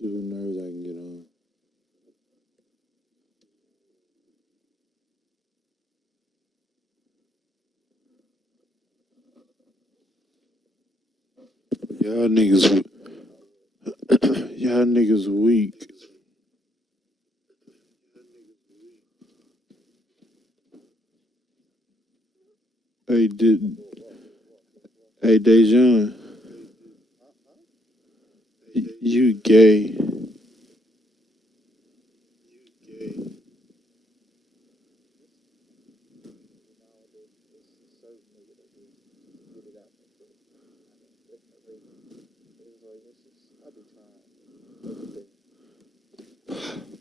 See who nerves I can get on. Y'all niggas, y'all niggas weak. Hey, Dejan, you gay.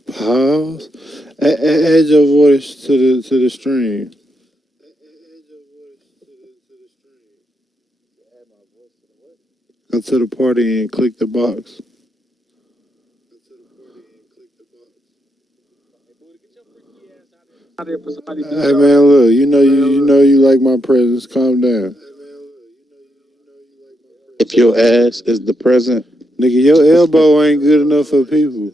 Pause. Add your voice to the stream. Go to the party and click the box. Hey man, look, you know you like my presence. Calm down. If your ass is the present, Nigga, your elbow ain't good enough for people.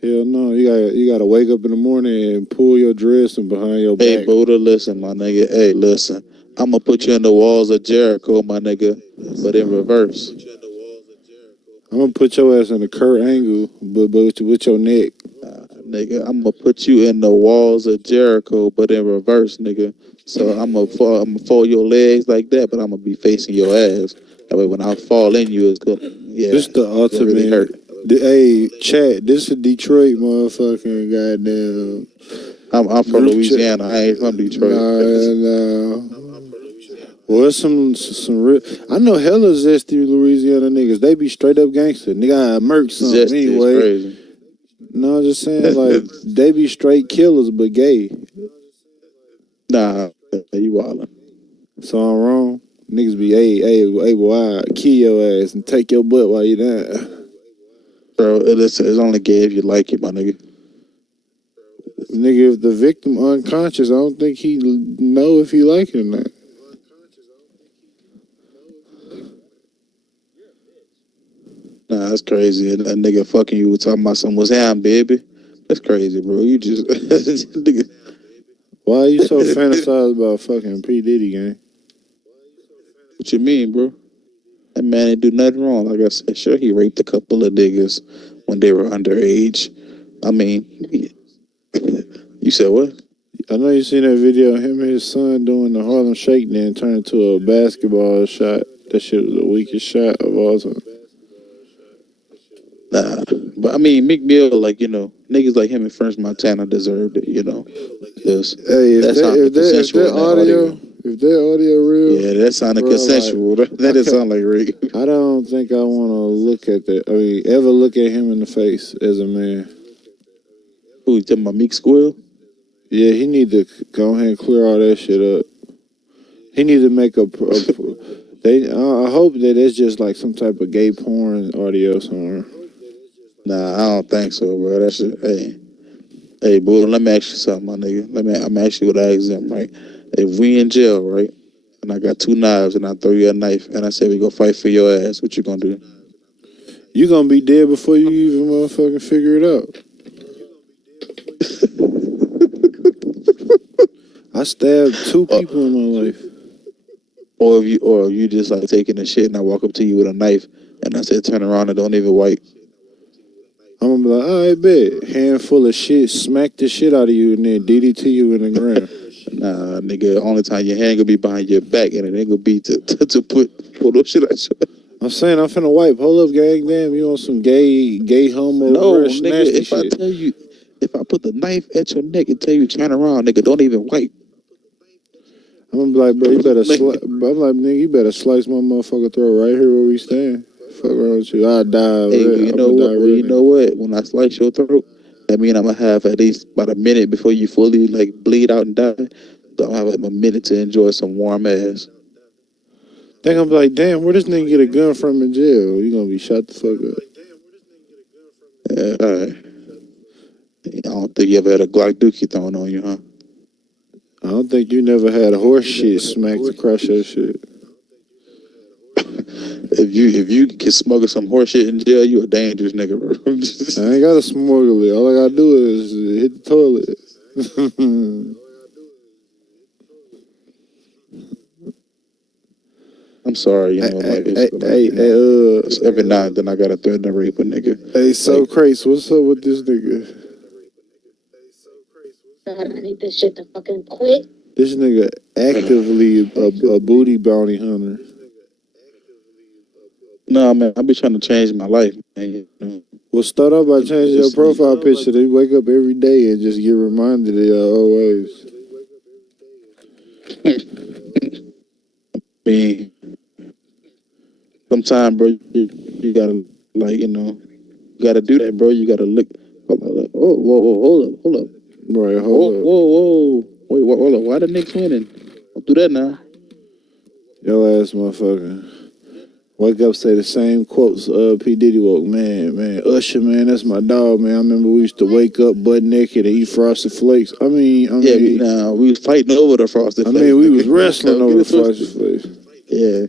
Hell no, you gotta wake up in the morning and pull your dress and behind your hey back. Buddha, listen, my nigga. Hey, listen. I'm gonna put you in the walls of Jericho, my nigga, but in reverse. I'm gonna put your ass in a Kurt Angle, but with your neck. Nigga, I'm gonna put you in the walls of Jericho, but in reverse, nigga. So I'm gonna fold your legs like that, but I'm gonna be facing your ass. That way, when I fall in you, it's good. Yeah, This the it really hurt. ultimate. Hey, chat. This is Detroit, motherfucking goddamn. I'm from Group Louisiana. I ain't from Detroit. Nah. Well, some real. I know hella zesty Louisiana niggas. They be straight up gangster. Nigga, I murk something Zesty is anyway. crazy. No, I'm just saying like they be straight killers but gay. Nah, you wildin'. So I'm wrong. Niggas be hey boy, I kill your ass and take your butt while you down. Bro, it's only gay if you like it, my nigga. Nigga, if the victim unconscious, I don't think he know if he like it or not. Nah, that's crazy. A nigga fucking you talking about something was ham, baby. That's crazy, bro. You just nigga. Why are you so fantasized about fucking P. Diddy, gang? What you mean, bro? That man didn't do nothing wrong. Like I said, sure, he raped a couple of niggas when they were underage. I mean, you said what? I know you seen that video of him and his son doing the Harlem Shake then turned into a basketball shot. That shit was the weakest shot of all time. Nah, but I mean, Meek Mill, like, you know, niggas like him in French Montana deserved it, you know. Hey, if that audio real, yeah, that sounded bro, consensual. Like, that didn't sound like rape. I don't think I want to look at that. I mean, ever look at him in the face as a man. Who, you talking about Meek Squill? Yeah, he need to go ahead and clear all that shit up. He need to make I hope that it's just like some type of gay porn audio somewhere. Nah, I don't think so, bro. That shit, hey, boy, let me ask you something, my nigga. I'm asking you what I asked them, right? If we in jail, right, and I got two knives and I throw you a knife and I say we go fight for your ass, what you gonna do? You gonna be dead before you even motherfucking figure it out. I stabbed two people in my life. Or if you just like taking a shit and I walk up to you with a knife and I say turn around and don't even wipe. I'm gonna be like, all right, bet. Handful of shit, smack the shit out of you, and then DDT you in the ground. Nah, nigga, only time your hand gonna be behind your back and it ain't gonna be to pull those shit at you. I'm saying I'm finna wipe. Hold up, gang. Damn, you on some gay homo nigga, nasty if shit. I tell you, if I put the knife at your neck and tell you turn around, nigga, don't even wipe. I'm gonna be like, bro, you better I'm like, nigga, you better slice my motherfucker throat right here where we stand. Fuck around with you. I die. Hey, you know what? When I slice your throat, that mean I'm gonna have at least about a minute before you fully like bleed out and die. So I'm gonna have like a minute to enjoy some warm ass. Then I'm like, damn, where this nigga get a gun from in jail? You gonna be shot the fuck up. Yeah, all right. I don't think you ever had a Glock Dookie thrown on you, huh? I don't think you never had a horse shit smacked across your shit. If you can smuggle some horse shit in jail, you a dangerous nigga, bro. I ain't gotta smuggle it. All I gotta do is hit the toilet. I'm sorry, you know, like it's like you know, it's every now and then I gotta threaten to rape a nigga. Hey, so Like, crazy. What's up with this nigga? God, I need this shit to fucking quit. This nigga actively a booty bounty hunter. no, man, I be trying to change my life, man. You know? Well, start off by changing your profile picture. They wake up every day and just get reminded of your old ways. Me, sometimes, bro, you gotta like, you know, you gotta do that, bro. You gotta look. Oh, whoa, hold up. Right, hold up. Whoa. Wait, hold up. Why the Knicks winning? Don't do that now. Your ass motherfucker. Wake up, say the same quotes. P. Diddy woke, man, Usher, man, that's my dog, man. I remember we used to wake up butt naked and eat Frosted Flakes. I mean, we was fighting over the Frosted Flakes. I mean, we was wrestling over the Frosted Flakes. Yeah.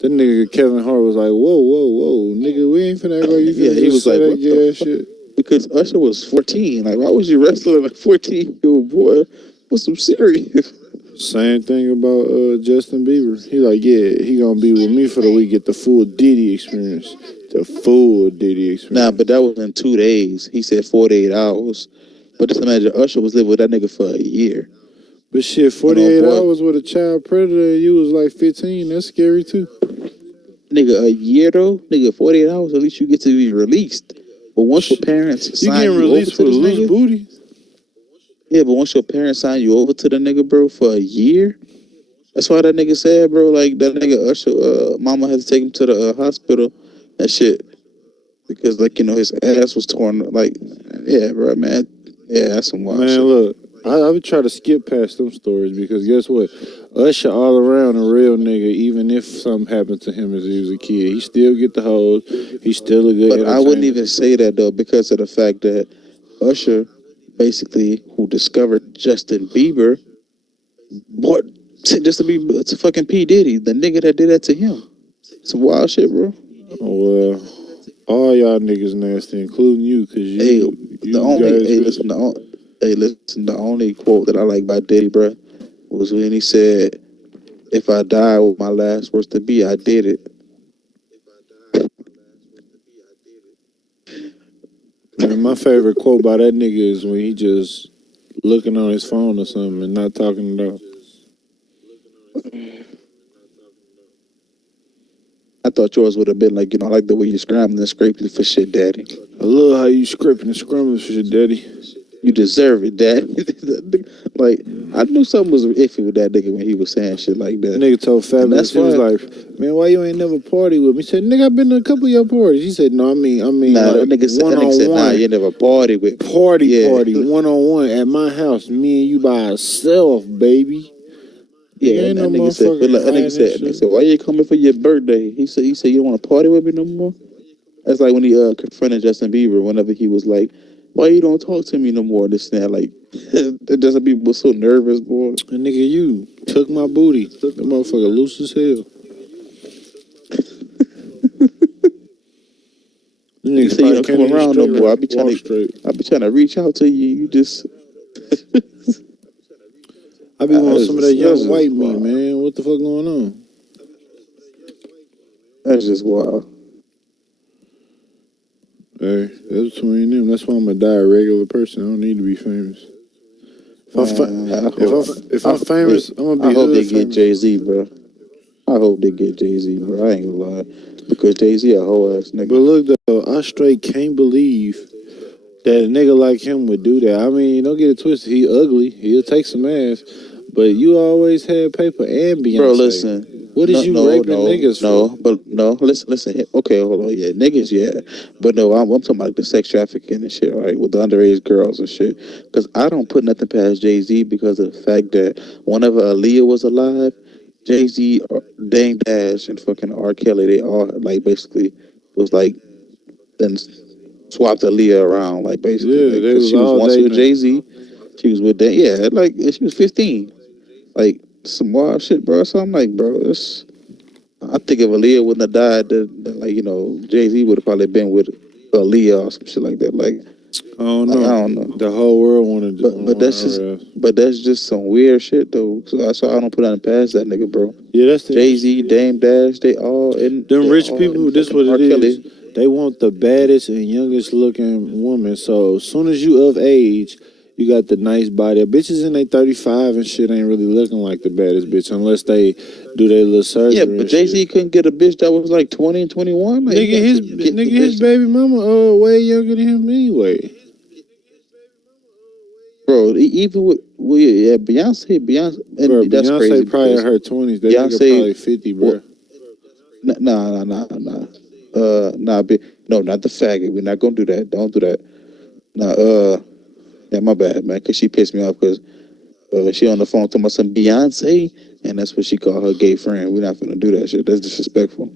That nigga Kevin Hart was like, whoa, nigga, we ain't finna act like you finna he was like, what the shit. Because Usher was 14. Like, why was you wrestling a 14-year-old boy? What's some serious? Same thing about Justin Bieber. He like, yeah, he gonna be with me for the week, get the full Diddy experience. The full Diddy experience. Nah, but that was in 2 days. He said 48 hours. But just imagine Usher was living with that nigga for a year. But shit, 48 hours with a child predator and you was like 15, that's scary too. Nigga, a year though? Nigga, 48 hours, at least you get to be released. But once your parents sign you released over to with a this loose nigga, booty? Yeah, but once your parents sign you over to the nigga, bro, for a year, that's why that nigga said, bro, like, that nigga Usher, mama had to take him to the hospital and shit. Because, like, you know, his ass was torn. Like, yeah, bro, man. Yeah, that's some wild shit. Man, look, I would try to skip past them stories because guess what? Usher all around a real nigga, even if something happened to him as he was a kid. He still get the hoes. He's still a good But I wouldn't even say that, though, because of the fact that Usher, basically, who discovered Justin Bieber, bought Justin Bieber to fucking P. Diddy, the nigga that did that to him. Some wild shit, bro. Oh, well, all y'all niggas nasty, including you, because the only quote that I like by Diddy, bro, was when he said, if I die with my last words to be, I did it. Man, my favorite quote by that nigga is when he just looking on his phone or something and not talking at all. I thought yours would have been like, you know, I like the way you scrambling and scraping for shit, daddy. I love how you scraping and scrambling for shit, daddy. You deserve it, dad. Like, I knew something was iffy with that nigga when he was saying shit like that. Nigga told Fabulous, he was like, man, why you ain't never party with me? He said, nigga, I've been to a couple of your parties. He said, no, I mean, nah, like, that nigga said, nah, you never party with me. Party, one-on-one at my house, me and you by ourselves, baby. Yeah, and that nigga said, that nigga said, why you coming for your birthday? He said, you don't want to party with me no more? That's like when he confronted Justin Bieber whenever he was like, why you don't talk to me no more? This and that, like, Justin Bieber was so nervous, boy. And nigga, you took my booty. That motherfucker loose as hell. You say you don't come around no more. I be trying to reach out to you. You just. I be wanting some of that young white meat, man. What the fuck going on? That's just wild. Hey, that's between them. That's why I'm gonna die a regular person. I don't need to be famous. If I'm famous, I'm gonna be. I hope they get Jay-Z, bro. I hope they get Jay-Z, bro. I ain't gonna lie, because Jay-Z a whole ass nigga. But look though, I straight can't believe that a nigga like him would do that. I mean, don't get it twisted. He ugly. He'll take some ass. But you always had paper and Beyonce. Bro, listen. What is you raping niggas for? Listen. Okay, hold on. Yeah, niggas, yeah. But no, I'm talking about the sex trafficking and shit, right? With the underage girls and shit. Because I don't put nothing past Jay-Z because of the fact that whenever Aaliyah was alive, Jay-Z, Dame Dash, and fucking R. Kelly, they all, like, basically was like, then swapped Aaliyah around, like, basically. Yeah, like, she was once with Jay-Z. She was with them. Yeah, like, she was 15. Like, some wild shit, bro. So I'm like, bro, I think think if Aaliyah wouldn't have died, then like Jay-Z would have probably been with Aaliyah or some shit like that. Like I don't I know. don't know. The whole world wanted to But that's just her ass. that's just some weird shit though. So that's why I don't put nothing past that nigga, bro. Yeah, that's the Jay-Z, Dame Dash, they all in them rich in people. This fucking what R. it is. Kelly. They want the baddest and youngest looking woman. So as soon as you of age, you got the nice body. Bitches in their 35 and shit ain't really looking like the baddest bitch unless they do their little surgery. Yeah, but and Jay-Z shit. couldn't get a bitch that was like 20 and 21. Like, Nigga, his baby mama way younger than him anyway. bro, even with Beyonce, and Bro, that's crazy Beyonce probably in because her 20s. That nigga Beyonce, probably 50, bro. nah. No, not the faggot. We're not gonna do that. Don't do that. Nah, yeah, my bad, man. Cause she pissed me off because she on the phone talking about some Beyonce, and that's what she called her gay friend. We're not gonna do that shit. That's disrespectful.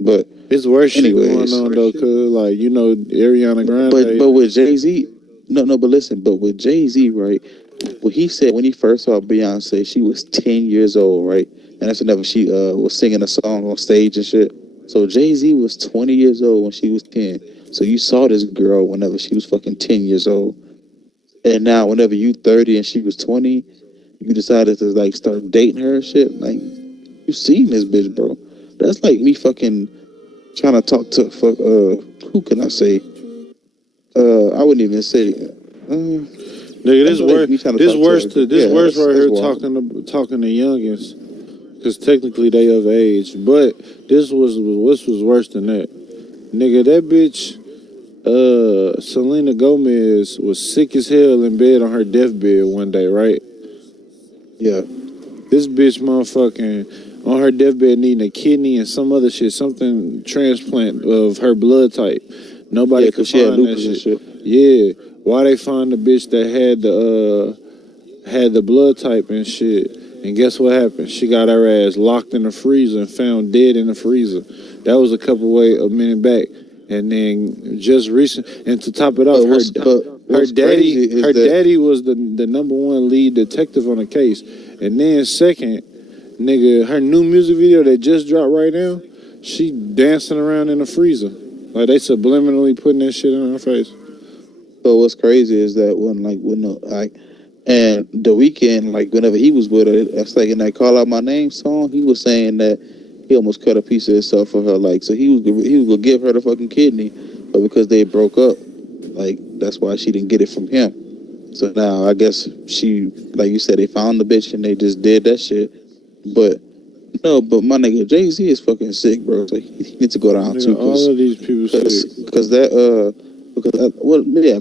But It's worse shit anyways, going on though, cause like Ariana Grande. but with Jay-Z, no, but listen, but with Jay-Z, right? What he said when he first saw Beyonce, she was 10 years old, right? And that's whenever she was singing a song on stage and shit. So Jay-Z was 20 years old when she was 10. So you saw this girl whenever she was fucking 10 years old. And now whenever you 30 and she was 20, you decided to like start dating her and shit. Like, you seen this bitch, bro. That's like me fucking trying to talk to who can I say? I wouldn't even say Nigga, this worse. This worse right here wild. talking to youngins, cause technically they of age. But this was worse than that. Nigga, that bitch, Selena Gomez was sick as hell in bed on her deathbed one day, right? Yeah. This bitch motherfucking on her deathbed needing a kidney and some other shit, something transplant of her blood type. Nobody could find that shit. Yeah. Why they find the bitch that had the blood type and shit? And guess what happened? She got her ass locked in the freezer and found dead in the freezer. That was a minute back. And then just recent, and to top it off, her daddy was the number one lead detective on the case. And then second, nigga, her new music video that just dropped right now, she dancing around in the freezer. Like they subliminally putting that shit in her face. So what's crazy is that and the weekend, like whenever he was with her, that's like in that "Call Out My Name" song, he was saying that he almost cut a piece of himself for her. Like, so he was gonna give her the fucking kidney, but because they broke up, like that's why she didn't get it from him. So now I guess she, like you said, they found the bitch and they just did that shit. But no, but my nigga Jay-Z is fucking sick, bro. Like, he needs to go down too. All of these people sick.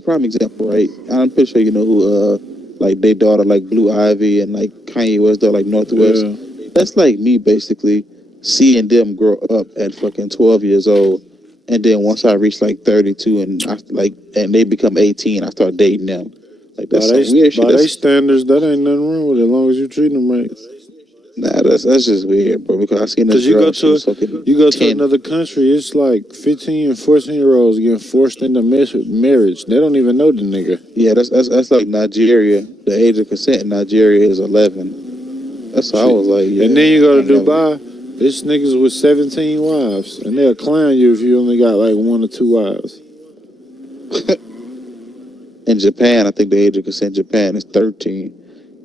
Prime example, right? I'm pretty sure you know who like their daughter, like Blue Ivy, and like Kanye West, like Northwest. Yeah. That's like me basically seeing them grow up at fucking 12 years old, and then once I reach like 32 and they become 18, I start dating them. Like that's some weird shit. By their standards, that ain't nothing wrong with it, as long as you treat them right. Nah, that's just weird, bro. Because I seen this girl. You go 10. to another country, it's like 15 and 14-year-olds getting forced into marriage. They don't even know the nigga. Yeah, that's like Nigeria. The age of consent in Nigeria is 11. That's how I was like. Yeah, and then you go to Dubai, it's niggas with 17 wives, and they'll clown you if you only got like 1 or 2 wives. In Japan, I think the age of consent in Japan is 13.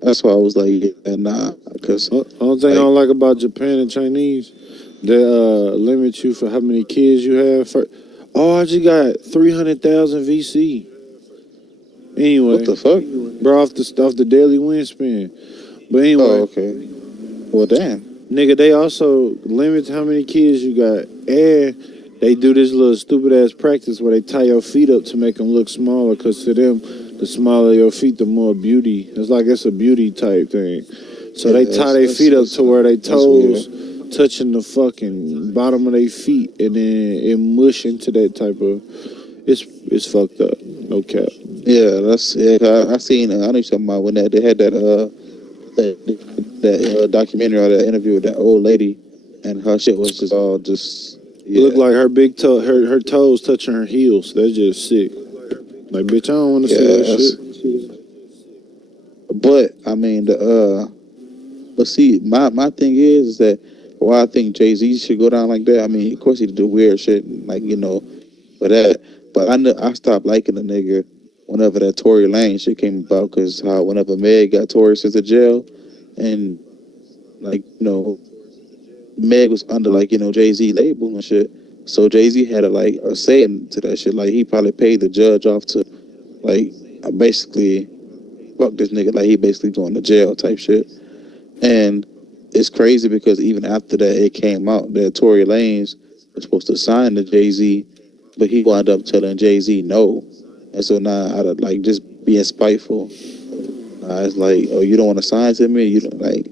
That's why I was like, yeah, nah. Because only thing I don't like about Japan and Chinese, they limit you for how many kids you have. I just got 300,000 VC. Anyway, what the fuck, bro? Off the daily winspan. But anyway, okay. Well, damn, nigga, they also limit how many kids you got, and they do this little stupid ass practice where they tie your feet up to make them look smaller. Cause to them, the smaller your feet, the more beauty. It's a beauty type thing. So they tie their feet up to where they toes touching the fucking bottom of their feet, and then it mush into that type of. It's fucked up. No cap. Yeah, I seen. I know you're talking about when they had that documentary or that interview with that old lady, and her shit was just all just. Yeah. It looked like her big toe, her toes touching her heels. That's just sick. Like, bitch, I don't want to see that shit. But I mean, but see, my thing is that why I think Jay-Z should go down like that. I mean, of course he do weird shit, like, for that. But I stopped liking the nigga whenever that Tory Lane shit came about, because how whenever Meg got Tory sent to jail, and like, Meg was under like, Jay-Z label and shit. So Jay-Z had a say into that shit. Like, he probably paid the judge off to like basically fuck this nigga, like he basically going to jail type shit. And it's crazy because even after that, it came out that Tory Lanez was supposed to sign to Jay-Z, but he wound up telling Jay-Z no. And so now, out of like just being spiteful, it's like, oh, you don't want to sign to me? You don't like,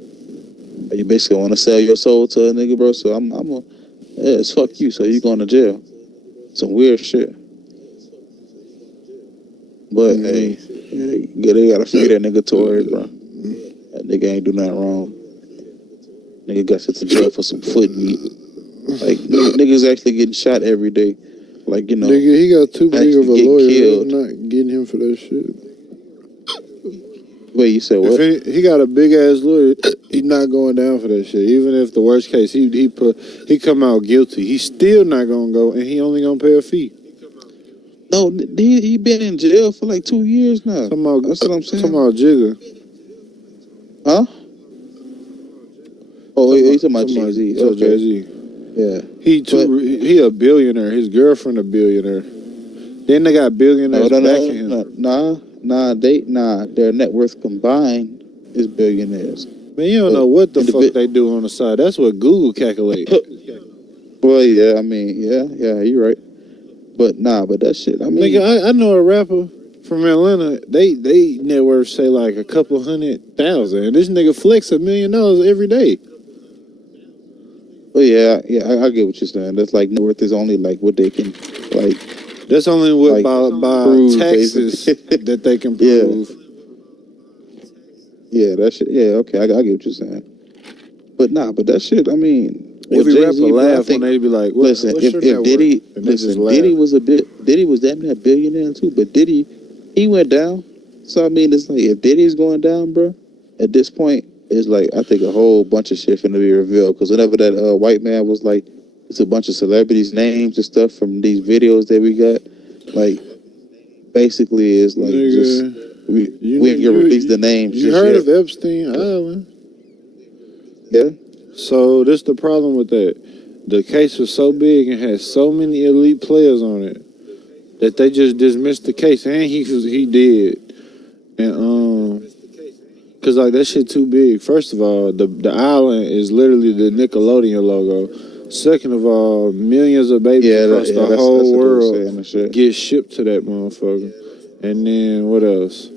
you basically want to sell your soul to a nigga, bro? So it's fuck you. So you going to jail? Some weird shit. But hey, they gotta free that nigga Tory, bro. That nigga ain't do nothing wrong. Nigga got sent to jail for some foot meat. Like, niggas actually getting shot every day. Like, Nigga, he got too big of a lawyer. I'm not getting him for that shit. Wait, you said what? If he got a big ass lawyer, he's not going down for that shit. Even if the worst case, he come out guilty, he's still not gonna go, and he only gonna pay a fee. No, he been in jail for like 2 years now. That's what I'm saying. Talking about Jigga. Huh? Oh, you talking about Jay-Z? Okay. Jay-Z. Yeah. He a billionaire. His girlfriend a billionaire. Then they got billionaires backing him. Their net worth combined is billionaires. Man, you don't know what the fuck they do on the side. That's what Google calculates. Well, yeah, I mean, yeah, you're right. But that shit, I mean... Nigga, I know a rapper from Atlanta. They net worth say like a couple $100,000. And this nigga flex $1 million every day. Well, yeah, I get what you're saying. That's like net worth is only like what they can, like... That's only what by prove, taxes that they can prove. Yeah, that shit. Yeah, okay, I get what you're saying. But that shit, I mean... Every rapper laugh when they be like, listen, if Diddy was that man a billionaire too, but Diddy, he went down. So I mean, it's like if Diddy's going down, bro, at this point, it's like I think a whole bunch of shit finna be revealed. Because whenever that white man was like, it's a bunch of celebrities' names and stuff from these videos that we got, like basically it's like just we can release the names. You heard of Epstein Island? Yeah. So this the problem with that. The case was so big and had so many elite players on it that they just dismissed the case, and he did. And cause like that shit too big. First of all, the island is literally the Nickelodeon logo. Second of all, millions of babies across the whole world get shipped to that motherfucker. And then what else?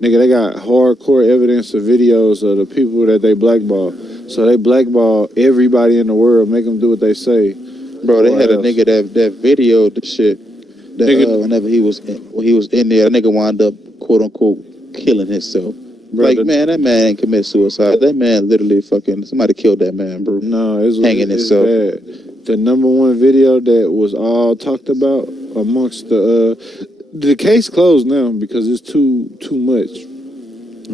Nigga, they got hardcore evidence of videos of the people that they blackball. So they blackball everybody in the world, make them do what they say. Bro, they had a nigga that videoed the shit. Whenever he was in there, that nigga wound up, quote unquote, killing himself. Bro, like, man, that man ain't commit suicide. That man literally somebody killed that man, bro. No, it's hanging himself. Bad. The number one video that was all talked about amongst the case closed now because it's too much.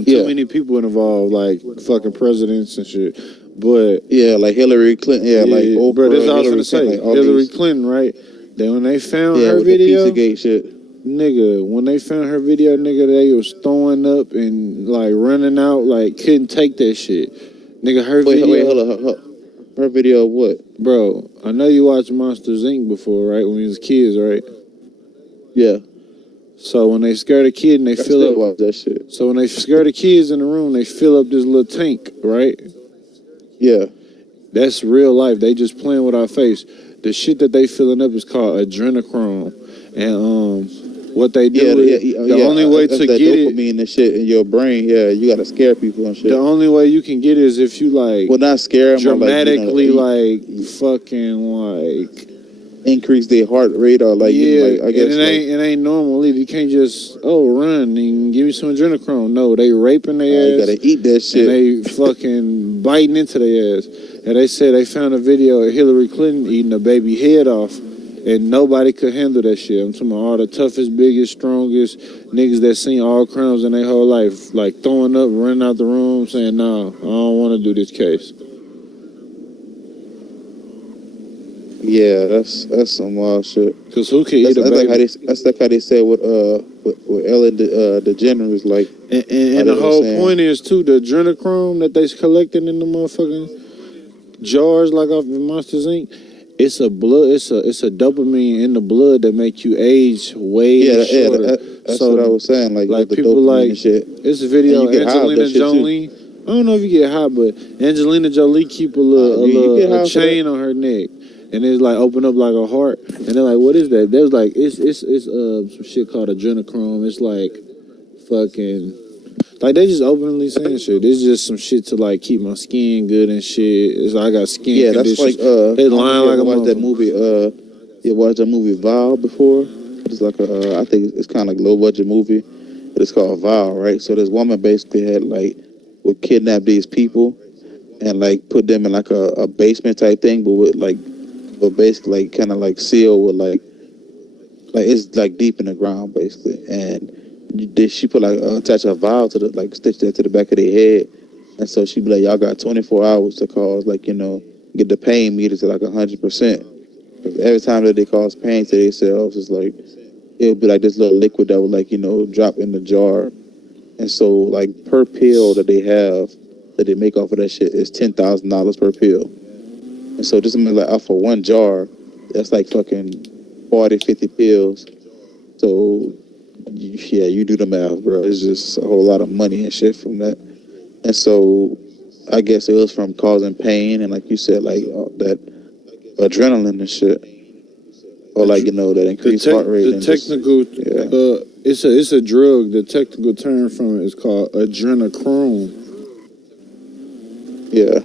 Too many people involved, like fucking presidents and shit. But yeah, like Hillary Clinton, like Oprah. Bro, that's all I was gonna say. Like Hillary Clinton, right? Then when they found her video, the Pizzagate shit. Nigga, when they found her video, nigga, they was throwing up and like running out, like couldn't take that shit. Nigga, her video. Wait, hold up. Her video of what? Bro, I know you watched Monsters Inc. before, right? When you was kids, right? Yeah. So when they scare the kid and they fill up that shit. So when they scare the kids in the room, they fill up this little tank, right? Yeah. That's real life. They just playing with our face. The shit that they filling up is called adrenochrome. And what they do the only way to get dopamine and shit in your brain, you gotta scare people and shit. The only way you can get it is if you like not scare them, dramatically fucking like increase their heart rate or like I guess it ain't normal either. You can't just run and give me some adrenochrome. No, they raping their ass. You gotta eat that shit. And they fucking biting into their ass. And they said they found a video of Hillary Clinton eating a baby head off, and nobody could handle that shit. I'm talking about all the toughest, biggest, strongest niggas that seen all crimes in their whole life, like throwing up, running out the room, saying, "Nah, I don't want to do this case." Yeah, that's some wild shit. Cause who can That's, eat a that's like how baby? that's like how they said with Ellen DeGeneres, like how And they the were whole saying. point is too the adrenochrome that they's collecting in the motherfucking jars like off of Monsters Inc. It's a blood. It's a dopamine in the blood that make you age way Yeah, shorter. that's what I So was saying, like with like the people dopamine and like shit, it's a and you video get high off Angelina that shit too. Jolie. I don't know if you get high, but Angelina Jolie keep a You get little a high for that. chain on her neck, and it's like open up like a heart, and they're like, "What is that?" There's like it's some shit called adrenochrome. It's like fucking like they just openly saying shit. It's just some shit to like keep my skin good and shit. It's like I got skin Yeah, that's conditions. like I They don't know if lying you like ever a watched that motherfucker. movie. You watched that movie Vow before? It's like I think it's kind of like low budget movie. But it's called Vow, right? So this woman basically had like would kidnap these people and like put them in like a basement type thing, but with like but basically like kind of like sealed with like it's like deep in the ground basically, and she put like attach a vial to the like stitch that to the back of their head, and so she be like, y'all got 24 hours to cause like get the pain meter to like 100%. Every time that they cause pain to themselves, it's like it'll be like this little liquid that will like drop in the jar, and so like per pill that they have that they make off of that shit is $10,000 per pill, and so just like off of one jar, that's like fucking 40, 50 pills. So yeah, you do the math, bro. It's just a whole lot of money and shit from that. And so I guess it was from causing pain and like you said, like that adrenaline and shit, or like that increased heart rate The and just technical yeah, it's a drug. The technical term from it is called adrenochrome. yeah.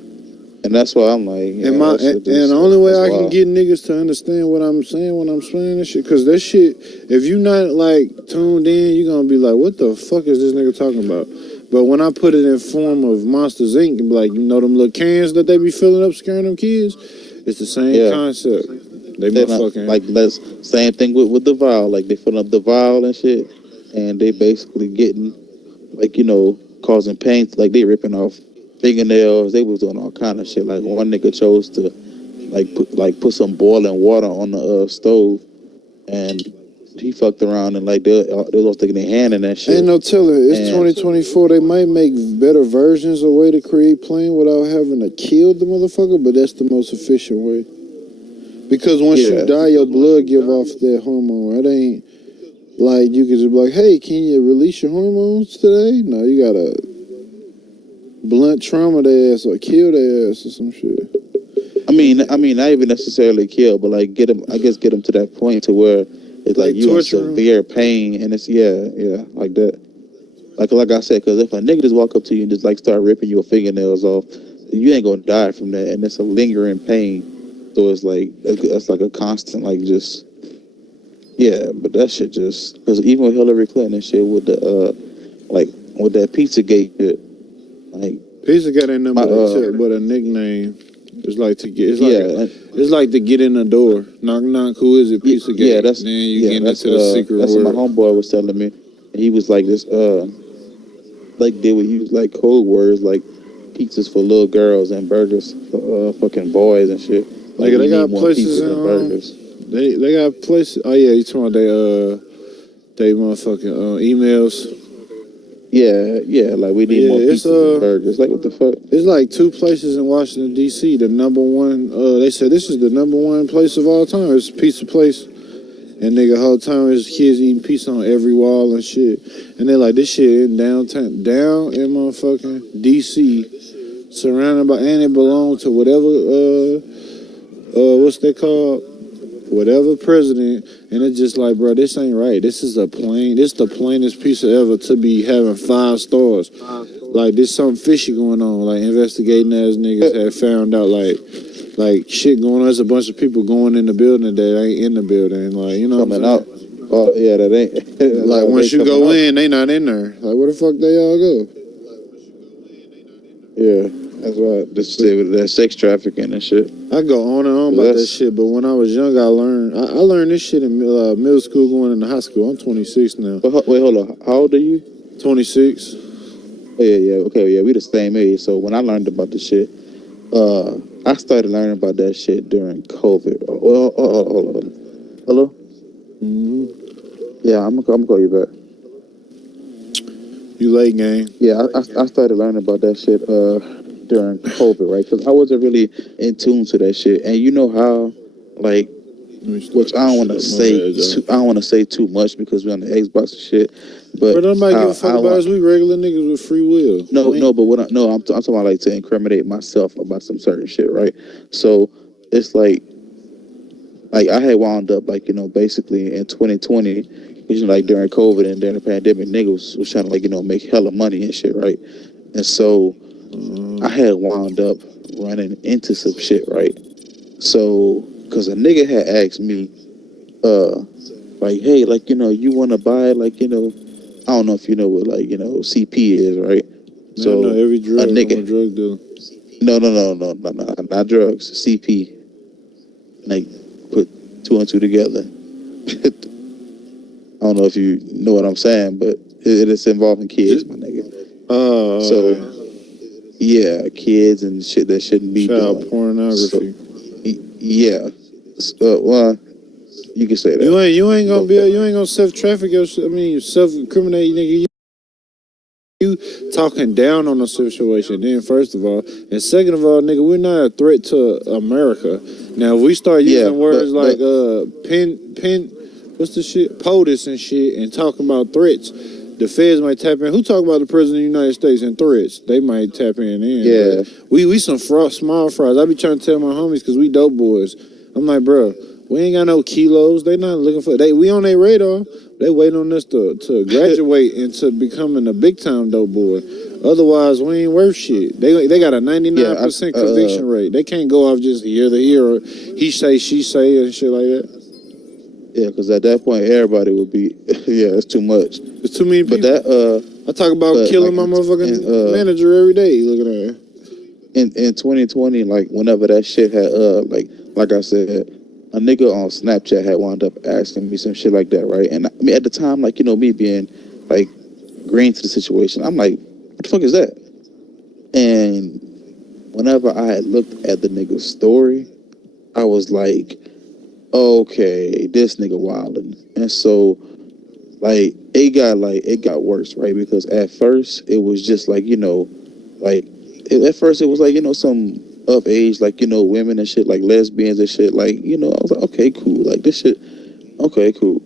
And that's why I'm like, And that shit the just only way that's I can wild. get niggas to understand what I'm saying when I'm saying this shit, cause that shit, if you not like tuned in, you gonna be like, what the fuck is this nigga talking about? But when I put it in form of Monsters Inc., and be like, them little cans that they be filling up, scaring them kids, it's the same Yeah. concept. They They're not like motherfucking let's same thing with the vial. Like they fill up the vial and shit, and they basically getting like causing pain. Like they ripping off fingernails. They was doing all kind of shit. Like one nigga chose to put some boiling water on the stove, and he fucked around and like they was sticking their hand in that ain't shit. no telling. It's And 2024. They might make better versions of way to create plane without having to kill the motherfucker, but that's the most efficient way. Because once you yeah, die, your blood give off that hormone. It ain't like you can just be like, hey, can you release your hormones today? No, you gotta blunt trauma their ass or kill their ass or some shit. I mean, not even necessarily kill, but like get them. I guess get them to that point to where it's like Like you in torture them. severe pain, and it's yeah, like that. Like I said, because if a nigga just walk up to you and just like start ripping your fingernails off, you ain't gonna die from that, and it's a lingering pain. So it's like that's like a constant like just yeah. But that shit just because even with Hillary Clinton and shit with the like with that Pizzagate shit, like Pizza got ain't nothing my but a nickname. It's like to get. yeah. It's like to get in the door. Knock knock. Who is it? Pizza Yeah, Gate. Then you get into the secret that's what my world. homeboy was telling me. He was like this like they would use like code words like pizzas for little girls and burgers for fucking boys and shit. Like Nigga, we they need got more places pizzas in and burgers. they got places. Oh yeah, you talking about they motherfucking emails. Yeah, like we need Yeah, more it's pizzas and burgers. Like what the fuck? it's like two places in Washington D.C. The number one. They said this is the number one place of all time. It's a pizza place, and nigga, whole time there's kids eating pizza on every wall and shit. And they're like, this shit in down in motherfucking D.C. surrounded by, and it belonged to whatever what's they called, whatever president. And it's just like, bro, this ain't right. This is the plainest pizza ever to be having 5 stars. Like, there's something fishy going on. Like, investigating ass niggas had found out, like shit going on. There's a bunch of people going in the building that ain't in the building. Like, you know Coming what I'm out. saying? Oh yeah, that ain't Like, they once you coming go out. in, they not in there. Like, where the fuck they all go? Yeah, that's right. This shit with that sex trafficking and shit. I go on and on about that That's shit, but when I was young, I learned this shit in middle school, going into high school. I'm 26 now. wait, hold on. How old are you? 26. Oh yeah, okay, yeah, we the same age. So when I learned about the shit, I started learning about that shit during COVID. Hold on. Hello? Mm-hmm. Yeah, I'm gonna call you back. You late, gang. Yeah, I started learning about that shit during COVID, right? Because I wasn't really in tune to that shit, and you know how, like, Let me start which I this don't shit want to up. My say bad, y'all. I don't want to say too much because we're on the Xbox and shit. But Bro, nobody give a fuck I about us. We regular niggas with free will. no, but I'm talking about like to incriminate myself about some certain shit, right? So it's like I had wound up like basically in 2020, like during COVID and during the pandemic, niggas was trying to make hella money and shit, right? And so I had wound up running into some shit, right? So because a nigga had asked me, like, hey, like you want to buy I don't know if you know what CP is, right? Man, I know So every a drug. I'm a nigga, drug dealer. no, not drugs, CP, like put two and two together. I don't know if you know what I'm saying, but it is involving kids, my nigga. So yeah, kids and shit that shouldn't be child doing. pornography. Yeah, well, you can say that. You ain't gonna self traffic yourself. I mean, self incriminate, nigga. You talking down on the situation. Then first of all, and second of all, nigga, we're not a threat to America. Now, if we start using words like what's the shit, POTUS and shit, and talking about threats, the feds might tap in. Who talk about the president of the United States and threats? They might tap in. Yeah. But we some small fries. I be trying to tell my homies because we dope boys. I'm like, bro, we ain't got no kilos. They not looking for we on their radar. They waiting on us to graduate into becoming a big time dope boy. Otherwise, we ain't worth shit. They got a 99% conviction rate. They can't go off just here to here or he say, she say, and shit like that. Yeah, because at that point, everybody would be, yeah, it's too much. It's too many people. But that, I talk about killing my motherfucking manager every day. Looking at it. In 2020, like whenever that shit had, like I said, a nigga on Snapchat had wound up asking me some shit like that, right? And I mean, at the time, like me being like green to the situation, I'm like, what the fuck is that? And whenever I had looked at the nigga's story, I was like, okay, this nigga wildin'. And so it got worse, right? Because at first it was just like, at first it was like, some of age, women and shit, like lesbians and shit, I was like, okay, cool. Like this shit, okay, cool.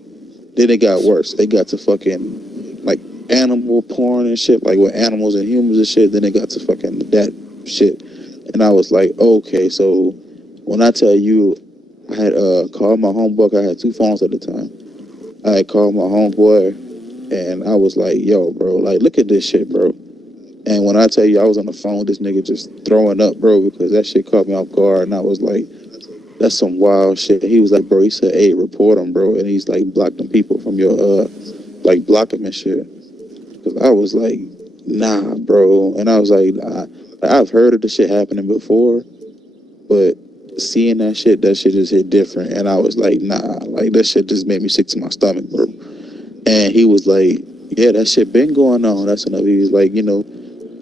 Then it got worse. It got to fucking like animal porn and shit, like with animals and humans and shit. Then it got to fucking that shit. And I was like, okay, so when I tell you I had called my homeboy, I had two phones at the time. I had called my homeboy and I was like, yo, bro, like look at this shit, bro. And when I tell you I was on the phone, this nigga just throwing up, bro, because that shit caught me off guard. And I was like, that's some wild shit. He was like, bro, he said, hey, report him, bro. And he's like, block them people from your, block them and shit. Because I was like, nah, bro. And I was like, I've heard of the shit happening before, but seeing that shit just hit different. And I was like, nah, like that shit just made me sick to my stomach, bro. And he was like, yeah, that shit been going on. That's enough. He was like,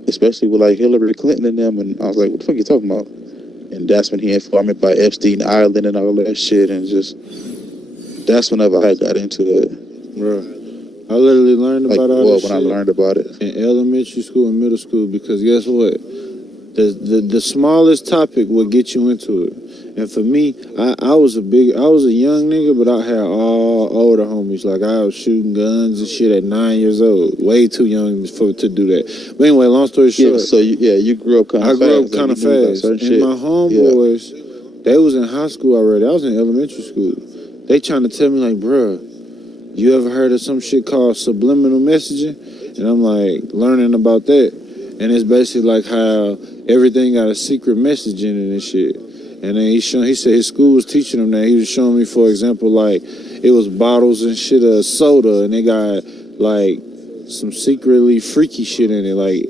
especially with like Hillary Clinton and them. And I was like, what the fuck you talking about? And that's when he informed me about Epstein Island and all that shit. And just, that's whenever I got into it. Bro, I literally learned about all this shit. When I learned about it. In elementary school and middle school, because guess what? The smallest topic will get you into it. And for me, I was a young nigga, but I had all older homies. Like I was shooting guns and shit at 9 years old. Way too young to do that. But anyway, long story short. Yeah, so you grew up kind of fast. I grew up kind of fast. And my homeboys, they was in high school already. I was in elementary school. They trying to tell me like, bruh, you ever heard of some shit called subliminal messaging? And I'm like, learning about that. And it's basically like how everything got a secret message in it and shit. And then he said his school was teaching him that. He was showing me, for example, like it was bottles and shit of soda, and they got like some secretly freaky shit in it, like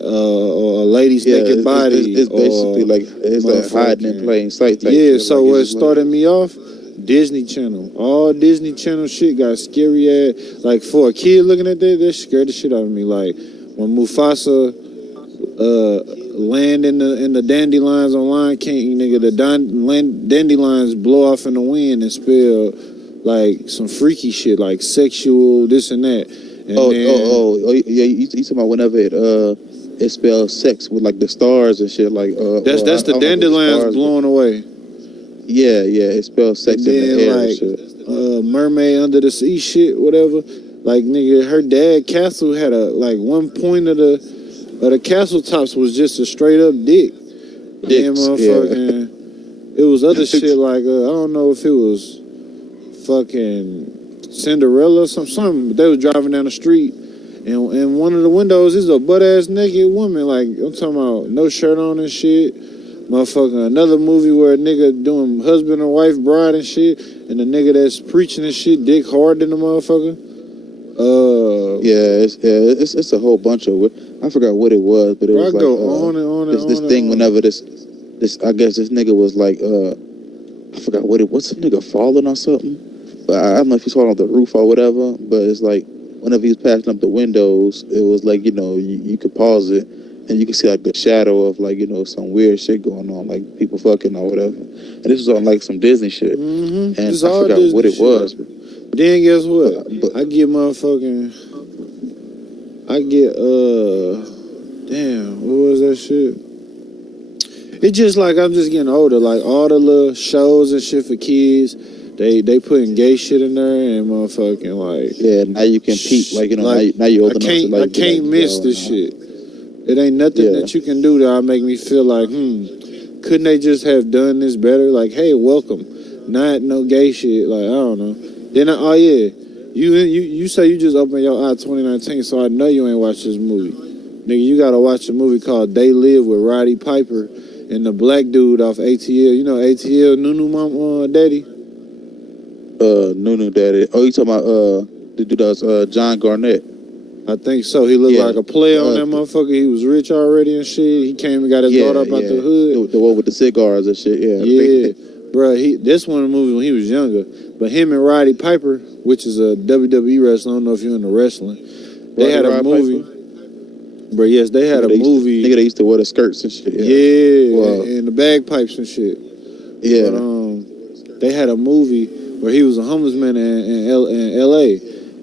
or a lady's naked body. It's basically like hiding in plain sight. Yeah. So what started me off? Disney Channel. All Disney Channel shit got scary ass. Like for a kid looking at that scared the shit out of me. Like when Mufasa land in the dandelions on Lion King, nigga. The dandelions blow off in the wind and spell like some freaky shit, like sexual, this and that. And yeah. You talking about whenever it spells sex with like the stars and shit, like that's the dandelions blowing away. Yeah, it spells sex in the air like, and shit. Mermaid under the sea shit, whatever. Like nigga, her dad castle had one point of the castle tops was just a straight up dick. Dicks, motherfucking. It was other shit like I don't know if it was fucking Cinderella or something. But they was driving down the street, and one of the windows is a butt ass naked woman. Like I'm talking about, no shirt on and shit. Motherfucking another movie where a nigga doing husband and wife bride and shit, and the nigga that's preaching and shit, dick hard than the motherfucker. It's a whole bunch of it. I forgot what it was, but it was like on this thing. Whenever this I guess this nigga was like I forgot what's the nigga falling or something. But I don't know if he's falling off the roof or whatever. But it's like whenever he was passing up the windows, it was like you could pause it. And you can see like the shadow of like some weird shit going on, like people fucking or whatever. And this was on like some Disney shit, and I forgot Disney what it was. Then guess what? I get damn, what was that shit? It's just like I'm just getting older. Like all the little shows and shit for kids, they putting gay shit in there and motherfucking like. Yeah, now you can peep like now you're old enough to like. I can't miss this shit. It ain't nothing that you can do that'll make me feel like, couldn't they just have done this better? Like, hey, welcome. Not no gay shit. Like, I don't know. Then, you say you just opened your eye 2019, so I know you ain't watched this movie. Nigga, you gotta watch a movie called They Live with Roddy Piper and the black dude off ATL. You know ATL, Nunu Mom, Daddy? Nunu Daddy. Oh, you talking about the dude that's John Garnett? I think so. He looked like a player on that motherfucker. He was rich already and shit. He came and got his daughter up out the hood. The one with the cigars and shit, Yeah. Bro, this one of the movies when he was younger. But him and Roddy Piper, which is a WWE wrestler, I don't know if you're into wrestling. They had a movie. Bro, yes, they had a movie. Nigga, they used to wear the skirts and shit. And the bagpipes and shit. Yeah. But, they had a movie where he was a homeless man in L.A.,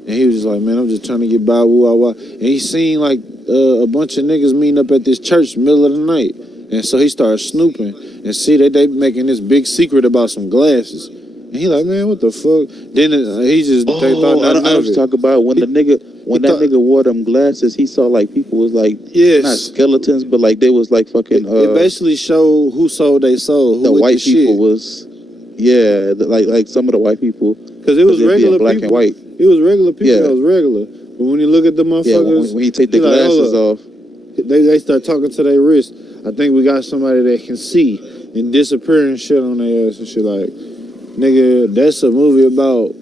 and he was just like, man, I'm just trying to get by, woo, wah, wah. And he seen like a bunch of niggas meeting up at this church middle of the night. And so he started snooping and see that they making this big secret about some glasses. And he like, man, what the fuck? Then he just they thought nothing I was talking about when that nigga wore them glasses, he saw like people was like not skeletons, but like they was like fucking. It basically showed who sold they sold. The white people was like some of the white people because it was regular black people. and white. It was regular people that was regular. But when you look at the motherfuckers, when you take the glasses off, they start talking to their wrist. I think we got somebody that can see and disappear and shit on their ass and shit like, nigga, that's a movie about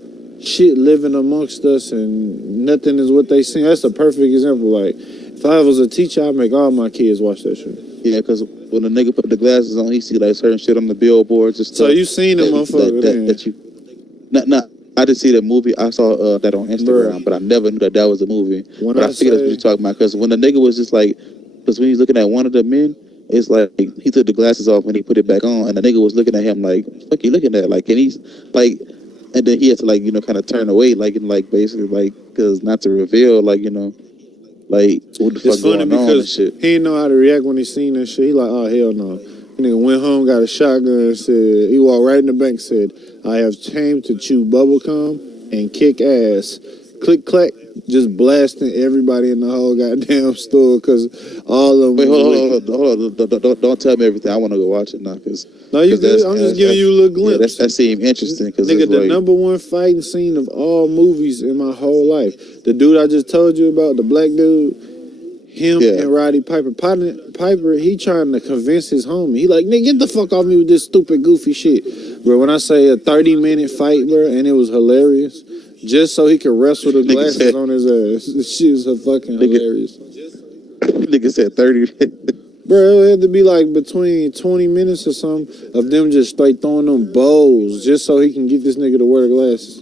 shit living amongst us and nothing is what they see. That's a perfect example. Like, if I was a teacher, I'd make all my kids watch that shit. Yeah, because when a nigga put the glasses on, he see like certain shit on the billboards and stuff. So you seen them motherfucker that you... Nah, I didn't see the movie. I saw that on Instagram, but I never knew that was a movie. But I figured that's what you're talking about. Because when the nigga was just like... Because when he's looking at one of the men, it's like he took the glasses off and he put it back on, and the nigga was looking at him like, fuck you looking at? Like, and he's like... And then he had to like, kind of turn away, like, and like basically like, because not to reveal, like, like what the fuck going on and shit. He didn't know how to react when he seen that shit. He like, oh hell no. Nigga went home, got a shotgun, and said, he walked right in the bank, said, I have came to chew bubblegum and kick ass. Click clack, just blasting everybody in the whole goddamn store because all of them. Wait, hold on. Don't tell me everything. I want to go watch it now because. No, you good. I'm just giving you a little glimpse. That seemed interesting because nigga, the number one fighting scene of all movies in my whole life. The dude I just told you about, the black dude, him and Roddy Piper. Piper, he trying to convince his homie. He like, nigga, get the fuck off me with this stupid goofy shit, bro. When I say a 30-minute fight, bro, and it was hilarious. Just so he could wrestle the glasses on his ass. This shit was fucking hilarious. Nigga said 30 minutes. Bro, it had to be like between 20 minutes or something of them just straight throwing them bows just so he can get this nigga to wear the glasses.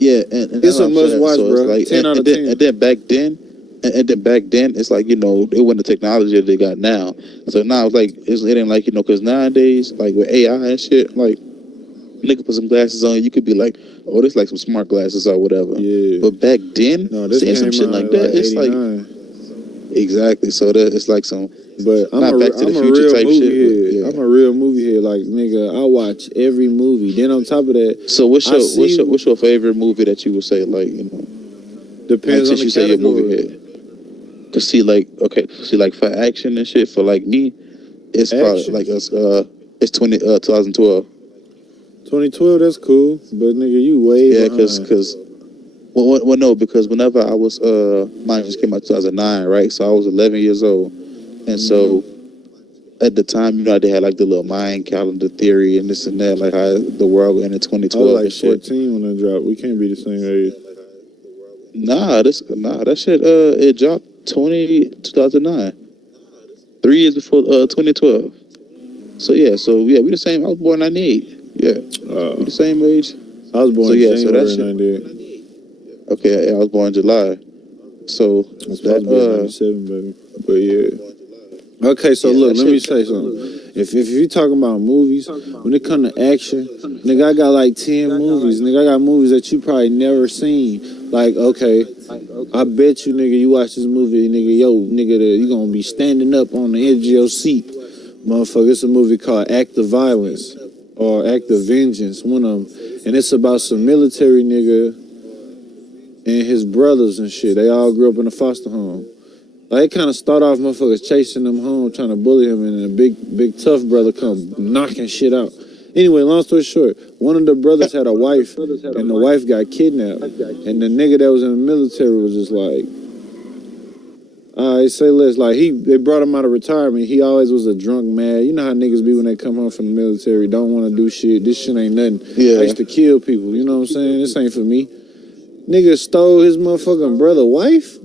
Yeah, and it's a must watch, bro. Like, 10 out of 10. And then back then, And then back then, it's like, it wasn't the technology that they got now. So now it's like, it ain't like, because nowadays, like with AI and shit, like, nigga put some glasses on, you could be like, oh, this like some smart glasses or whatever. Yeah. But back then, No, this seeing came some shit out like that, it's like, 89. exactly. So that it's like some, But I'm not a Back to the I'm a Future real type movie shit. head. But yeah. I'm a real movie head. Like nigga, I watch every movie. Then on top of that, So what's I see- your favorite movie that you would say, like, depends like, on since the you say your movie category. head? To see like, for action and shit, for like me, it's probably Action. like it's 2012. 2012, that's cool. But nigga, you way Yeah, behind. well, no, because whenever I was mine just came out 2009, right? So I was 11 years old, and so at the time, they had like the little Mayan calendar theory and this and that, like how the world ended in I was 2012 like and shit. 14 when it dropped. We can't be the same age. That shit it dropped 2009, 3 years before 2012. So yeah, we the same. I was born 98. Yeah, we the same age. I was born So in yeah, so that January shit. 98. Okay, I was born in July. So I'm supposed to be in 97, baby. But yeah. Okay, so Yeah, look, that let me shit- say something. If you talking about movies, when it come to action, nigga, I got like 10 movies. Nigga, I got movies that you probably never seen. Like, okay, I bet you, nigga, you watch this movie, nigga, you gonna be standing up on the edge of your seat. Motherfucker, it's a movie called Act of Violence or Act of Vengeance, one of them. And it's about some military nigga and his brothers and shit. They all grew up in a foster home. Like, it kind of start off motherfuckers chasing them home, trying to bully him, and then a big tough brother come knocking shit out. Anyway, long story short, one of the brothers had a wife, and the wife got kidnapped. And the nigga that was in the military was just like, all right, say less. Like, they brought him out of retirement. He always was a drunk mad. You know how niggas be when they come home from the military, don't want to do shit. This shit ain't nothing. Yeah. I used to kill people, you know what I'm saying? This ain't for me. Nigga stole his motherfucking brother wife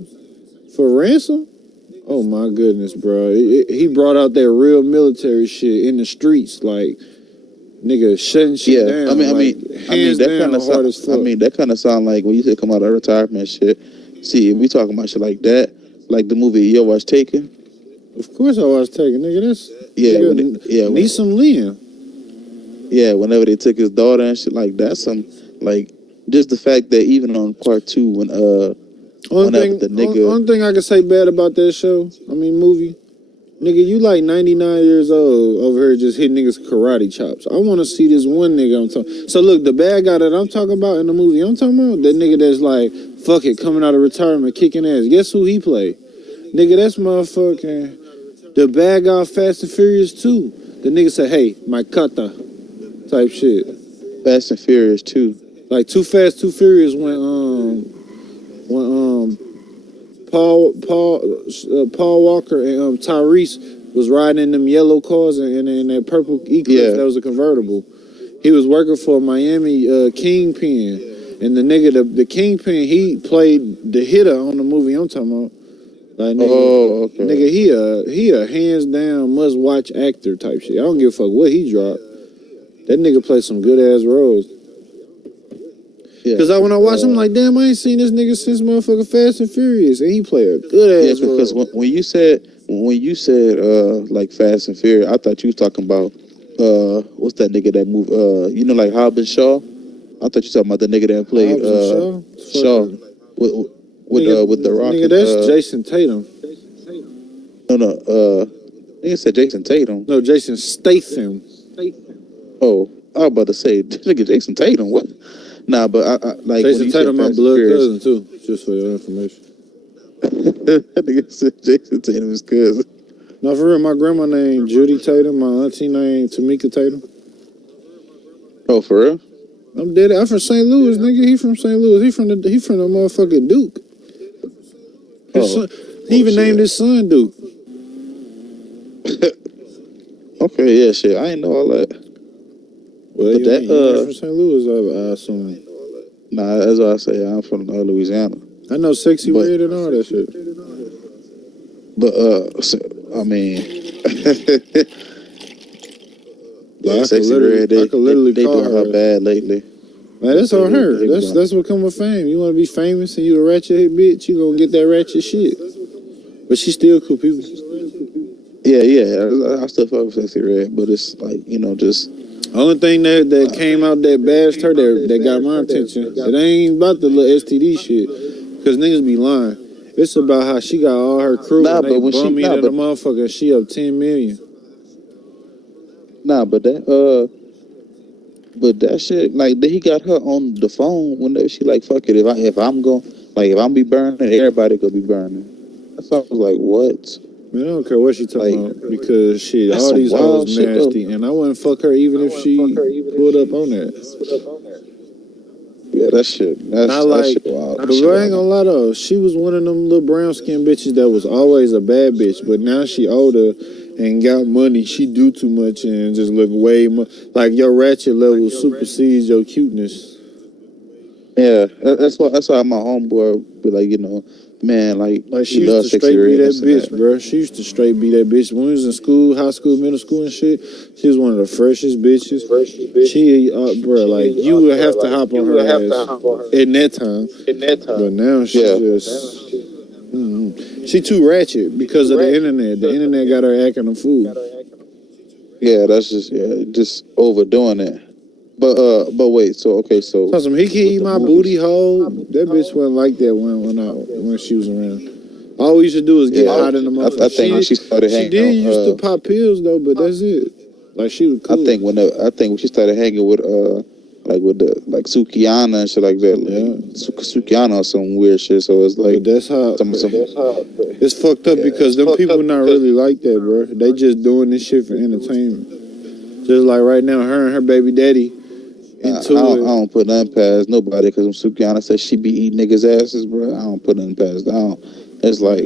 for ransom? Oh my goodness, bro. He brought out that real military shit in the streets, like nigga shutting shit down. I mean, hands that down, kind of hard as fuck. that kind of sound like when you say come out of retirement shit. See, if we talking about shit like that, like the movie you watch Taken. Of course I was taking, nigga. That's When need some Liam. Yeah, whenever they took his daughter and shit, like that's some like just the fact that even on part 2 when Only thing I can say bad about that movie, nigga, you like 99 years old over here just hitting niggas karate chops. I want to see this one nigga I'm talking. So look, the bad guy that I'm talking about in the movie, I'm talking about that nigga that's like, fuck it, coming out of retirement, kicking ass. Guess who he played? Nigga, that's motherfucking the bad guy Fast and Furious 2. The nigga said, hey, my kata type shit. Fast and Furious 2. Like Too Fast, Too Furious when Paul Walker and Tyrese was riding in them yellow cars and in that purple Eclipse that was a convertible. He was working for Miami Kingpin, and the nigga, the Kingpin, he played the hitter on the movie I'm talking about. Like nigga, okay. Nigga, he a hands down must watch actor type shit. I don't give a fuck what he dropped. That nigga played some good ass roles. Yeah, Cause when I watch him, like, damn, I ain't seen this nigga since motherfucking Fast and Furious, and he play a good ass role. because when you said like Fast and Furious, I thought you was talking about what's that nigga that moved like Hobbs Shaw. I thought you was talking about the nigga that played Shaw with the Rock. Nigga, that's Jason Tatum. No, nigga said Jason Tatum. No, Jason Statham. Oh, I was about to say nigga Jason Tatum. What? Nah, but I like Jason Tatum, my blood cousin too. Just for your information. That nigga said Jason Tatum is cousin. No, for real, my grandma named Judy Tatum, my auntie named Tamika Tatum. Oh, for real? I'm dead. I'm from St. Louis, nigga. He from St. Louis. He from the motherfucking Duke. He even named his son Duke. Okay, yeah, shit. I ain't know all that. Well, but you're from St. Louis, I assume. Nah, that's what I say. I'm from Louisiana. I know Sexy Red and all that shit. But I mean, like, Sexy Red, they doing her bad lately. Like, that's on her. That's what come with fame. You want to be famous and you a ratchet bitch, you gonna get that ratchet shit. But she still cool people. Yeah. I still fuck with Sexy Red, but it's like, just Only thing that came out that bashed her that got my attention, it ain't about the little STD shit, because niggas be lying. It's about how she got all her crew and they bum me to the motherfucker. She up 10 million. But that shit, like, he got her on the phone whenever she like, fuck it. If I'm be burning, everybody gonna be burning. I thought I was like, what? Man, I don't care what she talking about, because shit, all these hoes nasty, and I wouldn't fuck her even if she pulled up on that. Yeah, that shit. That shit wild. But I ain't gonna lie though, she was one of them little brown skin bitches that was always a bad bitch, but now she older and got money. She do too much and just look way more like your ratchet level supersedes your cuteness. Yeah, that's why my homeboy be like, man, like she used to straight be that bitch, bro. She used to straight be that bitch. When we was in school, high school, middle school and shit, she was one of the freshest bitches. She, bro, like, you would have to hop on her ass in that time. But now she just, she too ratchet because of the internet. The internet got her acting a fool. Yeah, that's just overdoing it. But wait, so he can eat my booty hole. That bitch wasn't like that when she was around. All we should do is get hot in the motherfucker. I think when she started hanging, she did used to pop pills though, but that's it. Like, she was cool. I think when she started hanging with like Sukiana and shit like that, Sukiana or some weird shit. So it's like, but that's how it's fucked up, because them people not really like that, bro. They just doing this shit for entertainment. Just like right now, her and her baby daddy. I don't put nothing past nobody, because when Sukiana says she be eating niggas' asses, bro, I don't put nothing past. It's like,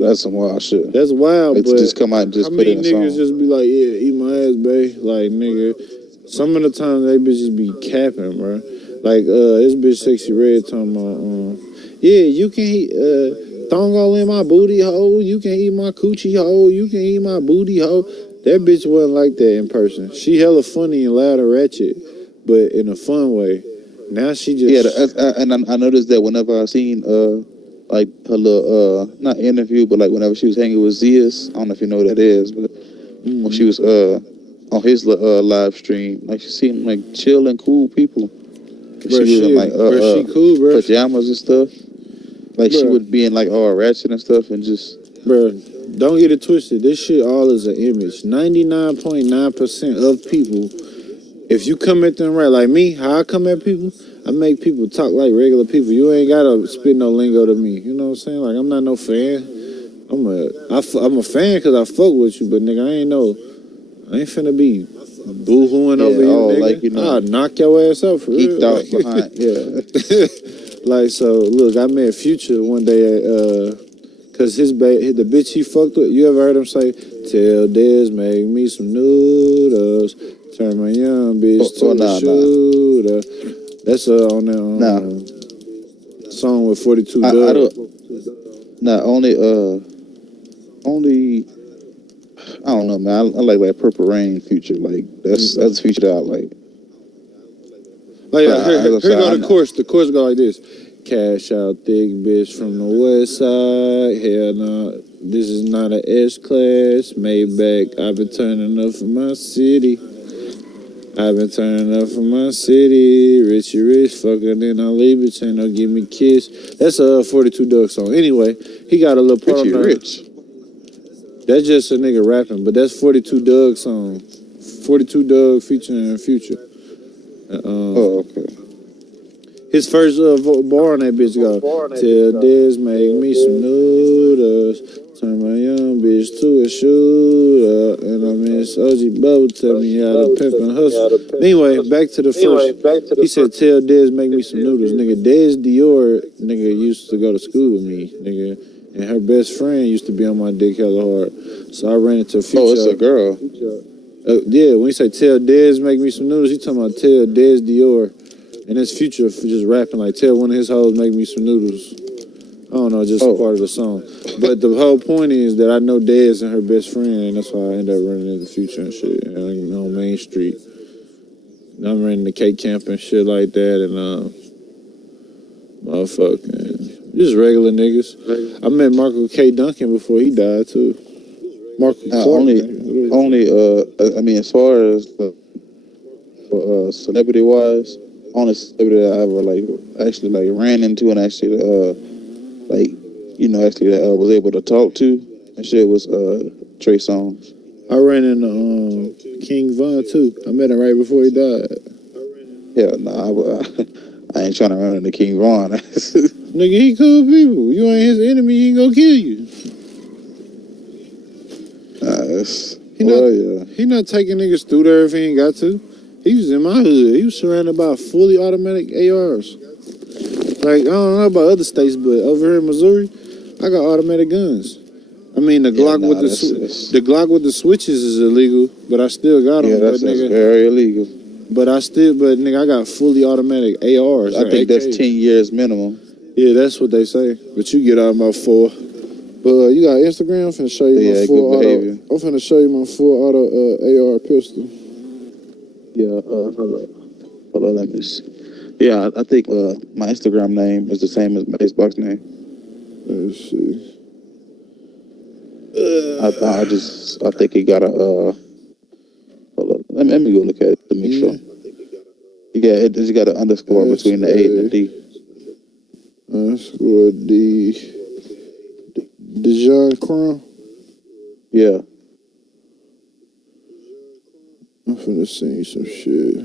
that's some wild shit. That's wild, but just come out and just put it in a song. Niggas just be like, yeah, eat my ass, babe. Like, nigga, some of the time they bitches be capping, bro. Like, this bitch Sexy Red talking about, yeah, you can eat, thong all in my booty hole, you can eat my coochie hole, you can eat my booty hole. That bitch wasn't like that in person. She hella funny and loud and ratchet, but in a fun way. Now she just... and I noticed that whenever I seen like her little not interview, but like whenever she was hanging with Zias, I don't know if you know who that is, but when she was on his live stream, like, she seemed like chill and cool people. Bro, she was in she cool, bro. Pajamas and stuff. Like, she would be in like all ratchet and stuff and just... Bro, don't get it twisted. This shit all is an image. 99.9% of people, if you come at them right, like me, how I come at people, I make people talk like regular people. You ain't gotta spit no lingo to me. You know what I'm saying? Like, I'm not no fan. I'm a fan because I fuck with you, but nigga, I ain't finna be boo-hooing over you, nigga. Like, I'll knock your ass out for real. Geeked out behind, Like, so, look, I met Future one day because the bitch he fucked with, you ever heard him say, tell Dez make me some noodles, turn my young bitch to a shooter. That's on that song with 42 Doug. I don't know, man. I like Purple Rain Future. Like, that's the Future that I like. Like, here go the chorus. The chorus go like this. Cash out thick bitch from the west side. Hell no, this is not an S-Class. Maybach, I've been turning up for my city. Richie Rich, fucker, then I leave it. Ain't no give me kiss. That's a 42 Doug song. Anyway, he got a little part on there. Rich. That's just a nigga rapping, but that's 42 Doug song. 42 Doug featuring Future. Okay. His first bar on that bitch go, tell Dez make me some noodles, turn my young bitch to a shooter, and I miss OG Bubble tell me how to pimp and hustle. Anyway, back to the first. He said, tell Dez make me some noodles. Nigga, Dez Dior, nigga, used to go to school with me, nigga. And her best friend used to be on my dick hella hard. So I ran into Future. Oh, it's a girl. Yeah, when he say tell Dez make me some noodles, he talking about tell Dez Dior. And his Future for just rapping like tell one of his hoes make me some noodles. I don't know, just part of the song. But the whole point is that I know Dez and her best friend, and that's why I ended up running into Future and shit. On Main Street. I'm renting the K camp and shit like that, and motherfucking just regular niggas. I met Marco K. Duncan before he died too. Marco Clark. I mean, as far as celebrity wise, only celebrity that I ever actually ran into and actually was able to talk to and shit was Trey Songz. I ran into King Von too. I met him right before he died. Yeah, I ain't trying to run into King Von. Nigga, he cool people. You ain't his enemy, he ain't gonna kill you. He not taking niggas through there if he ain't got to. He was in my hood. He was surrounded by fully automatic ARs. Like, I don't know about other states, but over here in Missouri, I got automatic guns. I mean, the Glock with the Glock with the switches is illegal, but I still got them. Yeah, that's very illegal. But nigga, I got fully automatic ARs. I think that's 10 years minimum. Yeah, that's what they say. But you get out about 4. But you got Instagram? I'm finna show you my full auto. I'm finna show you my full auto AR pistol. Yeah, hold on, let me see. Yeah, I think my Instagram name is the same as my Xbox name. Let's see. I think he got a hold on. Let me go look at it to make sure. Yeah, it's got an underscore between the A and the D. Underscore D. Dijon Crown? Yeah. I'm finna send you some shit.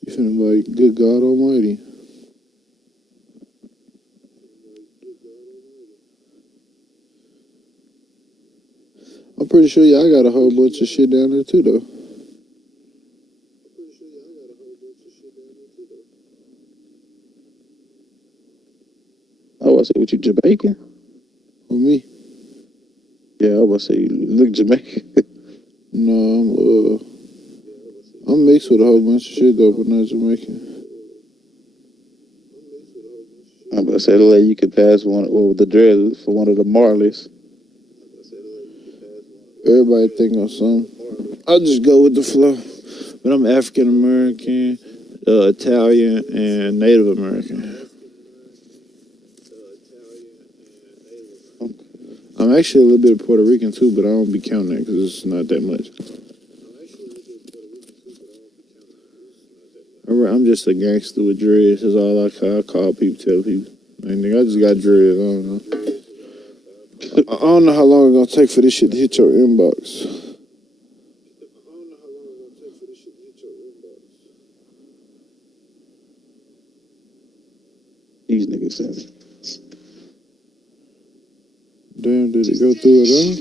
You finna be like, good God Almighty. I'm pretty sure y'all got a whole bunch of shit down there too, though. I was say, what you Jamaican? Who, me? Yeah, I was say you look Jamaican. No, I'm mixed with a whole bunch of shit though, but not Jamaican. I'm about to say the lady you could pass one with the dreads for one of the Marleys. Everybody think I'm something. I'll just go with the flow. But I'm African American, Italian, and Native American. I'm actually a little bit of Puerto Rican too, but I don't be counting that because it's not that much. I'm just a gangster with dreads. That's all I call people, tell people. Man, nigga, I just got dreads. I don't know how long it's gonna take for this shit to hit your inbox. These niggas send me. Damn, did it go through it all?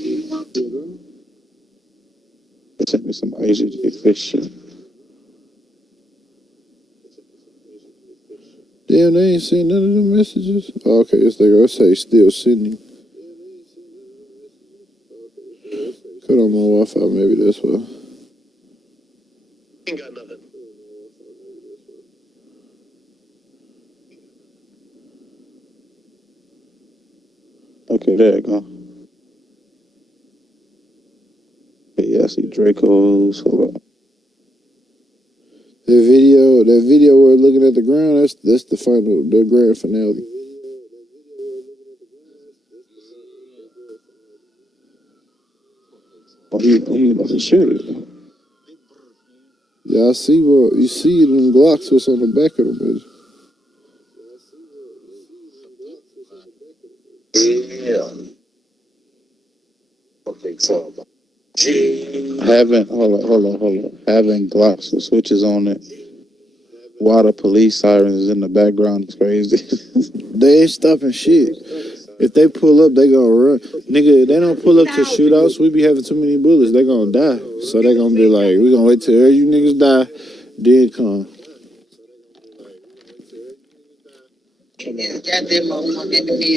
They sent me some Asian fish. Damn, they ain't seen none of them messages. Oh, okay, it's they go. It say still sending. Cut on my Wi-Fi, maybe that's why. Ain't got nothing. Okay, there you go. Okay, yeah, I see Draco's. Hold on. That video where looking at the ground, that's the grand finale. Oh, he wasn't sure. Yeah, I see what you see them Glocks what's on the back of them, bitch. Yeah. Okay, so Having Glocks with switches on it while the police sirens is in the background is crazy. They ain't stopping shit. If they pull up, they gonna run. Nigga, if they don't pull up to shootouts, we be having too many bullets. They gonna die. So they gonna be like, we gonna wait till you niggas die, then come. I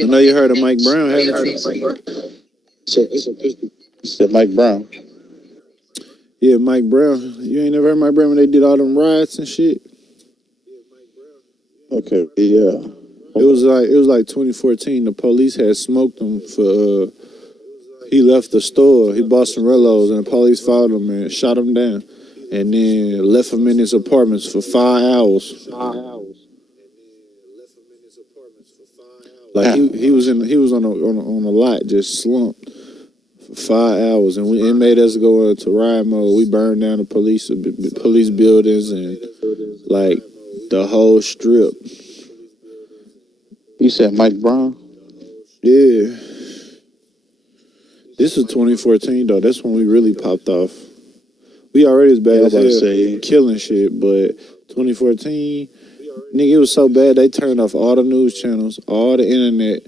know you heard of Mike Brown, haven't you? Said Mike Brown. Yeah, Mike Brown. You ain't never heard Mike Brown when they did all them riots and shit? Okay, yeah. It was like 2014. The police had smoked them for He left the store. He bought some Rellos, and the police followed him and shot him down, and then left him in his apartments for 5 hours. Like he was on a lot just slumped for 5 hours, and it made us go into riot mode. We burned down the police buildings and like the whole strip. You said Mike Brown? Yeah. This was 2014 though. That's when we really popped off. We already as bad as hell killing shit, but 2014, nigga, it was so bad they turned off all the news channels, all the internet.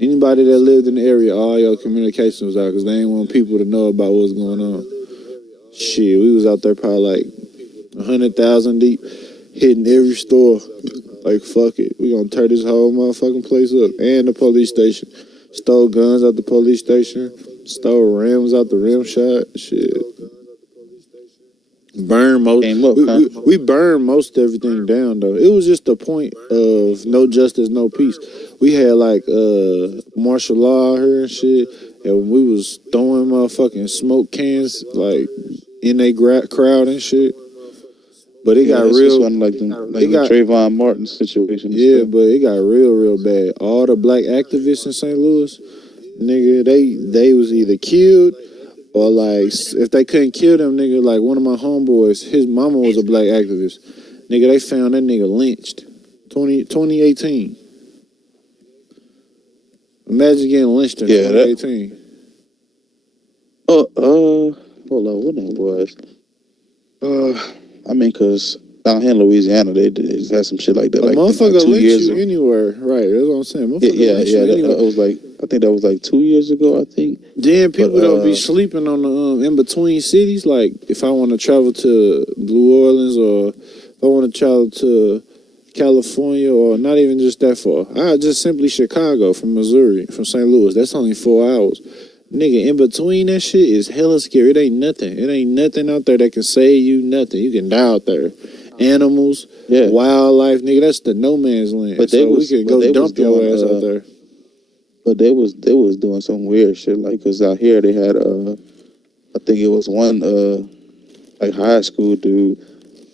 Anybody that lived in the area, all your communications was out because they didn't want people to know about what was going on. Shit, we was out there probably like 100,000 deep, hitting every store. Like, fuck it. We gonna tear this whole motherfucking place up. And the police station. Stole guns out the police station. Stole rims out the rim shop. Shit. Burn most. We burned most everything down though. It was just the point of no justice, no peace. We had like martial law out here and shit, and we was throwing motherfucking smoke cans like in a crowd and shit. But it got real. Like the Trayvon Martin situation. Yeah, but it got real bad. All the black activists in St. Louis, nigga, they was either killed or like if they couldn't kill them, nigga, like one of my homeboys, his mama was a black activist. Nigga, they found that nigga lynched. 2018. Imagine getting lynched in 2018. Hold on, what that was? I mean, cause down here in Louisiana, they just had some shit like that. A like motherfucker lynch you anywhere, right? That's what I'm saying. It was like I think that was like 2 years ago. I think. Then people don't be sleeping on the in between cities. Like if I want to travel to New Orleans or if I want to travel to California or not even just that far, just simply Chicago from Missouri, from St. Louis. That's only 4 hours. Nigga, in between that shit is hella scary. It ain't nothing. It ain't nothing out there that can save you. Nothing. You can die out there. Animals, wildlife, nigga. That's the no man's land. But we can go dump your ass out there. But they was doing some weird shit. Like, cause out here they had I think it was one like high school dude.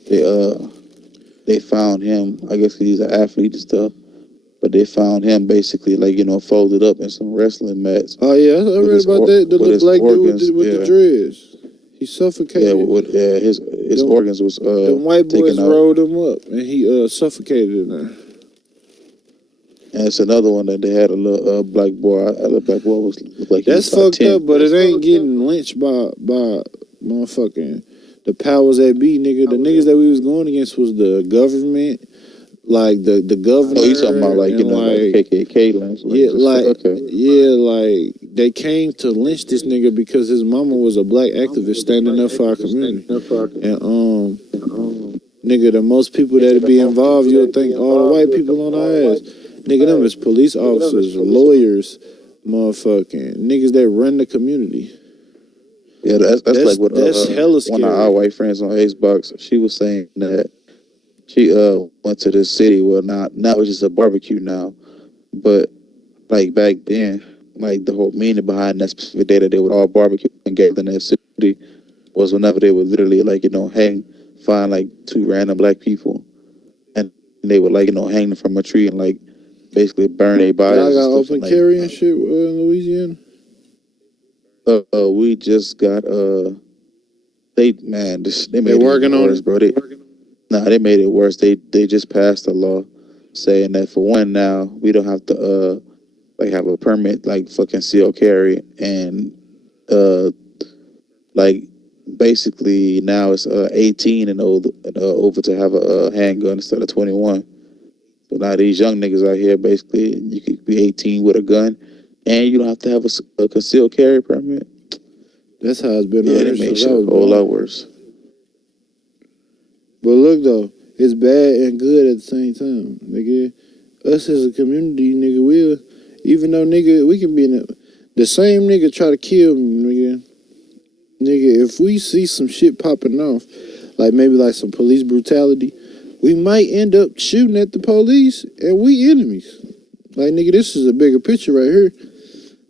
They found him. I guess 'cause he's an athlete and stuff. But they found him basically like, folded up in some wrestling mats. Oh yeah, I read about that. The little black dude with the dreads. He suffocated. Yeah, his organs was the white boys rolled him up and he suffocated in there. And it's another one that they had a little black boy. The black boy looked like that's fucked up, but it ain't getting lynched by motherfucking the powers that be, nigga. The niggas that we was going against was the government. Like the governor. Oh, you talking about like like KKK lynch? Like they came to lynch this nigga because his mama was a black activist standing up for our community. And nigga, the most people that be involved, you'll think all the white people on our ass. Nigga, them is police officers, lawyers, motherfucking niggas that run the community. Yeah, that's like what hella scary. One of our white friends on Xbox, she was saying that. She went to this city. Well, now it's just a barbecue now, but like back then, like the whole meaning behind that specific day that they would all barbecue and gather in that city was whenever they would literally find like 2 random black people, and they would hang them from a tree and like basically burn their bodies. Y'all got open carry and shit in Louisiana. We just got they made They're working on it, bro. They made it worse. They just passed a law saying that for one now we don't have to have a permit like for concealed carry, and basically now it's 18 and over to have a handgun instead of 21. So now these young niggas out here, basically you could be 18 with a gun and you don't have to have a concealed carry permit. That's how it's been. Yeah, it makes shit a whole lot worse. But look though, it's bad and good at the same time, nigga. Us as a community, nigga, even though nigga we can be in the same nigga try to kill me, nigga. If we see some shit popping off, like maybe like some police brutality, we might end up shooting at the police and we enemies. Like nigga, this is a bigger picture right here.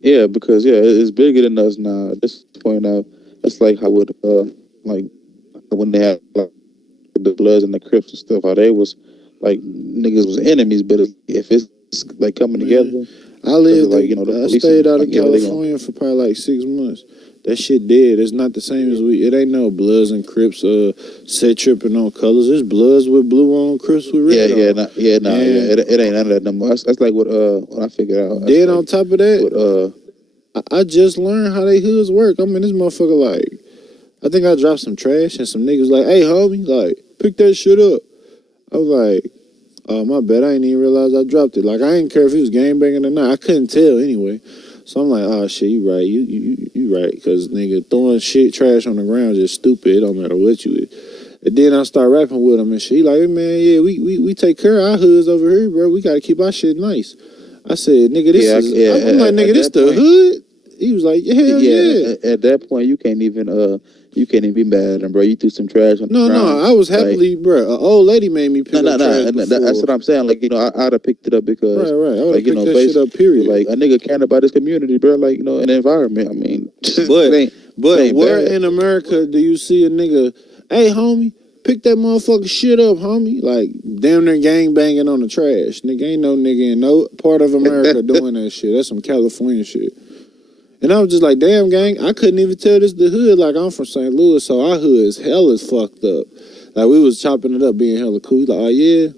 Yeah, because it's bigger than us now. At this point now, it's like how would like when they had like the Bloods and the Crips and stuff, how they was like niggas was enemies, but if it's like coming Man, together, I because lived. like the I police stayed and out like in they gonna California for probably like 6 months. That shit dead. It's not the same as we. It ain't no Bloods and Crips. Set tripping on colors. It's Bloods with blue on, Crips with red on. it ain't none of that no more. That's like what I figured out. That's Dead like on top of that, what I just learned how they hoods work. I mean, this motherfucker like. I think I dropped some trash and some niggas like, hey homie, like pick that shit up. I was like, oh my bad, I didn't even realize I dropped it. Like I didn't care if he was gang banging or not. I couldn't tell anyway. So I'm like, oh shit, you right, you right, cause nigga throwing shit trash on the ground is stupid. It don't matter what you is. And then I start rapping with him and shit. He like, hey, man, yeah, we take care of our hoods over here, bro. We gotta keep our shit nice. I said, nigga, this is. I'm like, nigga, this the hood. He was like, hell yeah. At that point, you can't even be mad at him, bro. You threw some trash on the ground. No, I was happily, bro. An old lady made me pick up trash before. That's what I'm saying. Like, I'd have picked it up because, right. I would like, have picked that shit up, period. like, a nigga caring about his community, bro. Like, an environment. I mean, but where in America do you see a nigga, hey, homie, pick that motherfucking shit up, homie? Like, damn near gang banging on the trash. Nigga, ain't no nigga in no part of America doing that shit. That's some California shit. And I was just like, damn, gang, I couldn't even tell this the hood. Like, I'm from St. Louis, so our hood is hella fucked up. Like, we was chopping it up, being hella cool. Like, oh, yeah.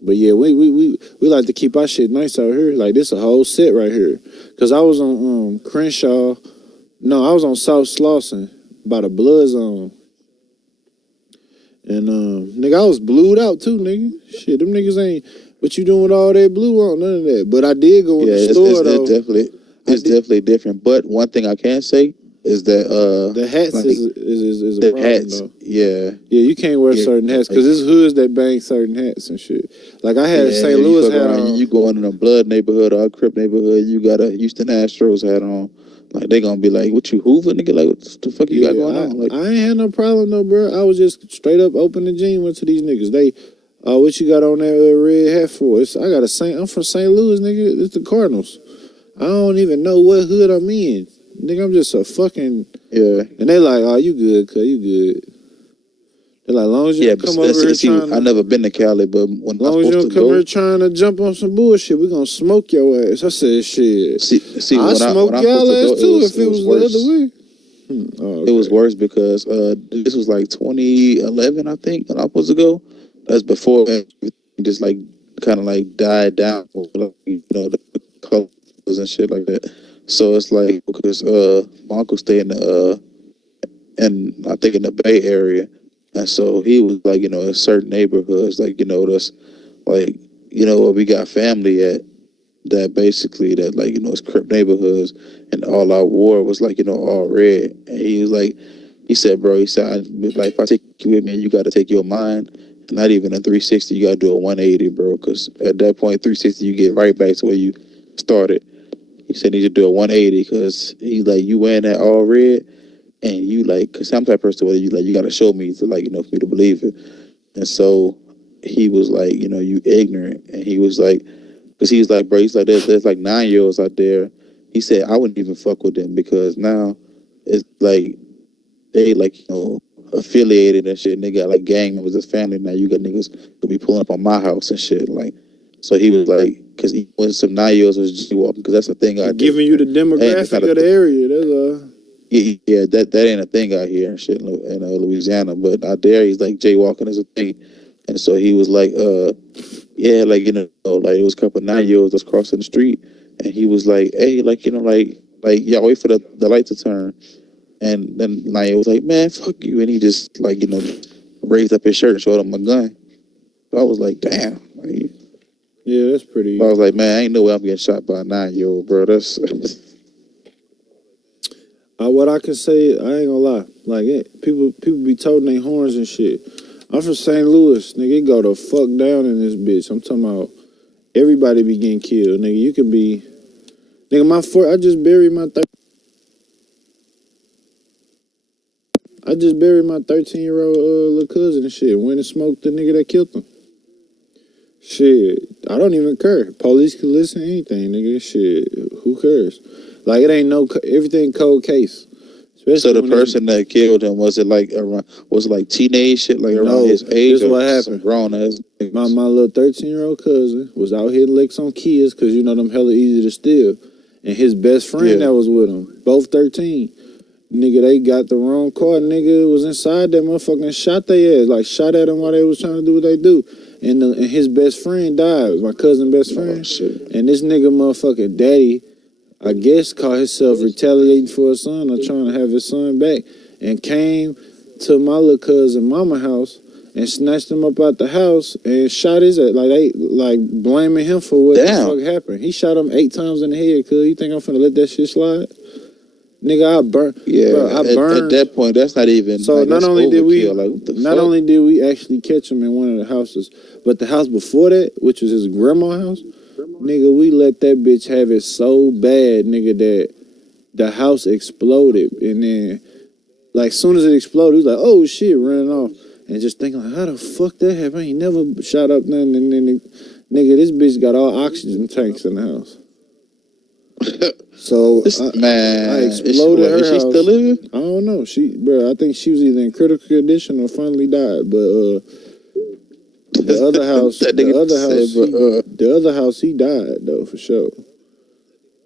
But, yeah, we like to keep our shit nice out here. Like, this a whole set right here. Because I was on Crenshaw. No, I was on South Slauson by the Blood Zone. And, nigga, I was blued out, too, nigga. Shit, them niggas ain't... What you doing with all that blue on? None of that. But I did go in the store, though. It's definitely different. But one thing I can say is that the hats like, is a the problem hats, though. Yeah, you can't wear certain hats because it's hoods that bang certain hats and shit. Like I had a St. Louis hat on. You go in a Blood neighborhood or a Crip neighborhood, you got a Houston Astros hat on. Like they gonna be like, "What you Hoover, nigga? Like what the fuck you got going on?" Like I ain't had no problem though, bro. I was just straight up open the jean went to these niggas. They, what you got on that red hat for? I'm from St. Louis, nigga. It's the Cardinals. I don't even know what hood I'm in. Nigga, I'm just a fucking... Yeah. And they like, oh, you good, cuz, you good. They're like, long as you come over here trying to... I never been to Cali, but when long as you don't come here trying to jump on some bullshit, we gonna smoke your ass. I said, shit. I smoke y'all ass too if it was the other way. Okay. It was worse because this was like 2011, I think, when I was supposed to go. That's before everything just like kind of like died down, like, the colors and shit like that. So it's like because my uncle stayed in I think in the Bay Area, and so he was like in certain neighborhoods like that's like where we got family at that basically that like it's Crip neighborhoods, and all our war was like all red, and he was like he said like if I take you with me, you got to take your mind. Not even a 360, you got to do a 180, bro, because at that point 360 you get right back to where you started. He said he need to do a 180 because he's like, you wearing that all red, and you like, because I'm the type of person where you got to show me to like, for me to believe it. And so he was like, you ignorant. And he was like, because he was like, bro, he's like, there's like 9-year-olds out there. He said, I wouldn't even fuck with them because now it's like, they like, affiliated and shit. And they got like gang members as family. Now you got niggas who be pulling up on my house and shit. Like, so he was like, because when some 9-year-olds was G-walking, because that's the thing out there. Giving you the demographic of the area. That's Yeah, that ain't a thing out here and shit in Louisiana. But out there, he's like jaywalking is a thing. And so he was like, yeah, like, like it was a couple of 9-year-olds that's crossing the street. And he was like, hey, like, like y'all wait for the light to turn. And then like, it was like, man, fuck you. And he just like, raised up his shirt and showed him a gun. So I was like, damn. Like, yeah, that's pretty. I was like, man, ain't no way I'm getting shot by a 9-year-old, bro. That's... what I can say, I ain't gonna lie. Like, people be toting their horns and shit. I'm from St. Louis, nigga. It go the fuck down in this bitch. I'm talking about everybody be getting killed, nigga. You can be, nigga. I just buried my 13-year-old little cousin and shit. Went and smoked the nigga that killed him. Shit, I don't even care. Police can listen to anything, nigga. Shit, who cares? Like it ain't everything cold case. Especially So the when person that killed him, was it like around, was it like teenage shit, like around No, his age, this or what some happened. grown ass My niggas? little 13-year-old cousin was out hitting licks on kids because you know them hella easy to steal. And his best friend Yeah. that was with him, both 13. Nigga, they got the wrong car. Nigga was inside that motherfucker and shot their ass. Like, shot at them while they was trying to do what they do. And his best friend died. My cousin best friend. Oh shit. And this nigga motherfucking daddy, I guess, caught himself retaliating for his son or trying to have his son back. And came to my little cousin mama house and snatched him up out the house and shot his ass. Like, they, like, blaming him for what the fuck happened. He shot him 8 times in the head, cuz. You think I'm finna let that shit slide? Nigga, I burned. Yeah, bro, I burned. at that point, that's not even. So like, not only did we, like, what the not fuck? only did we actually catch him in one of the houses, but the house before that, which was his grandma's house, nigga, we let that bitch have it so bad, nigga, that the house exploded. And then, like, soon as it exploded, he was like, oh shit, running off. And just thinking, like, how the fuck that happened? He never shot up nothing. And then, nigga, this bitch got all oxygen tanks in the house. So I exploded her is she house. still living? I don't know. I think she was either in critical condition or finally died. But the other house, the other house, he died though for sure.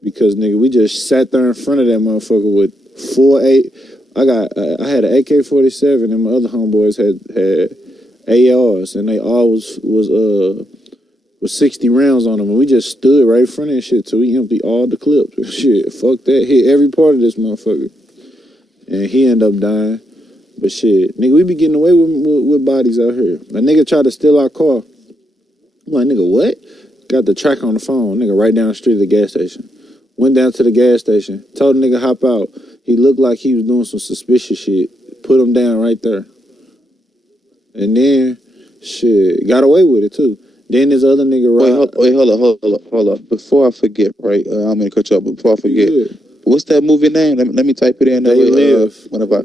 Because nigga, we just sat there in front of that motherfucker with 4.8. I had an AK-47 and my other homeboys had ARs and they all was 60 rounds on them, and we just stood right in front of that shit till we emptied all the clips. Shit, fuck that. Hit every part of this motherfucker. And he ended up dying. But shit, nigga, we be getting away with bodies out here. A nigga tried to steal our car. I'm like, nigga, what? Got the tracker on the phone. Nigga, right down the street of the gas station. Went down to the gas station. Told the nigga hop out. He looked like he was doing some suspicious shit. Put him down right there. And then, shit, got away with it too. Then this other nigga Hold up. Before I forget, right? I'm gonna cut you off. But before I forget, what's that movie name? Let me type it in. They Live. Whenever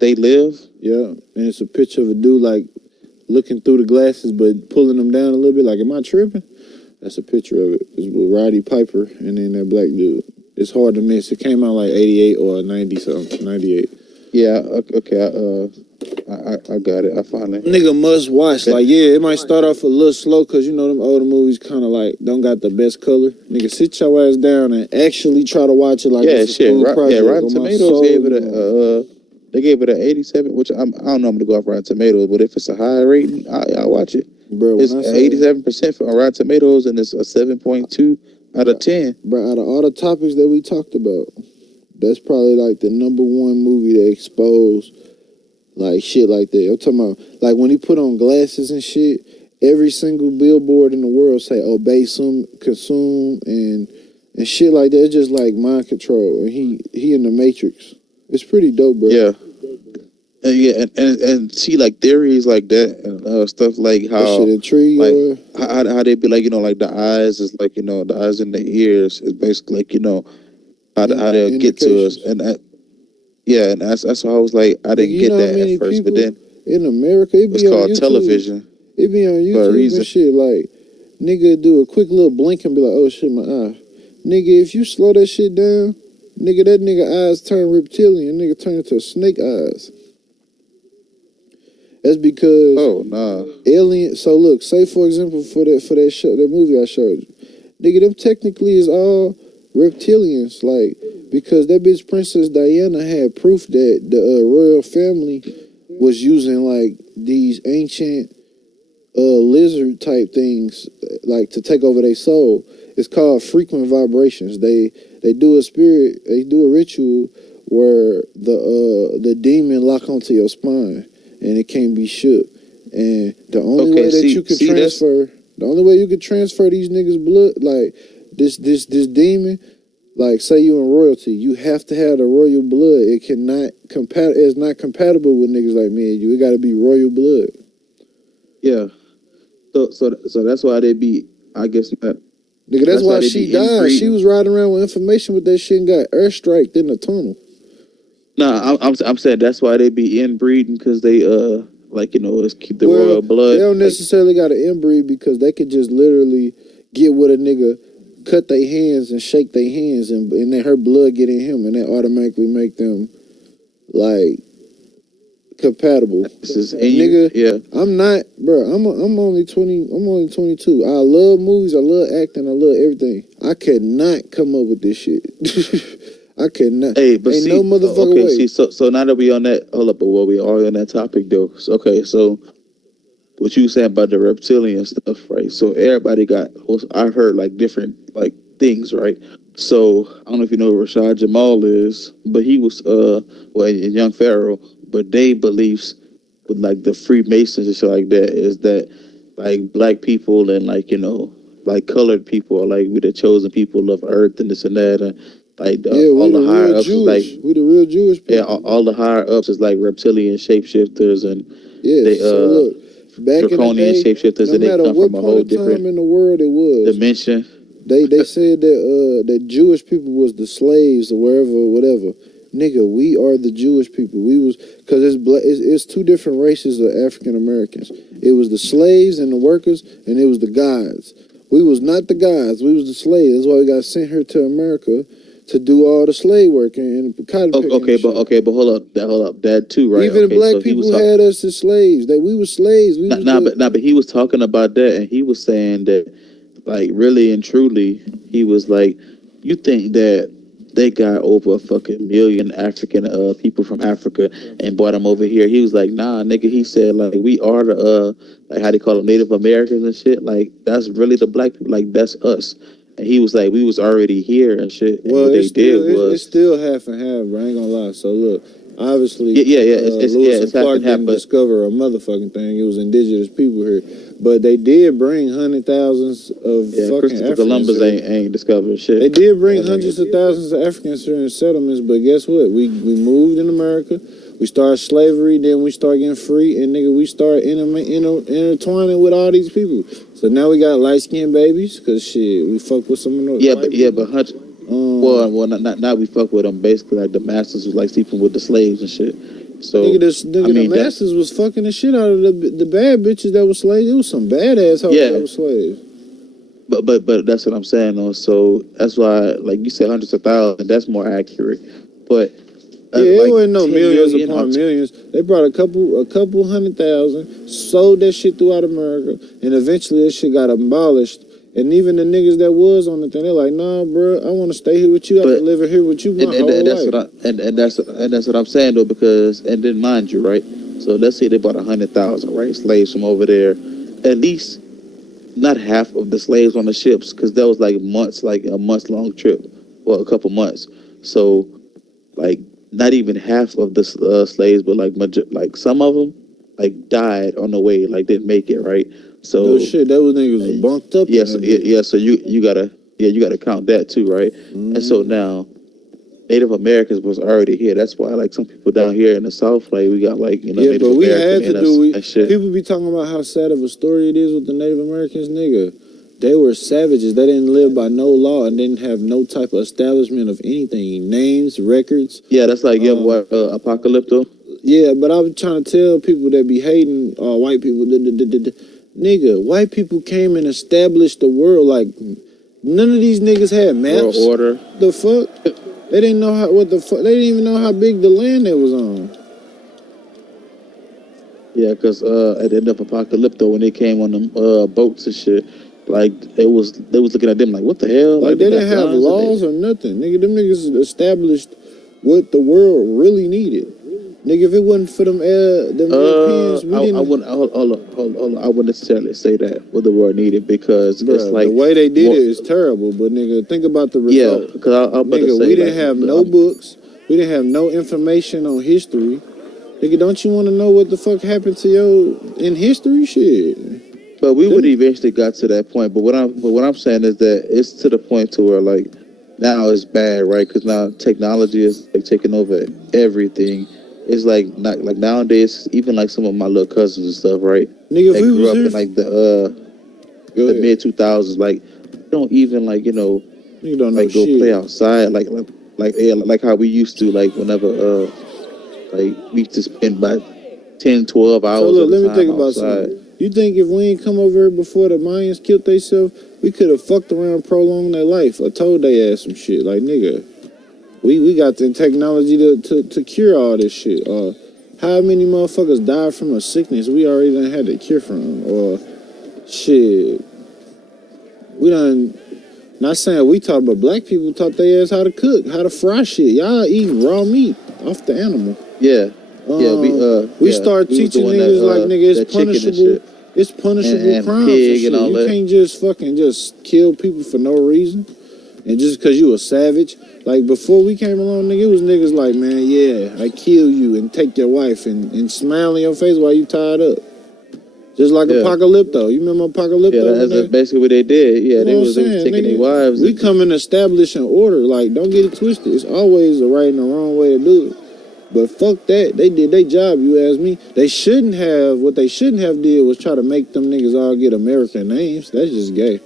They Live. Yeah, and it's a picture of a dude like looking through the glasses, but pulling them down a little bit. Like, am I tripping? That's a picture of it. It's with Roddy Piper and then that black dude. It's hard to miss. It came out like 88 or 90 something. 98. Yeah. Okay. I got it. I finally. Nigga must watch. Like, yeah, it might start off a little slow because, you know, them older movies kind of like don't got the best color. Nigga, sit your ass down and actually try to watch it like it's a school project. Rotten Tomatoes gave it they gave it an 87, which I don't know. I'm gonna go off Rotten Tomatoes, but if it's a high rating, I'll watch it. Bro, it's 87% for Rotten Tomatoes, and it's a 7.2 out of 10. Bro, out of all the topics that we talked about, that's probably like the #1 movie that exposed like shit like that. I'm talking about like when he put on glasses and shit, every single billboard in the world say obey, consume, and shit like that. It's just like mind control, and he in the Matrix. It's pretty dope, bro. Yeah. And see, like, theories like that and stuff like how that shit intrigue, like how they be like, you know, like the eyes is like, you know, the eyes and the ears is basically like, you know, how they'll get to us. And and that's why I was like, I didn't get that at first, but then in America it be it's called YouTube. Television. It be on YouTube and shit. Like, nigga do a quick little blink and be like, oh shit, my eye. Nigga, if you slow that shit down, nigga, that nigga eyes turn reptilian. Nigga turn into snake eyes. That's because alien. So look, say for example for that show, that movie I showed you, nigga, them technically is all reptilians. Like, because that bitch Princess Diana had proof that the royal family was using like these ancient lizard type things like to take over their soul. It's called frequent vibrations. They do a ritual where the demon lock onto your spine and it can't be shook. And the only way that you can transfer, the only way you can transfer these niggas' blood, like this demon, like say you in royalty, you have to have the royal blood. It cannot it's not compatible with niggas like me and you. It got to be royal blood. Yeah. So that's why they be, I guess. Nigga, that's why she died. She was riding around with information with that shit and got airstriked in the tunnel. Nah, I'm saying that's why they be inbreeding, because they like, you know, let's keep the royal blood. They don't necessarily got to inbreed because they could just literally get with a nigga cut their hands and shake their hands, and then her blood get in him, and that automatically make them like compatible. This is Nigga, yeah. I'm not, bro. I'm only 20. I'm only 22. I love movies. I love acting. I love everything. I could not come up with this shit. I could not. Hey, but Ain't see, no motherfucking okay, way. see, so now that we on that, hold up, but while we are on that topic though, so, okay, so what you saying about the reptilian stuff, right? So everybody got, I heard like different like things, right? So I don't know if you know who Rashad Jamal is, but he was well, in Young Pharaoh, but they beliefs with like the Freemasons and shit like that is that like black people and like like colored people are like we the chosen people of Earth and this and that and like all the higher ups is like we the real Jewish people. yeah all the higher ups is like reptilian shapeshifters and they so look, back in the draconian day, shapeshifters no and they matter come what from a part whole of time different in the world it was, dimension. they said that Jewish people was the slaves or wherever, whatever. Nigga, we are the Jewish people. We was because it's two different races of African Americans. It was the slaves and the workers, and it was the gods. We was not the gods. We was the slaves. That's why we got sent here to America to do all the slave work and cotton picking. Okay, but hold up, that too, right? Even okay, black so people had us as slaves. That we were slaves. We was but he was talking about that, and he was saying that, like, really and truly, he was like, you think that they got over a fucking million African people from Africa and brought them over here? He was like, nah, nigga. He said like we are the like how they call them Native Americans and shit. Like that's really the black people. Like that's us. And he was like, we was already here and shit. And well, what they did was it's still half and half, bro. I ain't gonna lie. So look, obviously, it's Lewis and half Clark and half, didn't but discover a motherfucking thing. It was indigenous people here, but they did bring hundred thousands of fucking Christopher Africans Columbus here. ain't discovered shit. They did bring hundreds of thousands of Africans here in settlements, but guess what? We moved in America. We started slavery, then we start getting free, and nigga, we start intertwining with all these people. So now we got light skinned babies, cause shit, we fuck with some of those. But well, not we fuck with them. Basically, like the masters was like sleeping with the slaves and shit. So the masters was fucking the shit out of the bad bitches that were slaves. It was some badass hoes that were slaves. But that's what I'm saying though. So that's why, like you said, hundreds of thousands. That's more accurate. But it wasn't no millions upon millions. They brought a couple 100,000, sold that shit throughout America, and eventually that shit got abolished. And even the niggas that was on the thing, they're like, nah, bro, I want to stay here with you. I've been living here with you my whole life. That's what I'm saying though, because and then mind you, right? So let's say they bought 100,000, right, slaves from over there. At least not half of the slaves on the ships, because that was like months, like a month-long trip, well, a couple months. So, like, not even half of the slaves, but like some of them, like died on the way, like didn't make it, right? So no shit, that was niggas bunked up. So you gotta count that too, right? And so now Native Americans was already here. That's why like some people down here in the South, like we got like Native but we American had to do shit. People be talking about how sad of a story it is with the Native Americans, nigga. They were savages. They didn't live by no law and didn't have no type of establishment of anything, names, records. Yeah, that's like Apocalypto. Yeah, but I'm trying to tell people that be hating white people. Nigga, white people came and established the world. Like none of these niggas had maps. World order. The fuck? They didn't know what the fuck. They didn't even know how big the land they was on. Yeah, because at the end of Apocalypto, when they came on them boats and shit, like they was looking at them like, what the hell? Like they didn't have laws or nothing. Nigga, them niggas established what the world really needed. Nigga, if it wasn't for them Europeans, we didn't. I wouldn't necessarily say that what the world needed, because it's like the way they did it is terrible. But nigga, think about the result. Yeah, because we didn't have no books. We didn't have no information on history. Nigga, don't you want to know what the fuck happened to you in history? Shit. But we would eventually got to that point. But what I'm saying is that it's to the point to where like now it's bad, right? Because now technology is like taking over everything. It's like not like nowadays, even like some of my little cousins and stuff, right? Nigga, they grew up in like the mid 2000s, like don't even like don't like go play outside like how we used to, like whenever like we used to spend about 10, 12 hours. So look, let me think about something. You think if we ain't come over here before the Mayans killed themselves, we could have fucked around, prolonged their life, or told they ass some shit. Like, nigga, we got the technology to cure all this shit. How many motherfuckers died from a sickness we already done had to cure from? Or shit, we done. Not saying we taught, but black people taught their ass how to cook, how to fry shit. Y'all eating raw meat off the animal. Yeah. We start teaching niggas like, nigga, it's punishable. It's punishable and crime for pig shit. and all You that. can't just fucking just kill people for no reason. And just because you a savage. Like, before we came along, nigga, it was niggas like, man, yeah, I kill you and take your wife and smile in your face while you tied up. Just like Apocalypto. You remember Apocalypto? Yeah, that's basically what they did. Yeah, You know they what was I'm saying, taking nigga? their wives. We come and establish an order. Like, don't get it twisted. It's always the right and the wrong way to do it. But fuck that. They did their job, you ask me. They shouldn't have, what they shouldn't have did was try to make them niggas all get American names. That's just gay.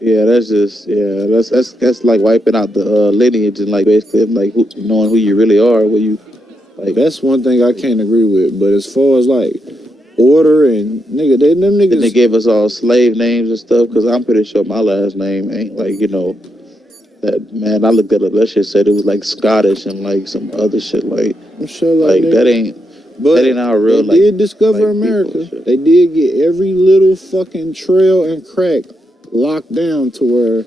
Yeah, that's like wiping out the lineage and like basically like knowing who you really are. Where you like. That's one thing I can't agree with. But as far as like order and nigga, them niggas. Then they gave us all slave names and stuff. Because I'm pretty sure my last name ain't like that. Man, I looked at it. That shit said it was like Scottish and like some other shit. Like I'm sure like that ain't. But that ain't our real. They did discover America. They did get every little fucking trail and crack locked down to where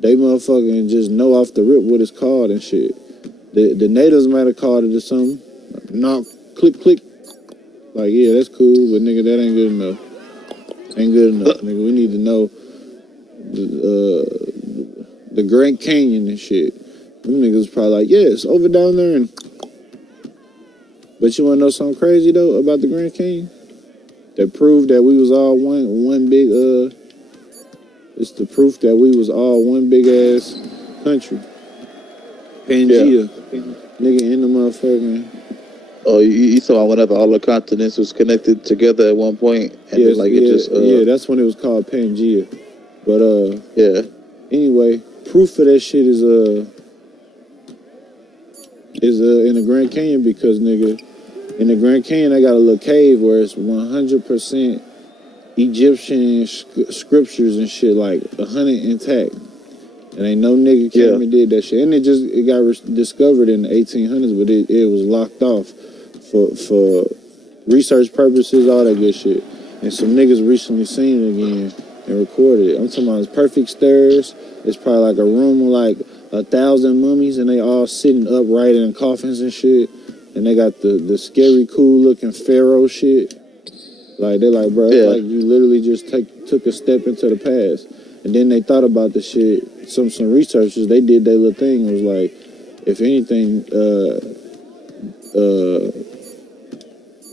they motherfucking just know off the rip what it's called and shit. The natives might have called it or something. Knock, click, click. Like, yeah, that's cool, but nigga, that ain't good enough. Ain't good enough, nigga. We need to know the Grand Canyon and shit. Them niggas probably like, yeah, it's over down there. And but you wanna know something crazy though about the Grand Canyon? That proved that we was all one big it's the proof that we was all one big ass country. Pangea. Nigga in the motherfucking. Oh, you saw whenever all the continents was connected together at one point, and yes, like yeah, it just yeah, that's when it was called Pangea. But yeah. Anyway, proof of that shit is in the Grand Canyon because nigga, in the Grand Canyon I got a little cave where it's 100% Egyptian scriptures and shit, like 100 intact. And ain't no nigga came and did that shit. And it got discovered in the 1800s, but it was locked off for research purposes, all that good shit. And some niggas recently seen it again and recorded it. I'm talking about it's perfect stairs. It's probably like a room with like 1,000 mummies, and they all sitting upright in coffins and shit. And they got the scary, cool looking pharaoh shit. Like, they're like, bro, it's like you literally just took a step into the past. And then they thought about the shit. Some researchers, they did their little thing. It was like, if anything,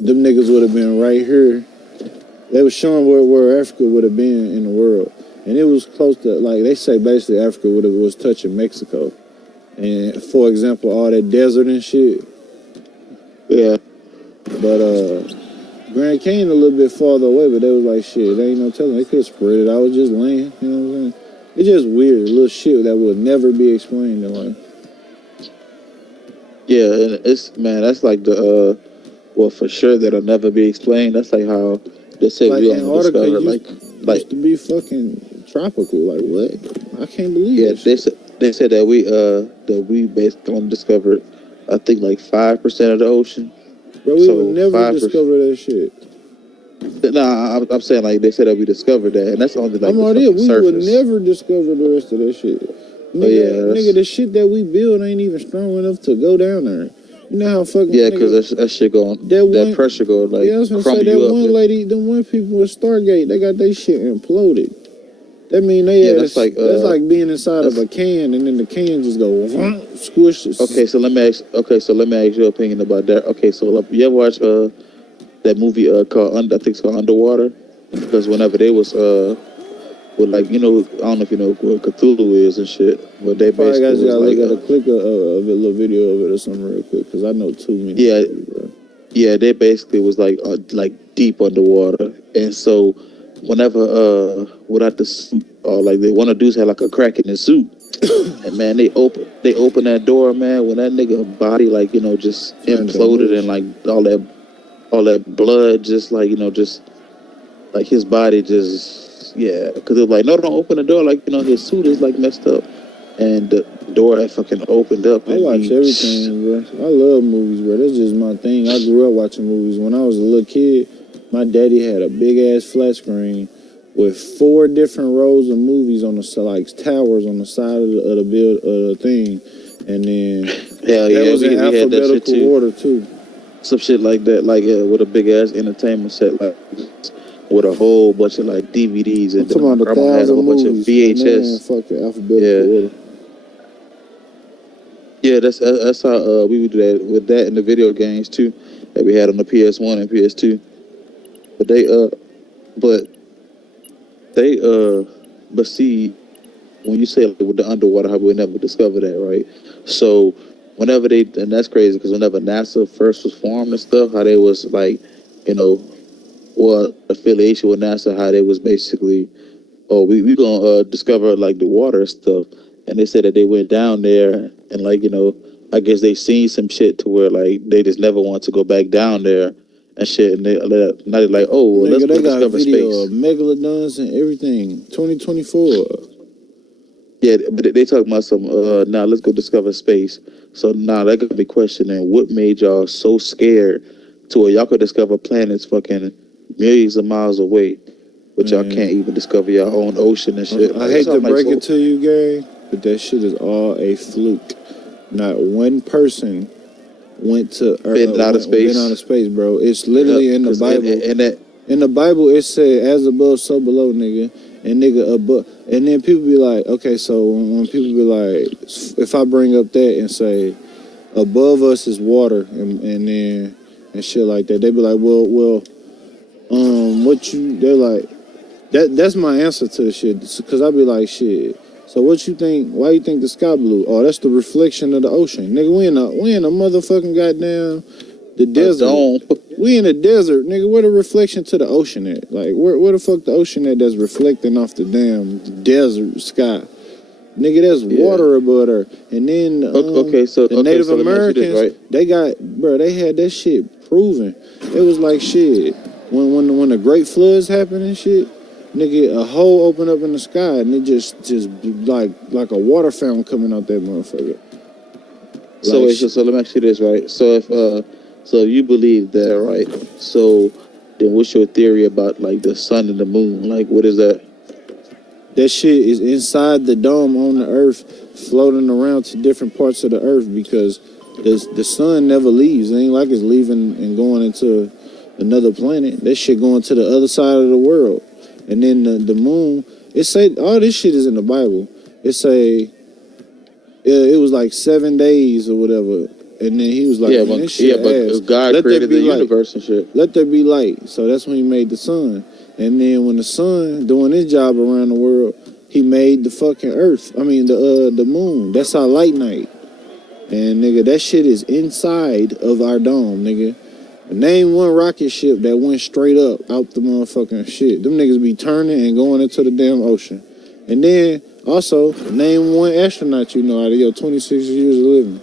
them niggas would have been right here. They was showing where Africa would have been in the world. And it was close to, like, they say basically Africa was touching Mexico. And, for example, all that desert and shit. Yeah. But, Grand Canyon a little bit farther away, but they was like, shit, they ain't no telling. They could have spread it out, just land, you know what I'm saying? It's just weird, little shit that would never be explained in life. Yeah, and it's, man, that's like the, well, for sure that'll never be explained. That's like how they say like we only discovered, used to be fucking tropical. Like, what? I can't believe it. Yeah, they said that we basically only discovered, I think, like 5% of the ocean. Bro, we would never discover that shit. Nah, I'm saying like they said that we discovered that, and that's only like we would never discover the rest of that shit. Nigga, the shit that we build ain't even strong enough to go down there. You know how fucking because that shit going, that pressure going like crumble you up. One lady, them one people with Stargate, they got their shit imploded. That mean that's like being inside of a can, and then the can just go squish. Okay, so let me ask your opinion about that. Okay, so you ever watch that movie called I think it's called Underwater? Because whenever they was with like, I don't know if you know what Cthulhu is and shit, but they basically was like look at a click of a little video of it or something real quick because I know too many. Yeah, people, yeah, they basically was like deep underwater, and so whenever without the suit, or like they want to do have like a crack in the suit, and man, they open that door, man, when that nigga body just imploded and like all that all that blood, just like just like his body, just because it was like, no, don't open the door, like his suit is like messed up, and the door had fucking opened up, I and watch everything, bro. I love movies, bro. That's just my thing. I grew up watching movies. When I was a little kid, my daddy had a big ass flat screen with 4 different rows of movies on the like towers on the side of the thing, and then hell that yeah, was in we had that shit alphabetical too. order too. Some shit like that, like with a big ass entertainment set, like with a whole bunch of like DVDs, I'm and then talking my about grandma had a 1,000 whole bunch of movies, and they in VHS. fucking alphabetical Yeah, order. yeah, that's how we would do that with that in the video games too that we had on the PS1 and PS2. But but they but see, when you say like with the underwater, how we never discovered that, right? So whenever and that's crazy because whenever NASA first was formed and stuff, how they was like, you know, or affiliation with NASA, how they was basically, oh, we gonna discover like the water and stuff, and they said that they went down there and like I guess they seen some shit to where like they just never want to go back down there and shit, and now they're like, oh, well, let's Nigga, they go got discover video space. of megalodons and everything. 2024. Yeah, but they talking about some. Now let's go discover space. So now that got me questioning what made y'all so scared to where y'all could discover planets fucking millions of miles away, but y'all Man, can't even discover your own ocean and shit. I Like, hate to something like break so. it to you, gang, but that shit is all a fluke. Not one person went to Been out of been out space. of space, bro. It's Yeah, literally in the because Bible. in that. In the Bible, it said, "As above, so below, nigga." And nigga above, and then people be like, okay, so when people be like, if I bring up that and say, above us is water, and then and shit like that, they be like, well, what you? They're like, that's my answer to the shit, because I be like, shit. So what you think? Why you think the sky blue? Oh, that's the reflection of the ocean, nigga. We in a motherfucking goddamn the A desert. dome. We in the desert, nigga. Where the reflection to the ocean at? Like, where the fuck the ocean at that's reflecting off the damn desert sky? Nigga, there's water above there. And then the Native Americans, right? they had that shit proven. It was like shit. When the Great Floods happened and shit, nigga, a hole opened up in the sky and it just like a water fountain coming out that motherfucker. So let me ask you this, right? So if you believe that, right? So then what's your theory about like the sun and the moon? Like, what is that? That shit is inside the dome on the earth, floating around to different parts of the earth because the sun never leaves. It ain't like it's leaving and going into another planet. That shit going to the other side of the world. And then the moon, it say all this shit is in the Bible. It say it was like 7 days or whatever. And then he was like, but God created the universe and shit. Let there be light. So that's when he made the sun. And then when the sun doing his job around the world, he made the fucking earth. I mean the moon. That's our light night. And nigga, that shit is inside of our dome, nigga. Name one rocket ship that went straight up out the motherfucking shit. Them niggas be turning and going into the damn ocean. And then also name one astronaut you know out of your 26 years of living.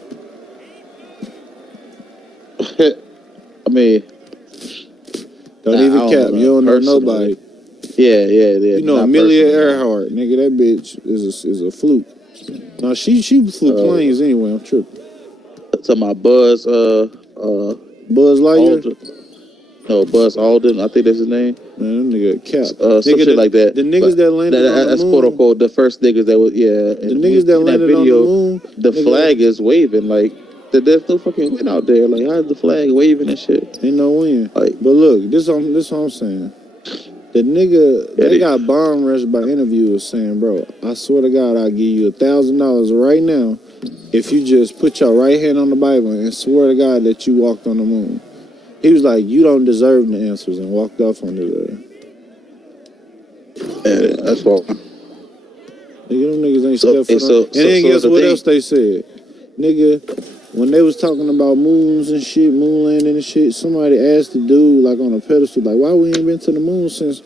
I mean, don't even cap. You don't know nobody. Yeah. You know Amelia Earhart, nigga. That bitch is a fluke. No, she flew planes anyway. I'm tripping. Talking about Buzz Lightyear. Aldrin. No, Buzz Aldrin. I think that's his name. Man, that nigga cap. Some shit like that. The niggas that landed on the moon. That's quote unquote the first niggas that was The niggas that landed on the moon. The flag is waving like. There's no fucking wind out there. Like, how's the flag waving and shit? Ain't no wind. Like, but look, this what I'm saying. The nigga, they got bomb rushed by interviewers saying, bro, I swear to God, I'll give you $1,000 right now if you just put your right hand on the Bible and swear to God that you walked on the moon. He was like, you don't deserve the answers, and walked off on the yeah, that's all. Nigga, them niggas ain't stepped foot on. And then guess what else they said? Nigga, when they was talking about moons and shit, moon landing and shit, somebody asked the dude, like, on a pedestal, like, why we ain't been to the moon since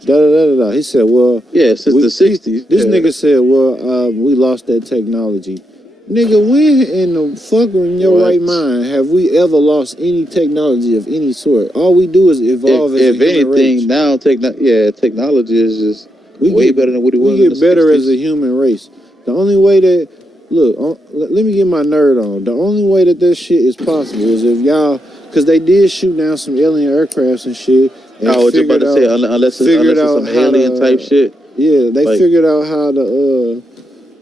da-da-da-da-da. He said, well... Yeah, since the 60s. This nigga said, well, we lost that technology. Nigga, when in the fuck in your right What? mind have we ever lost any technology of any sort? All we do is evolve as a If human race. anything, now technology is just We way get better than what it we was in the get better as a '60s. human race. The only way that let me get my nerd on. The only way that this shit is possible is if y'all, because they did shoot down some alien aircrafts and shit, and I was just about to say, figured unless it's out some how alien type to shit, they like, figured out how to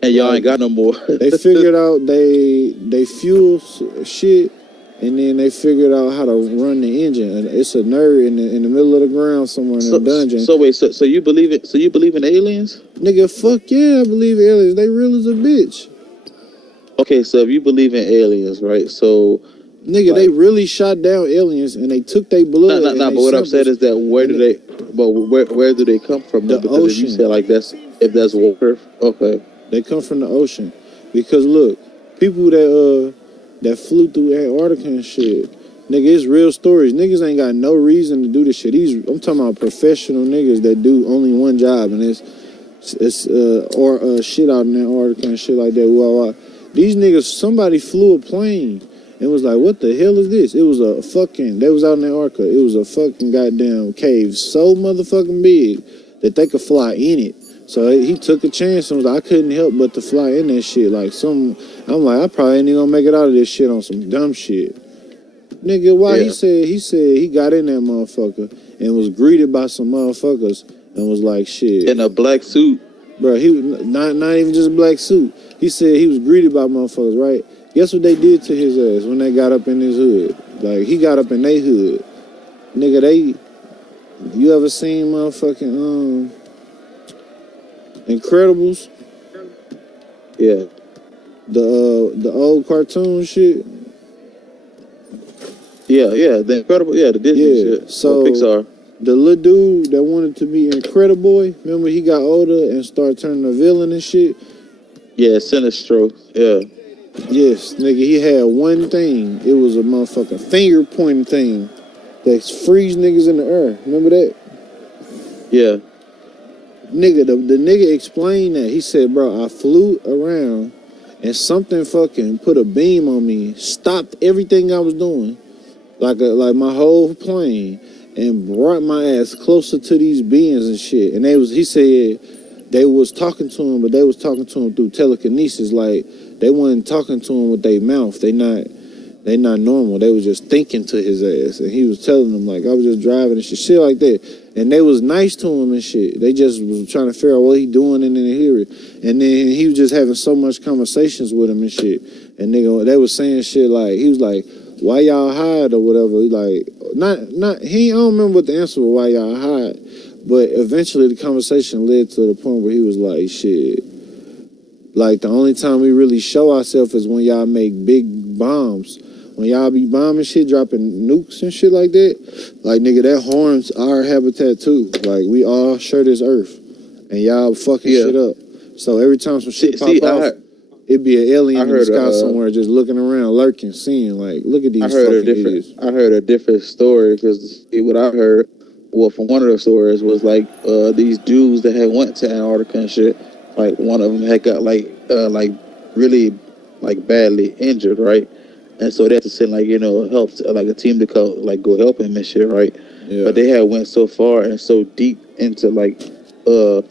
and y'all like ain't got no more. they figured out they fuel shit, and then they figured out how to run the engine. And it's a nerd in the middle of the ground somewhere in a dungeon. So wait, so you believe it? So you believe in aliens? Nigga, fuck yeah, I believe aliens. They real as a bitch. Okay, so if you believe in aliens, right? So Nigga, they like, really shot down aliens and they took their blood and nah. they But what I'm saying samples. is that And it, where do they come from though? the Because if you say ocean, like if that's water, okay, they come from the ocean. Because look, people that flew through Antarctica and shit, nigga, it's real stories. Niggas ain't got no reason to do this shit. I'm talking about professional niggas that do only one job, and it's shit out in Antarctica and shit like that. Well, these niggas, somebody flew a plane and was like, "What the hell is this?" It was a fucking. They was out in Antarctica. It was a fucking goddamn cave so motherfucking big that they could fly in it. So he took a chance and was like, I couldn't help but to fly in that shit. I'm like, I probably ain't even gonna make it out of this shit on some dumb shit. Nigga, why yeah, he said he got in that motherfucker and was greeted by some motherfuckers and was like, shit. in a black suit. Bro, he was not even just a black suit. He said he was greeted by motherfuckers, right? Guess what they did to his ass when they got up in his hood? Like, he got up in their hood. Nigga, you ever seen motherfucking, Incredibles? Yeah, The old cartoon shit? the Incredible, the Disney Yeah, shit or so Pixar. the little dude that wanted to be Incrediboy, remember he got older and started turning a villain and shit? Yeah, Sinestro. Yeah, Yes, nigga, he had one thing. It was a motherfucking finger pointing thing that freeze niggas in the air. Remember that? yeah. Nigga, the nigga explained that. He said, bro, I flew around and something fucking put a beam on me, stopped everything I was doing, like my whole plane, and brought my ass closer to these beings and shit. And he said they was talking to him, but they was talking to him through telekinesis. Like, they wasn't talking to him with their mouth. They not normal. They was just thinking to his ass. And he was telling them, like, I was just driving and shit like that. And they was nice to him and shit. They just was trying to figure out what he doing and then hear it. And then he was just having so much conversations with him and shit. And they was saying shit like, he was like, why y'all hide or whatever. Like, I don't remember what the answer was, why y'all hide. But eventually the conversation led to the point where he was like, shit, like, the only time we really show ourselves is when y'all make big bombs. When y'all be bombing shit, dropping nukes and shit like that, like, nigga, that harms our habitat too. Like, we all share this earth, and y'all fucking Yeah. shit up. So every time some shit pop See, off, it'd be an alien in the sky heard somewhere just looking around, lurking, seeing, like, look at these fucking idiots. I heard a different story because what I heard, well, from one of the stories was like these Jews that had went to Antarctica and shit. Like one of them had got like really like badly injured, right? And so they had to send like help like a team to go help him and shit, right? Yeah. But they had went so far and so deep into like where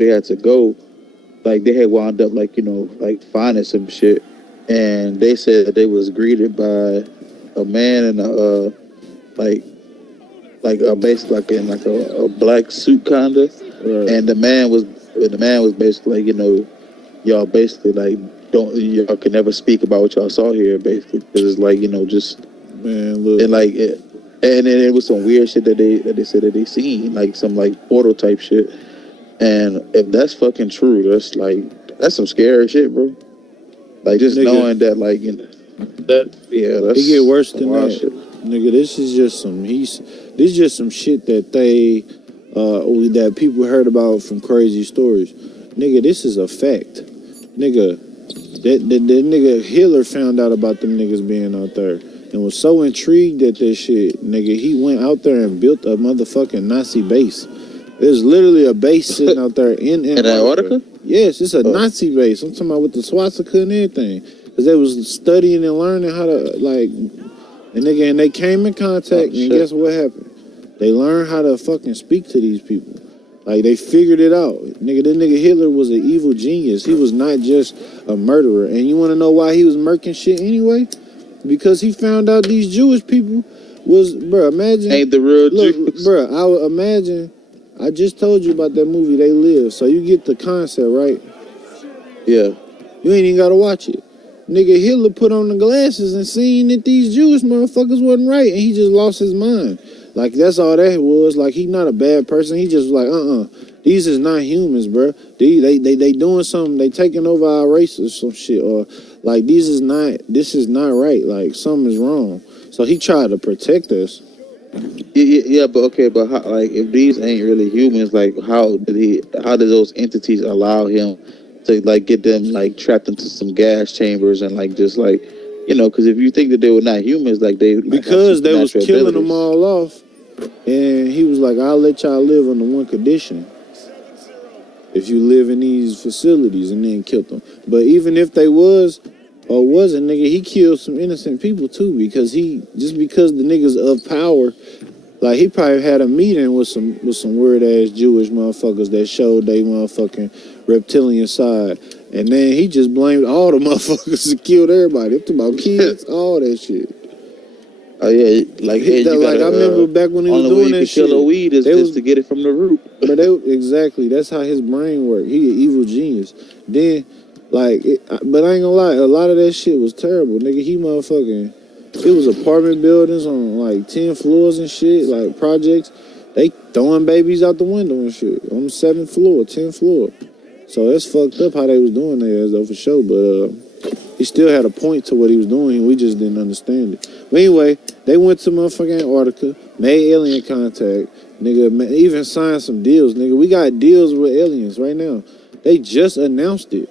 they had to go, like they had wound up like like finding some shit, and they said that they was greeted by a man in a basically like in like a black suit kinda, Right. and the man was basically like y'all basically like y'all can never speak about what y'all saw here basically because it's like just Man, look. and like and then it was some weird shit that they said that they seen like some like portal type shit. And if that's fucking true, that's some scary shit, bro. Like just Nigga, knowing that, like that's it get worse than wild that. shit. Nigga, this is just some shit that that people heard about from crazy stories. Nigga, this is a fact. Nigga, that nigga Hitler found out about them niggas being out there and was so intrigued at this shit. Nigga, he went out there and built a motherfucking Nazi base. There's literally a base sitting out there in Antarctica. Yes, it's a Nazi base. I'm talking about with the swastika and everything. Because they was studying and learning how to, like, and they came in contact, and guess what happened? They learned how to fucking speak to these people. Like, they figured it out. Nigga, this nigga Hitler was an evil genius. He was not just a murderer. And you want to know why he was murking shit anyway? Because he found out these Jewish people was, bruh, imagine. Ain't the real Jews. Bruh, I would imagine, I just told you about that movie, They Live. So you get the concept, right? Yeah. You ain't even got to watch it. Nigga, Hitler put on the glasses and seen that these Jewish motherfuckers wasn't right, and he just lost his mind. Like, that's all that was. Like, he not a bad person. He just was like, these is not humans, bro. They doing something. They taking over our race or some shit. Or, like, this is not right. Like, something is wrong. So he tried to protect us. Yeah, but how, like, if these ain't really humans, like, how did those entities allow him to, like, get them, like, trapped into some gas chambers and, like, just, like, you know, because if you think that they were not humans, like, because they was killing them all off, and he was like, I'll let y'all live under one condition. If you live in these facilities, and then killed them. But even if they was or wasn't, nigga, he killed some innocent people too, because the niggas of power, like, he probably had a meeting with some weird ass Jewish motherfuckers that showed they motherfucking reptilian side, and then he just blamed all the motherfuckers that killed everybody. I'm talking about kids, all that shit. Oh yeah, like, hey, you gotta, I remember back when he was doing that shit. Kill a weed is just to get it from the root. But exactly, that's how his brain worked. He an evil genius. Then, like, but I ain't gonna lie, a lot of that shit was terrible, nigga. He motherfucking, it was apartment buildings on like 10 floors and shit, like projects. They throwing babies out the window and shit on the 7th floor, 10th floor. So that's fucked up how they was doing that, though, for sure. But he still had a point to what he was doing, and we just didn't understand it. But anyway, they went to motherfucking Antarctica, made alien contact, nigga, even signed some deals, nigga. We got deals with aliens right now. They just announced it.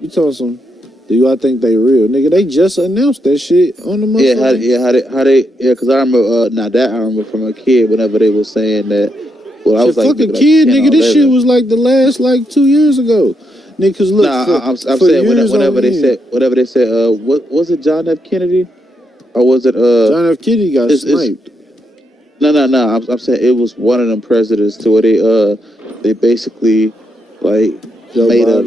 You told some, do I think they real? Nigga, they just announced that shit on the motherfucker. Because I remember, I remember from a kid whenever they were saying that. Well, I was like, fucking kid, nigga, this shit was like the last, like, 2 years ago. Nigga, cause look, I'm saying whenever they said, what was it, John F. Kennedy? Or was it, John F. Kennedy got sniped. No. I'm saying it was one of them presidents to where they basically, like, made no.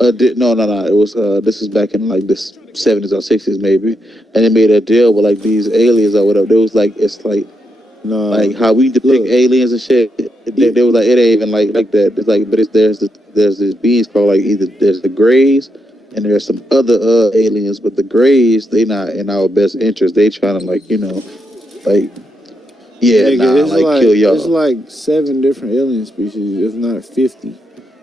It was, this is back in, like, the 70s or 60s maybe. And they made a deal with, like, these aliens or whatever. It was like, it's like, no, like how we depict aliens and shit. They was like, it ain't even like that. It's like, but there's this beings called, like, either there's the Greys and there's some other aliens, but the Greys, they not in our best interest. They trying to, like, you know, like, nigga, kill y'all. It's like 7 different alien species, if not 50.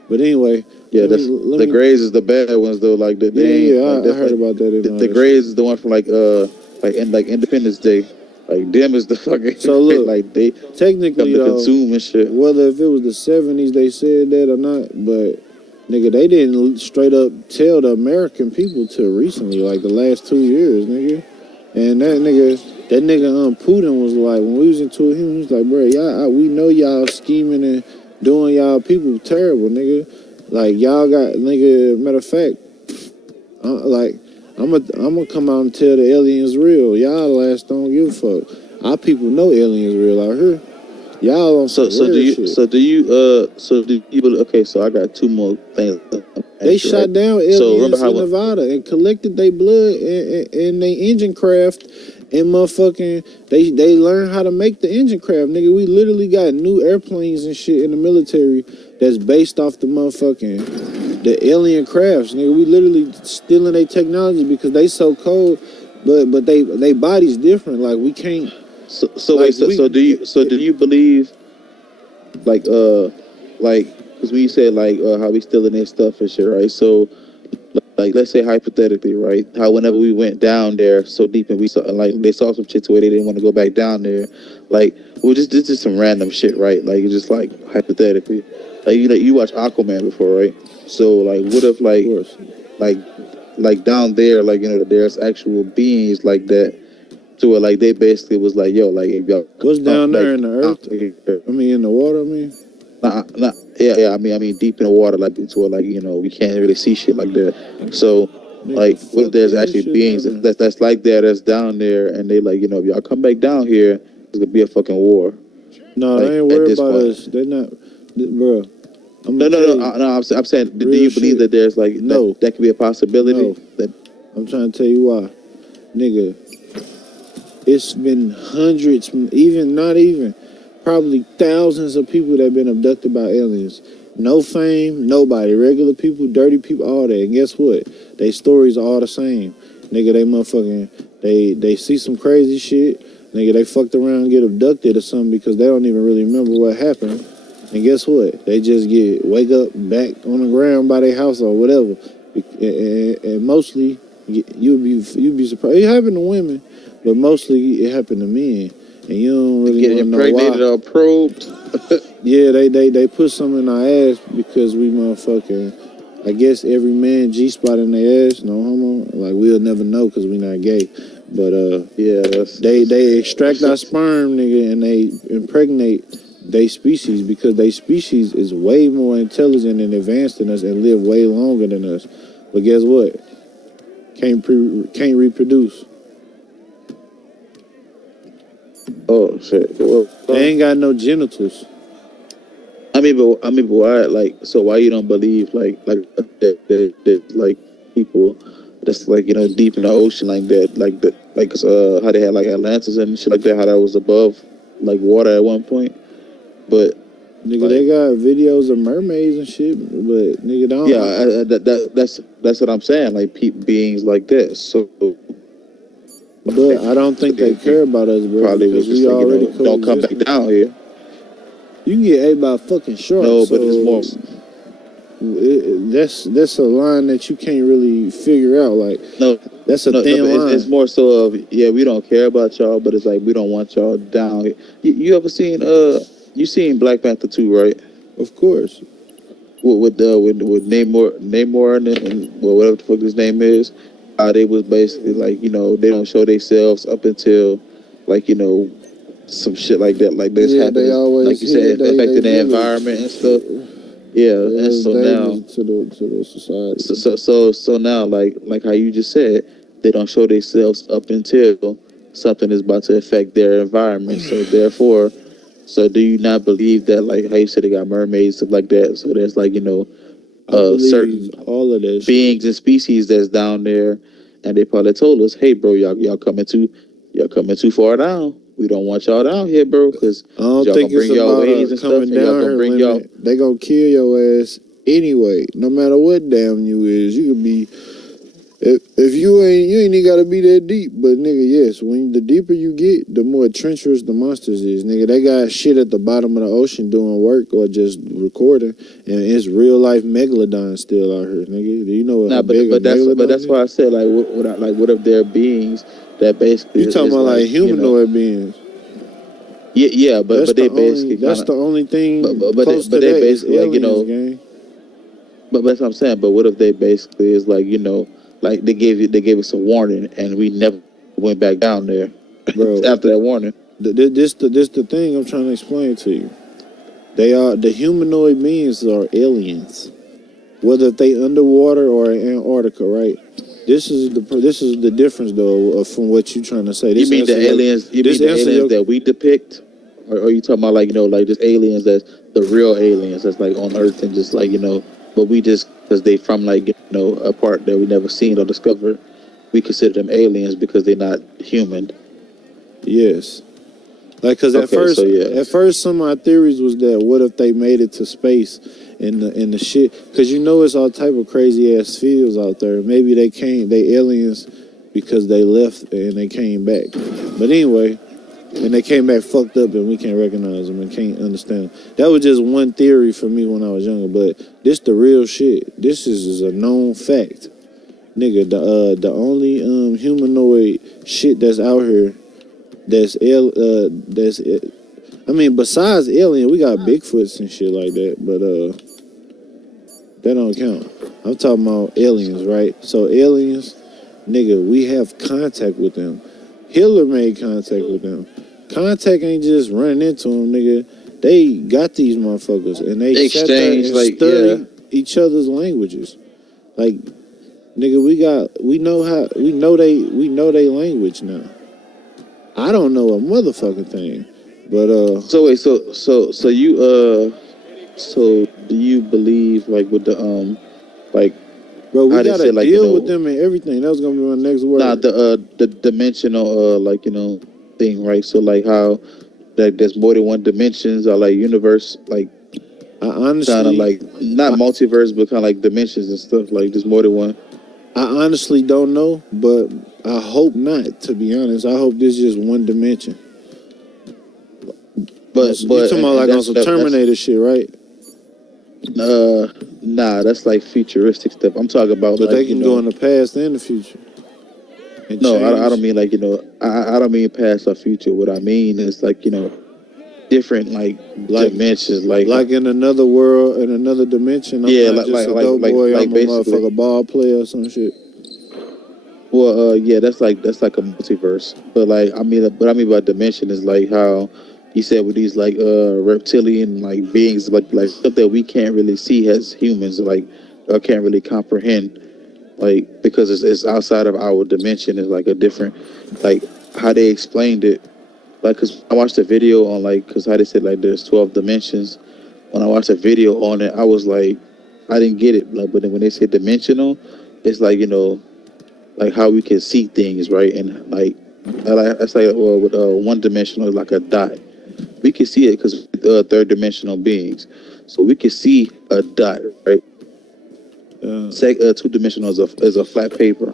But anyway, the Greys is the bad ones though. Like I heard about that. The Greys is the one from like Independence Day. Like, them is the fucking, so look, like, they technically though, consume and shit. Whether if it was the 70s they said that or not, but nigga, they didn't straight up tell the American people till recently, like the last 2 years, nigga. And that nigga Putin was like, when we was into him, he was like, bro, y'all, we know y'all scheming and doing y'all people terrible, nigga. Like, y'all got, nigga, matter of fact, like, I'm gonna come out and tell the aliens real. Y'all last don't give a fuck. Our people know aliens real out here. Y'all on so do you okay, so I got 2 more things. They shot down aliens in Nevada and collected their blood and they engine craft and motherfucking they learned how to make the engine craft, nigga. We literally got new airplanes and shit in the military that's based off the motherfucking the alien crafts, nigga. We literally stealing their technology because they so cold, but they bodies different. Like, we can't. So do you believe, like, because when you said, like, how we stealing their stuff and shit, right? So, like, let's say hypothetically, right? How whenever we went down there so deep and we saw, like, they saw some shit to where they didn't want to go back down there, like, well, this is some random shit, right? Like, it's just like hypothetically, like, you know, you watch Aquaman before, right? So, like, what if, like down there, like, you know, there's actual beings like that to it. Like they basically was like, yo, like if y'all What's down there in the earth? here, I mean, in the water. I mean, yeah. I mean, deep in the water, like to it, like we can't really see shit like that. So, nigga, like, what if fuck there's that actually shit beings down there. that's like that, that's down there, and they like, if y'all come back down here, there's gonna be a fucking war. No, Like they ain't at worried this about point. us. They not, bro. I'm No, gonna no, tell no, you, no. I'm saying, do real you believe shit. that there's like No, that could be a possibility? no. That I'm trying to tell you why, nigga. It's been hundreds, even not even, probably thousands of people that have been abducted by aliens. No fame, nobody. Regular people, dirty people, all that. And guess what? They stories are all the same. Nigga, they motherfucking, they see some crazy shit. Nigga, they fucked around and get abducted or something because they don't even really remember what happened. And guess what? They just wake up back on the ground by their house or whatever. And mostly, you'd be surprised. It happened to women, but mostly it happened to men. And you don't really get want to know impregnated why. or probed. Yeah, they put some in our ass because we motherfucking, I guess every man G-spot in their ass, no homo. Like, we'll never know because we not gay. But Yeah, they extract our sperm, nigga, and they impregnate they species because they species is way more intelligent and advanced than us and live way longer than us. But guess what? Can't reproduce. Oh shit. Well, They ain't got no genitals. but why? Like, so why you don't believe that like people that's like deep in the ocean like that, like how they had like Atlantis and shit like that, how that was above like water at one point, but Nigga, like they got videos of mermaids and shit, but nigga, yeah, don't. that's what I'm saying. Like beings like that. So But I don't think they care about us, bro, probably because was just we like already don't come back coexisting. down here. You can get ate by a fucking shark, No, so but it's more. that's a line that you can't really figure out. Like, No, that's a no, thin but it's line. more so of we don't care about y'all, but it's like we don't want y'all down here. You ever seen you seen Black Panther 2, right? Of course. With Namor and well, whatever the fuck his name is, they was basically like they don't show themselves up until like some shit like that, like this Yeah, happening, they like always you hid said, they affecting the village. environment and stuff. Yeah, It and was so now dangerous to the society. so now like how you just said, they don't show themselves up until something is about to affect their environment. So therefore, so do you not believe that, like how you said they got mermaids, stuff like that? So there's like I believe certain all of that shit. beings and species that's down there, and they probably told us, hey bro, y'all coming too far down. We don't want y'all down here, bro, because I don't y'all think gonna it's bring y'all about waves a and stuff, coming and y'all down gonna here bring y'all. limit. They gonna kill your ass anyway, no matter what damn you is. You could be if you ain't even gotta be that deep. But nigga, yes, when the deeper you get, the more treacherous the monsters is. Nigga, they got shit at the bottom of the ocean doing work or just recording, and it's real life megalodons still out here, nigga. Do you know what Nah, how big a but megalodon that's is? why I said like what if there are beings that basically You talking is about like like humanoid beings? yeah, That's but the they only. basically kind That's of the only thing close but to they that is basically like aliens, gang. but that's what I'm saying. But what if they basically is like like they gave us a warning and we never went back down there Bro, after that warning. this the thing I'm trying to explain to you. They are the humanoid beings are aliens, whether they underwater or in Antarctica, right? This is the difference though from what you're trying to say. You mean the aliens? You mean the aliens that we depict, or are you talking about like like just aliens that's the real aliens that's like on Earth and just like but we just because they from like a part that we never seen or discovered, we consider them aliens because they're not human. yes. Like, cause Okay, so at yes. first, some of my theories was that what if they made it to space in the shit? Cause it's all type of crazy ass fields out there. Maybe they aliens because they left and they came back. But anyway, and they came back fucked up and we can't recognize them and can't understand them. That was just one theory for me when I was younger. But this the real shit. This is a known fact, nigga. The only humanoid shit that's out here I mean, besides alien, we got Bigfoots and shit like that, but that don't count. I'm talking about aliens, right? So aliens, nigga, we have contact with them. Hitler made contact with them. Contact ain't just running into them, nigga. They got these motherfuckers, and they sat there and exchange, like, studied each other's languages. Like, nigga, we know they language now. I don't know a motherfucking thing, but So wait, so you so do you believe like with the like bro, we how they gotta said, like, deal with them and everything. That was gonna be my next word. nah, the dimensional like thing, right? So like how like there's more than one dimensions or like universe, like I kind of honestly, like not multiverse but kind of like dimensions and stuff, like there's more than one. I honestly don't know, but I hope not. To be honest, I hope this is just one dimension. But You talking about like on some Terminator shit, right? Nah, that's like futuristic stuff. I'm talking about, But like, they can go in the past and the future. And no, I don't change. mean like I don't mean past or future. What I mean is like different like dimensions, like in another world, in another dimension. I'm yeah, not just a dope boy. I'm a basically. motherfucker ball player or some shit. Well, yeah, that's like a multiverse. But like what I mean by dimension is like how you said with these like reptilian like beings, like stuff that we can't really see as humans, like or can't really comprehend, like because it's outside of our dimension. Is like a different, like how they explained it. Like, cause I watched a video on like, cause how they said like there's 12 dimensions. When I watched a video on it, I was like, I didn't get it. Like, but then when they say dimensional, it's like like how we can see things, right? And like that's like with one dimensional, like a dot. We can see it because third dimensional beings, so we can see a dot, right? Two dimensional is a flat paper.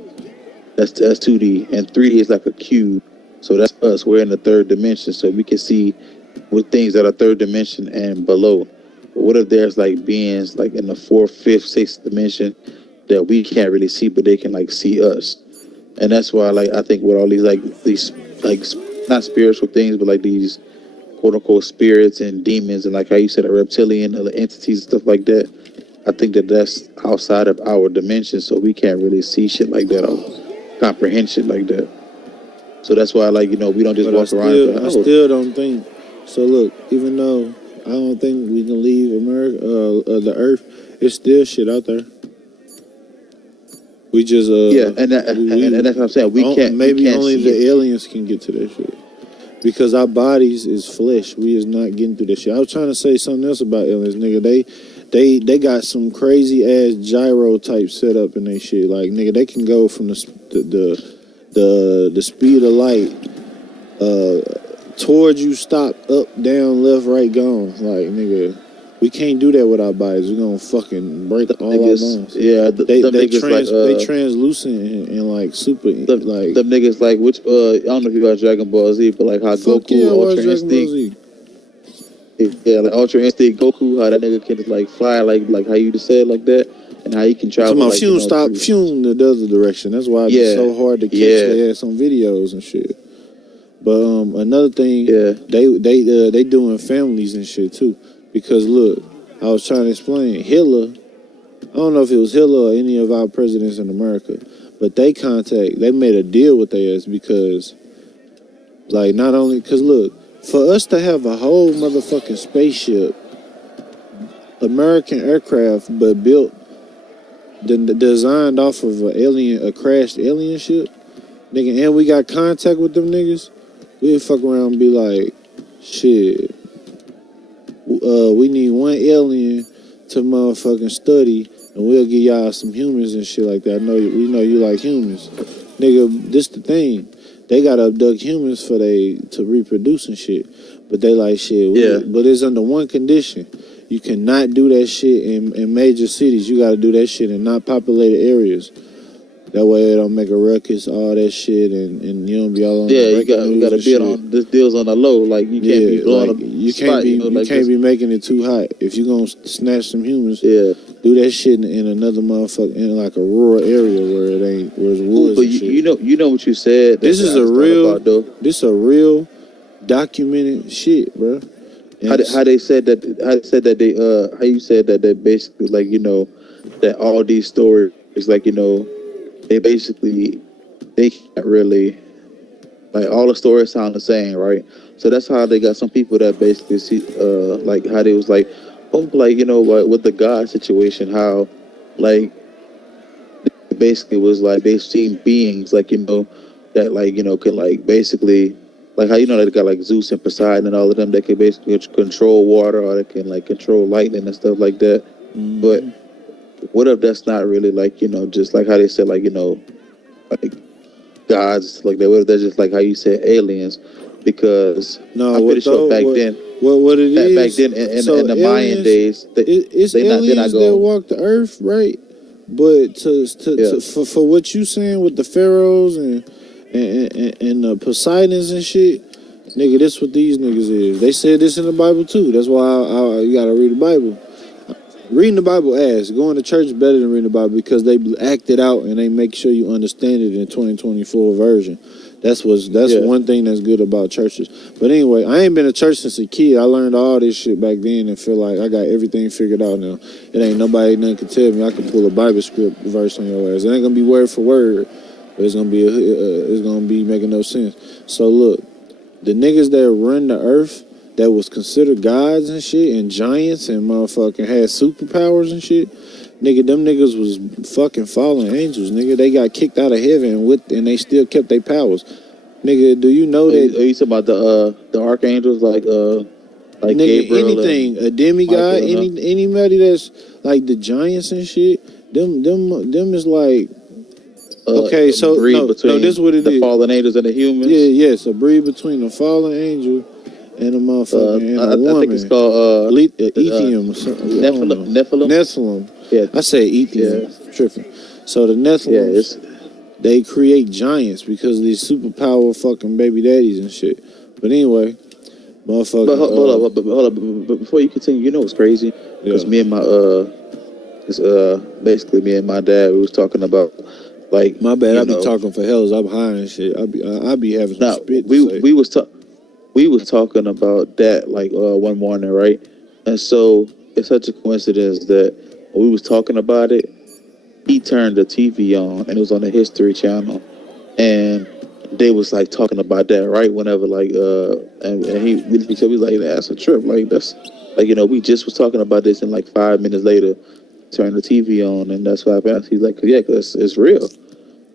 That's 2D, and 3D is like a cube. So that's us. We're in the third dimension, so we can see with things that are third dimension and below. But what if there's like beings like in the fourth, fifth, sixth dimension that we can't really see, but they can like see us? And that's why, like, I think with all these like not spiritual things, but like these quote unquote spirits and demons, and like how you said, a reptilian entities and stuff like that. I think that that's outside of our dimension, so we can't really see shit like that or comprehend shit like that. So that's why, like, we don't just walk around. I still don't think. So look, even though I don't think we can leave America, the Earth, it's still shit out there. We just and that's what I'm saying. We can't. Maybe can't only the aliens can get to that shit because our bodies is flesh. We is not getting through that shit. I was trying to say something else about aliens, nigga. They got some crazy ass gyro type setup in their shit. Like, nigga, they can go from the speed of light towards you, stop, up, down, left, right, gone. Like, nigga, we can't do that with our bodies. We're gonna fucking break all our bones. Yeah, they translucent and like super like them niggas like which I don't know if you got Dragon Ball Z, but like how Goku Ultra Instinct. Yeah, like Ultra Instinct Goku, how that nigga can just like fly like how you just said like that, and how he can travel. Talking about like, Fume stop Fume the other direction. That's why it's so hard to catch their ass on videos and shit. But another thing, they doing families and shit too. Because look, I was trying to explain Hitler. I don't know if it was Hitler or any of our presidents in America, but they made a deal with their ass because, like, not only because look, for us to have a whole motherfucking spaceship, American aircraft, but built, designed off of a crashed alien ship, nigga, and we got contact with them niggas, we'd fuck around and be like, shit, we need one alien to motherfucking study, and we'll give y'all some humans and shit like that. We know you like humans, nigga. This the thing. They gotta abduct humans to reproduce and shit. But they like shit. But it's under one condition. You cannot do that shit in major cities. You gotta do that shit in not populated areas. That way it don't make a ruckus, all that shit, and you don't be all on the you gotta be on this deal's on the low. Like you can't be blowing up. You can't be making it too hot. If you gonna snatch some humans, do that shit in another motherfucker in like a rural area where it's woods. But you know what you said. This is a real documented shit, bro. How they said that? How you said that they basically like that all these stories like they basically they can't really Like all the stories sound the same, right? So that's how they got some people that basically see, like how they was like, oh, like what with the God situation, how like basically was like they've seen beings like that like could like basically like how they got like Zeus and Poseidon and all of them that can basically control water or they can like control lightning and stuff like that. But Mm-hmm. what if that's not really like just like how they said like like gods like that? What if that's just like how you said aliens? Because No, I'm pretty what sure though? back then, What it back is? then So in the Mayan aliens, days, it's they're not aliens that going. walk the earth, right? But Yeah, for what you saying with the pharaohs and the Poseidons and shit, nigga, this what these niggas is. They said this in the Bible too. That's why you gotta read the Bible. Reading the Bible ass. Going to church is better than reading the Bible because they act it out and they make sure you understand it in 2024 version. That's yeah. one thing that's good about churches. But anyway, I ain't been to church since a kid. I learned all this shit back then and feel like I got everything figured out now. It ain't nobody nothing can tell me. I can pull a Bible script verse on your ass. It ain't gonna be word for word, but it's gonna be it's gonna be making no sense. So look, the niggas that run the earth that was considered gods and shit and giants and motherfucking had superpowers and shit, nigga, them niggas was fucking fallen angels, nigga. They got kicked out of heaven and they still kept their powers. Nigga, do you know Are that you talking about the archangels like nigga Gabriel and anything, a demigod, Michael and them? anybody that's like the giants and shit, them is like okay, so Breed no, this between is what it the is. fallen angels and the Yeah, humans. yes, a breed between a fallen angel and a motherfucking and a I think it's woman. called Ethium or something. I don't know. Nephilim. Nephilim. Yeah, I say yeah, Ethium. Tripping. So the yeah. Nephilims, they create giants because of these superpower fucking baby daddies and shit. But anyway, But motherfucking hold up. But before you continue, what's crazy? Because yeah. me and my basically me and my dad, we was talking about like My bad. I be talking for hells. I'm high and shit. I be having some now spit to say. we was talking about that like one morning, right? And so it's such a coincidence that when we was talking about it, he turned the TV on and it was on the History Channel, and they was like talking about that right whenever like and he because we like that's a trip like that's like we just was talking about this and like 5 minutes later turn the TV on and that's what happened. He's like yeah, cause it's real.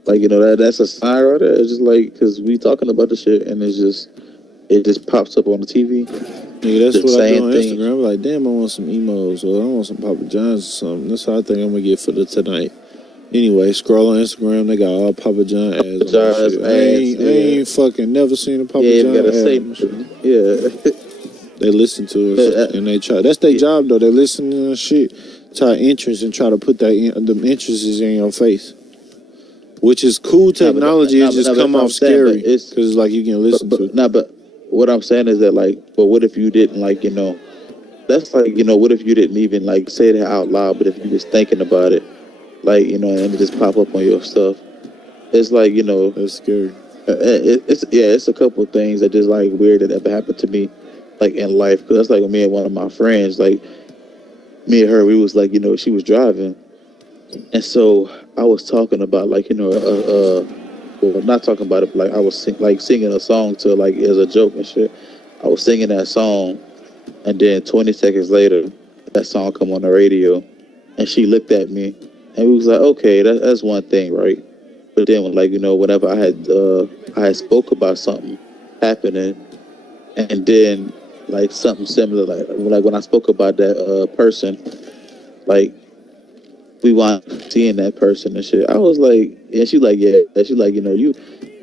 Like that's a sign right there. It's just like because we talking about the shit and it just pops up on the TV. Nigga, that's The what I do same on thing. Instagram. I'm like, damn, I want some emos or I want some Papa John's or something. That's what I think I'm gonna get for the tonight. Anyway, scroll on Instagram. They got all Papa John ads on that John's shit. ads, I ain't fucking never seen a Papa yeah, you John gotta ad say on that shit. yeah. They listen to us and they try. That's their Yeah. job though. They listen to that shit, try interest and try to put that them interests in your face. Which is cool technology. It just come off scary because it's like you can listen to. But what I'm saying is that like, but what if you didn't like that's like what if you didn't even like say that out loud, but if you just thinking about it, like and it just pop up on your stuff, it's like That's scary. it's a couple of things that just like weird that ever happened to me, like in life, because that's like me and one of my friends, like me and her, we was like she was driving, and so I was talking about like well, not talking about it, but like I was singing a song to like as a joke and shit. I was singing that song, and then 20 seconds later, that song come on the radio, and she looked at me, and we was like, okay, that's one thing, right? But then like whenever I had spoke about something happening, and then like something similar, like when I spoke about that person, like we want seeing that person and shit. I was like, and she like, yeah. And she like, you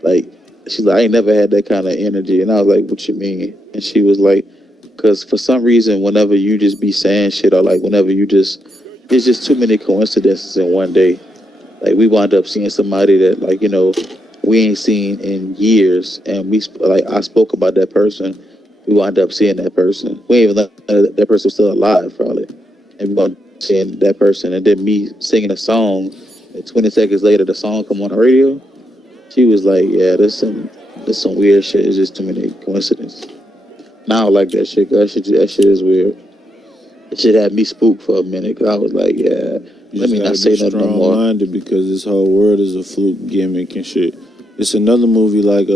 like, she's like, I ain't never had that kind of energy. And I was like, what you mean? And she was like, because for some reason, whenever you just be saying shit or like whenever it's just too many coincidences in one day. Like we wind up seeing somebody that like, we ain't seen in years. And like, I spoke about that person. We wind up seeing that person. We ain't even know that person was still alive probably. And we wound up seeing that person, and then me singing a song, and 20 seconds later the song come on the radio. She was like, yeah, there's some weird shit. It's just too many coincidences. Now I don't like that shit, 'cause that shit is weird. It shit had me spooked for a minute, because I was like, yeah, You let just me gotta not say be nothing no strong more. minded because this whole world is a fluke gimmick and shit. It's another movie like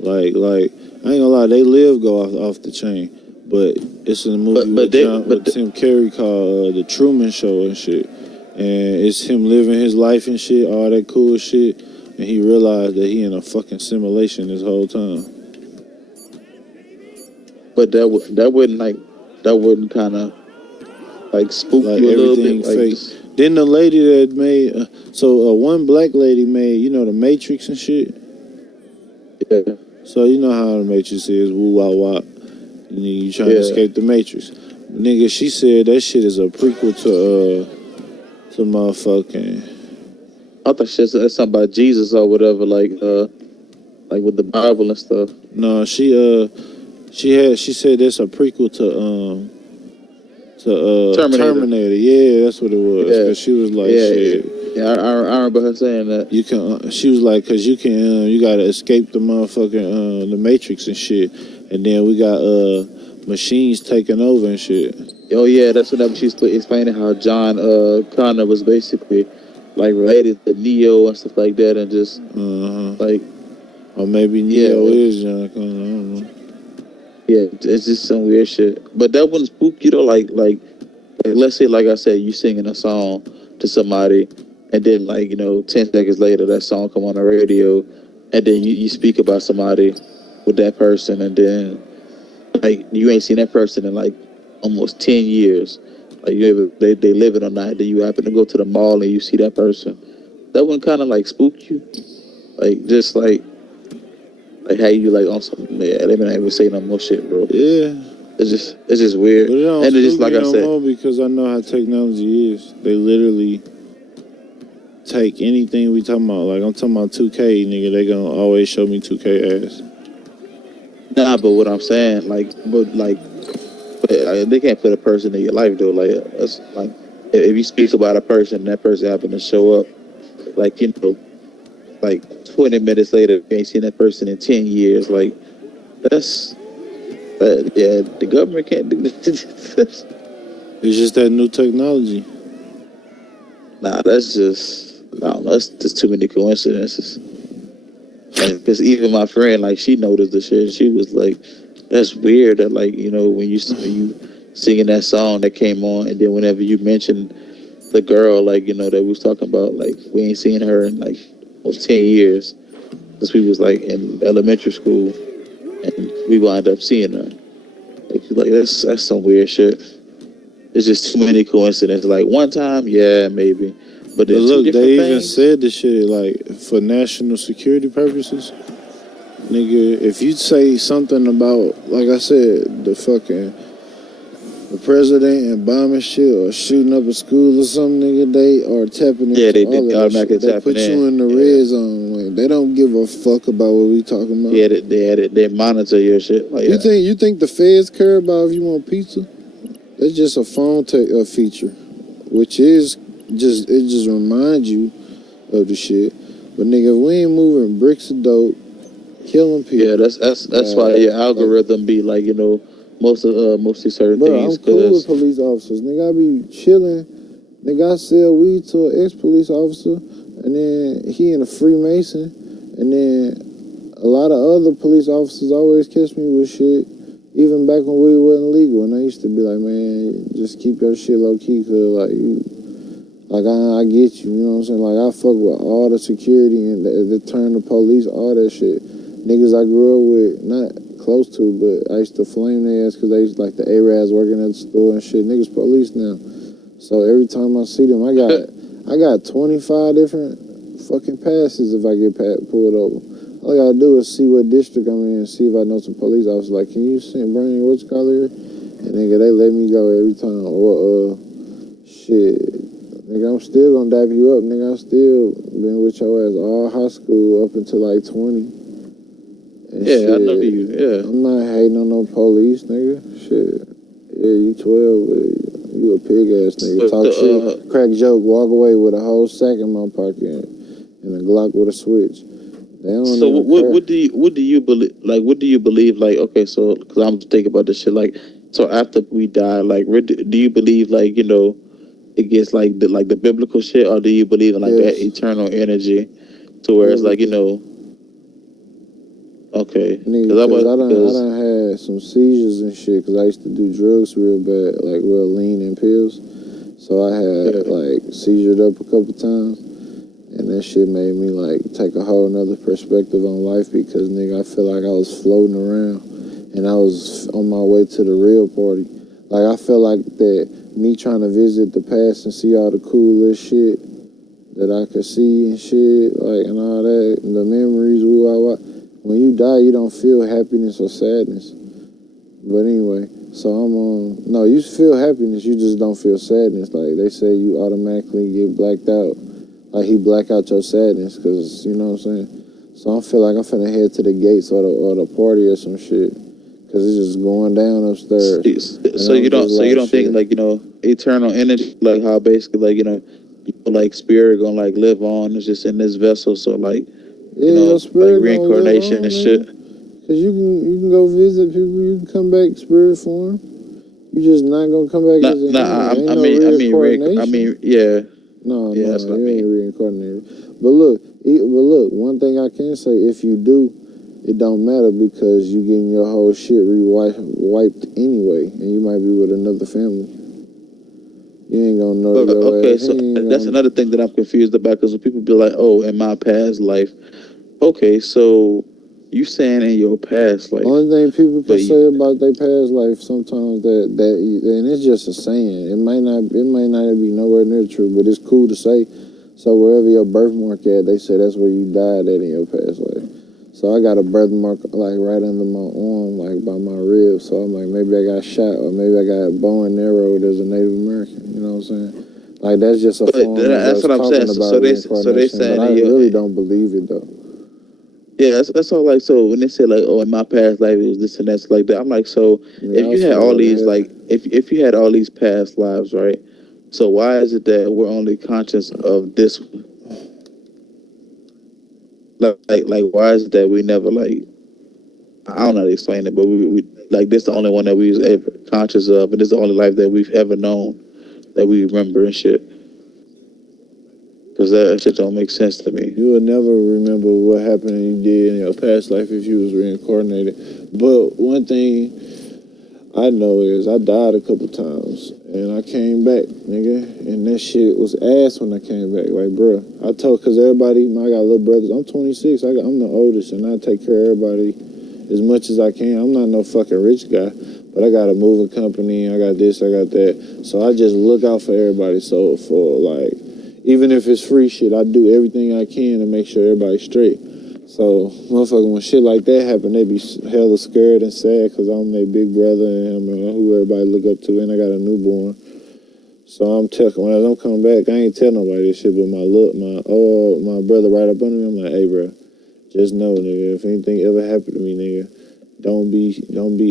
Like I ain't gonna lie, they live go off the chain, but it's in a movie with Tim Carrey called The Truman Show and shit, and it's him living his life and shit, all that cool shit, and he realized that he in a fucking simulation this whole time. But that wouldn't kind of like spook Like you a little bit. everything fake. Then the lady that made one black lady made the Matrix and shit. Yeah. So you know how the Matrix is, woo wah wah. And you trying to escape the Matrix. Nigga, she said that shit is a prequel to motherfucking. I thought she said something about Jesus or whatever, like with the Bible and stuff. No, she said that's a prequel to Terminator. Yeah, that's what it was. Yeah. Cause she was like, shit. Yeah, I remember her saying that. You can. She was like, cause you can. You gotta escape the motherfucking the Matrix and shit. And then we got machines taking over and shit. Oh yeah, that's what she's explaining how John Connor was basically like related to Neo and stuff like that, and just like. Or maybe Neo is John Connor. I don't know. Yeah, it's just some weird shit. But that wouldn't spook you though. Like let's say, like I said, you singing a song to somebody, and then 10 seconds later that song come on the radio, and then you speak about somebody with that person, and then you ain't seen that person in almost 10 years. They live it or not. Then you happen to go to the mall and you see that person. That wouldn't kind of spook you, just how you on something. Yeah, they been able to say no more shit, bro. Yeah, it's just weird. But it don't and it's just like I said, more because I know how technology is. They literally take anything we talking about. Like I'm talking about 2K, nigga. They gonna always show me 2K ass. Nah, but what I'm saying, they can't put a person in your life though. That's if you speak about a person, and that person happen to show up, 20 minutes later, you ain't seen that person in 10 years. That's the government can't do this. It's just that new technology. Nah, that's just too many coincidences. Because even my friend, she noticed the shit. She was like, "That's weird." That when you singing that song that came on, and then whenever you mentioned the girl, that we was talking about, we ain't seen her in almost 10 years, because we was in elementary school, and we wound up seeing her. That's some weird shit. It's just too many coincidences. One time, yeah, maybe. But look, they even said this shit for national security purposes. Nigga, if you say something about, like I said, the president and bombing shit or shooting up a school or something, nigga, they are tapping into all of that shit. They put you in the red zone. They don't give a fuck about what we talking about. Yeah, they monitor your shit. You think the feds care about if you want pizza? It's just a phone feature, which is just reminds you of the shit. But nigga, if we ain't moving bricks of dope, killing people. Yeah, that's why your algorithm be mostly certain things. I'm cool with police officers. Nigga, I be chilling. Nigga, I sell weed to an ex-police officer, and then he in a Freemason, and then a lot of other police officers always catch me with shit. Even back when weed wasn't legal, and I used to be like, man, just keep your shit low key, cause I get you, you know what I'm saying? I fuck with all the security and the turn the police, all that shit. Niggas I grew up with, not close to, but I used to flame their ass cause they used the Arabs working at the store and shit. Niggas police now. So every time I see them, I got 25 different fucking passes if I get pulled over. All I gotta do is see what district I'm in and see if I know some police officers. Can you bring me what's called here? And nigga, they let me go every time. Or shit, nigga, I'm still gonna dap you up. Nigga, I still been with your ass all high school up until 20. And yeah, shit, I know you. Yeah, I'm not hating on no police, nigga. Shit, yeah, you 12, but you a pig ass nigga. Talk shit, crack joke, walk away with a whole sack in my pocket and a Glock with a switch. So what do you believe? What do you believe? Okay, so because I'm thinking about this shit. So after we die, do you believe it gets the biblical shit, or do you believe in that eternal energy, to where it's Okay. Nigga, cause I done had some seizures and shit. Cause I used to do drugs real bad, like real lean and pills. So I had like seizured up a couple times, and that shit made me like take a whole nother perspective on life. Because nigga, I feel like I was floating around, and I was on my way to the real party. Like I felt like that me trying to visit the past and see all the coolest shit that I could see and shit, like and all that, and the memories. When you die, you don't feel happiness or sadness. But anyway, so I'm on. No, you feel happiness, you just don't feel sadness. Like they say, you automatically get blacked out. Like he black out your sadness, cause you know what I'm saying. So I feel like I'm finna head to the gates or the party or some shit, cause it's just going down upstairs. So you don't think like eternal energy, like how basically like spirit gonna like live on, it's just in this vessel. So like your spirit like reincarnation on, and shit. Cause you can go visit people, you can come back spirit form. You just not gonna come back as a human. Yeah. No, Yeah, that's what I you mean. ain't reincarnated. But look, one thing I can say, if you do, it don't matter because you getting your whole shit wiped anyway, and you might be with another family. You ain't gonna know your Okay, ass. so that's another thing that I'm confused about, because when people be like, "Oh, in my past life," okay, so you saying in your past life? Only thing people can say about their past life sometimes that and it's just a saying. It might not be nowhere near true, but it's cool to say. So wherever your birthmark at, they say that's where you died at in your past life. So I got a birthmark like right under my arm, like by my rib. So I'm like, maybe I got shot, or maybe I got bow and arrowed as a Native American. You know what I'm saying? Like that's just a form of us talking about reincarnation. But I really don't believe it though. Yeah, that's all. Like, so when they say like, "Oh, in my past life it was this and that's like that," I'm like, so if you had all these like, if you had all these past lives, right? So why is it that we're only conscious of this? Like why is it that we never like? I don't know how to explain it, but we like this the only one that we was ever conscious of, and this is the only life that we've ever known that we remember and shit. Because that shit don't make sense to me. You would never remember what happened you did in your past life if you was reincarnated. But one thing I know is I died a couple times and I came back, nigga. And that shit was ass when I came back. Like, bro, cause everybody, I got little brothers. I'm 26. I'm the oldest, and I take care of everybody as much as I can. I'm not no fucking rich guy, but I got a moving company. I got this, I got that. So I just look out for everybody. So for like, even if it's free shit, I do everything I can to make sure everybody's straight. So, motherfucker, when shit like that happen, they be hella scared and sad because I'm their big brother and I'm who everybody look up to, and I got a newborn. So I'm telling, when I'm coming back, I ain't tell nobody this shit, but my brother right up under me, I'm like, hey, bro, just know, nigga, if anything ever happened to me, nigga, don't be,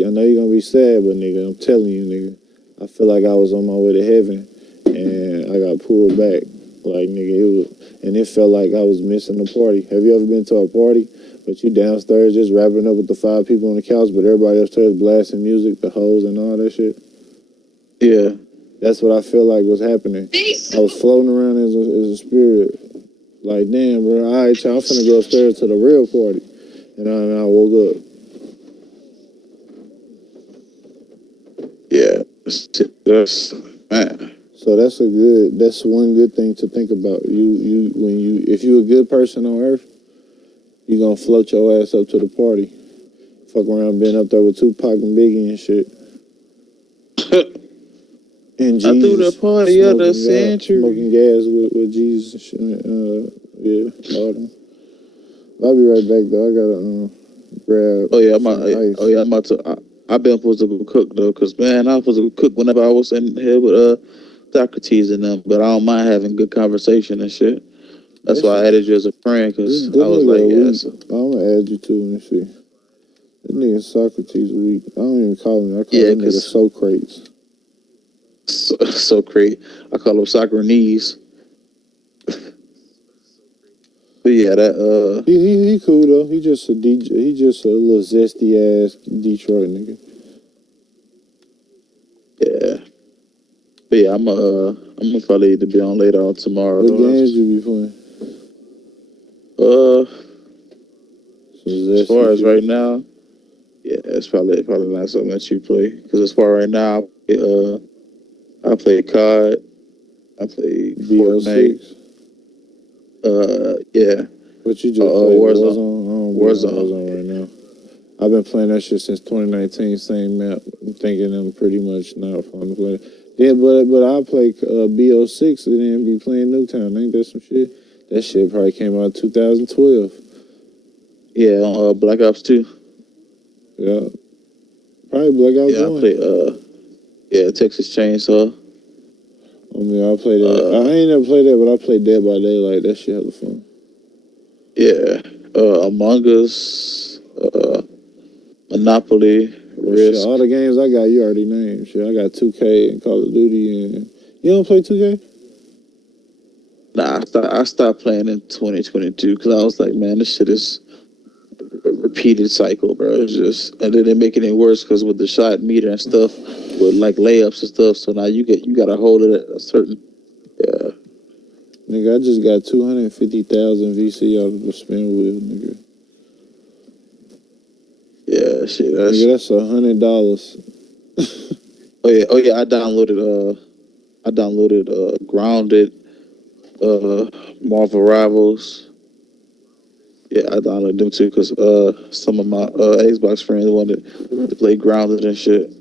I know you're gonna be sad, but nigga, I'm telling you, nigga, I feel like I was on my way to heaven and I got pulled back. Like, nigga, it felt like I was missing a party. Have you ever been to a party, but you downstairs just wrapping up with the 5 people on the couch, but everybody upstairs blasting music, the hoes and all that shit? Yeah. That's what I feel like was happening. I was floating around as a spirit. Like, damn, bro, all right, y'all, I'm finna go upstairs to the real party. And I woke up. Yeah. That's, man. So that's one good thing to think about. If you a good person on earth, you gonna float your ass up to the party. Fuck around being up there with Tupac and Biggie and shit. And Jesus. I threw the party of the century. Smoking gas with Jesus and shit. Yeah, all them. I'll be right back though. I gotta grab. I'm about to. I've been supposed to go cook though, cause man, I was supposed to go cook whenever I was in here with Socrates and them. But I don't mind having good conversation and shit. That's why I added you as a friend, cause I was like, yes. I'm gonna add you too. Let me see. That nigga Socrates weak. I don't even call him. I call that nigga Socrates. So great. I call him Socrates. But yeah, that he cool though. He just a DJ. He just a little zesty ass Detroit nigga. Yeah. But yeah, I'm gonna probably either be on later on tomorrow. What games you be playing? As Zesty far as shit. right now, yeah, it's probably not something that you play. Because as far right now, I play COD, I play Fortnite, BO6. yeah, What you just played? Warzone, Warzone? I don't be on Warzone. Warzone right now. I've been playing that shit since 2019, same map. I'm thinking I'm pretty much not fun to play. Yeah, but I play BO6 and then be playing Nuketown. Ain't that some shit? That shit probably came out 2012. Yeah, on Black Ops 2. Yeah, probably Black Ops Yeah, I 1. play Texas Chainsaw. I mean, I played that. I Uh, ain't never played that, but I played Dead by Daylight. That shit hella fun. yeah, Among Us, Monopoly, Well, shit, Risk. all the games I got, you already named. Shit, I got 2K and Call of Duty, and you don't play 2K? Nah, I stopped playing in 2022 because I was like, man, this shit is a repeated cycle, bro. It's just, and then they're making it worse because with the shot meter and stuff, with like layups and stuff. So now you got to hold it at a certain. Yeah, Nigga, I just got 250,000 VC out of the spin wheel, nigga. yeah, shit. Nigga, that's $100. Oh yeah. I downloaded Grounded, Marvel Rivals. Yeah, I downloaded them too because some of my Xbox friends wanted to play Grounded and shit.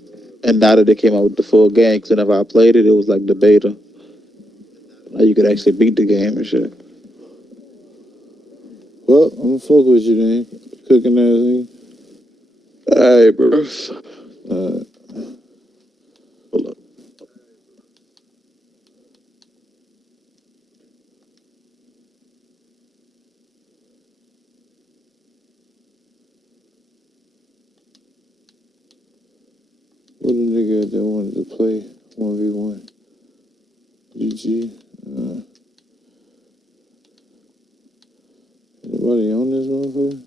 And now that they came out with the full game, because whenever I played it, it was like the beta. Now you could actually beat the game and shit. Well, I'm gonna fuck with you then. Cooking ass nigga. Hey, bro. Uh, Hold up. what a nigga that wanted to play 1v1? GG. Anybody on this motherfucker?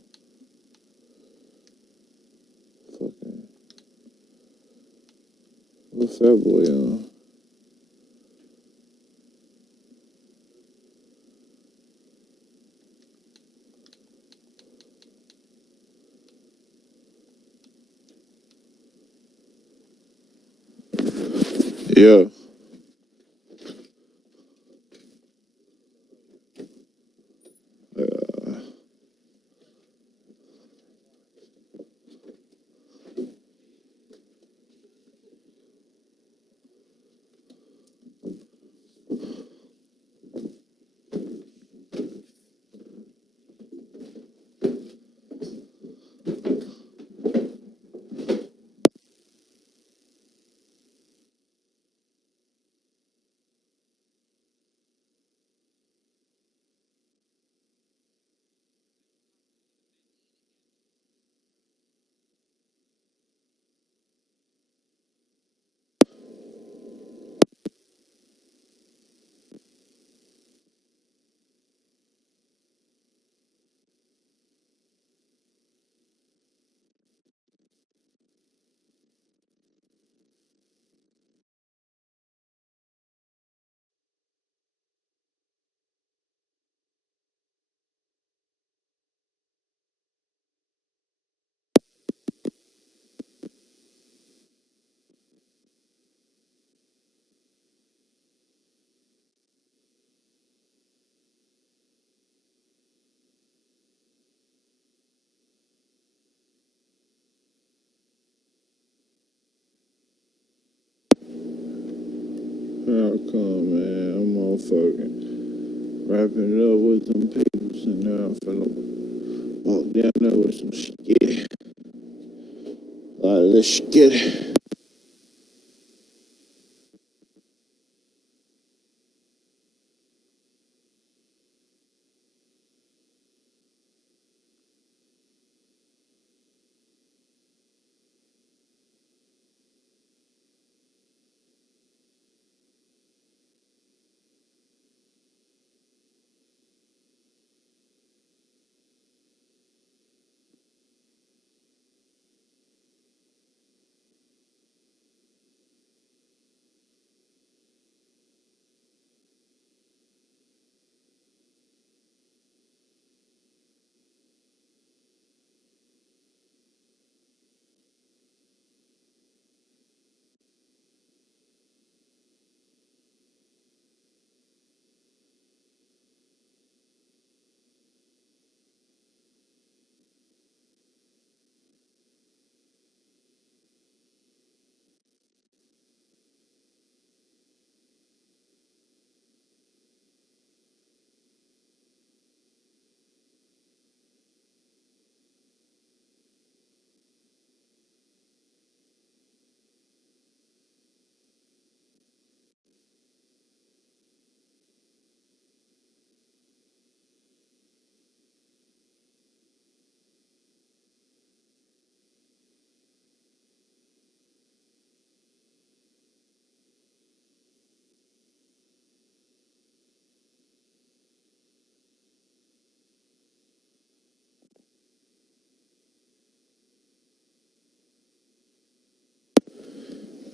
Fucking. What fat boy on? Yeah. How come, man? I'm all fucking wrapping it up with them peoples, and now I'm finna walk down there with some skitty. A lot of this skitty.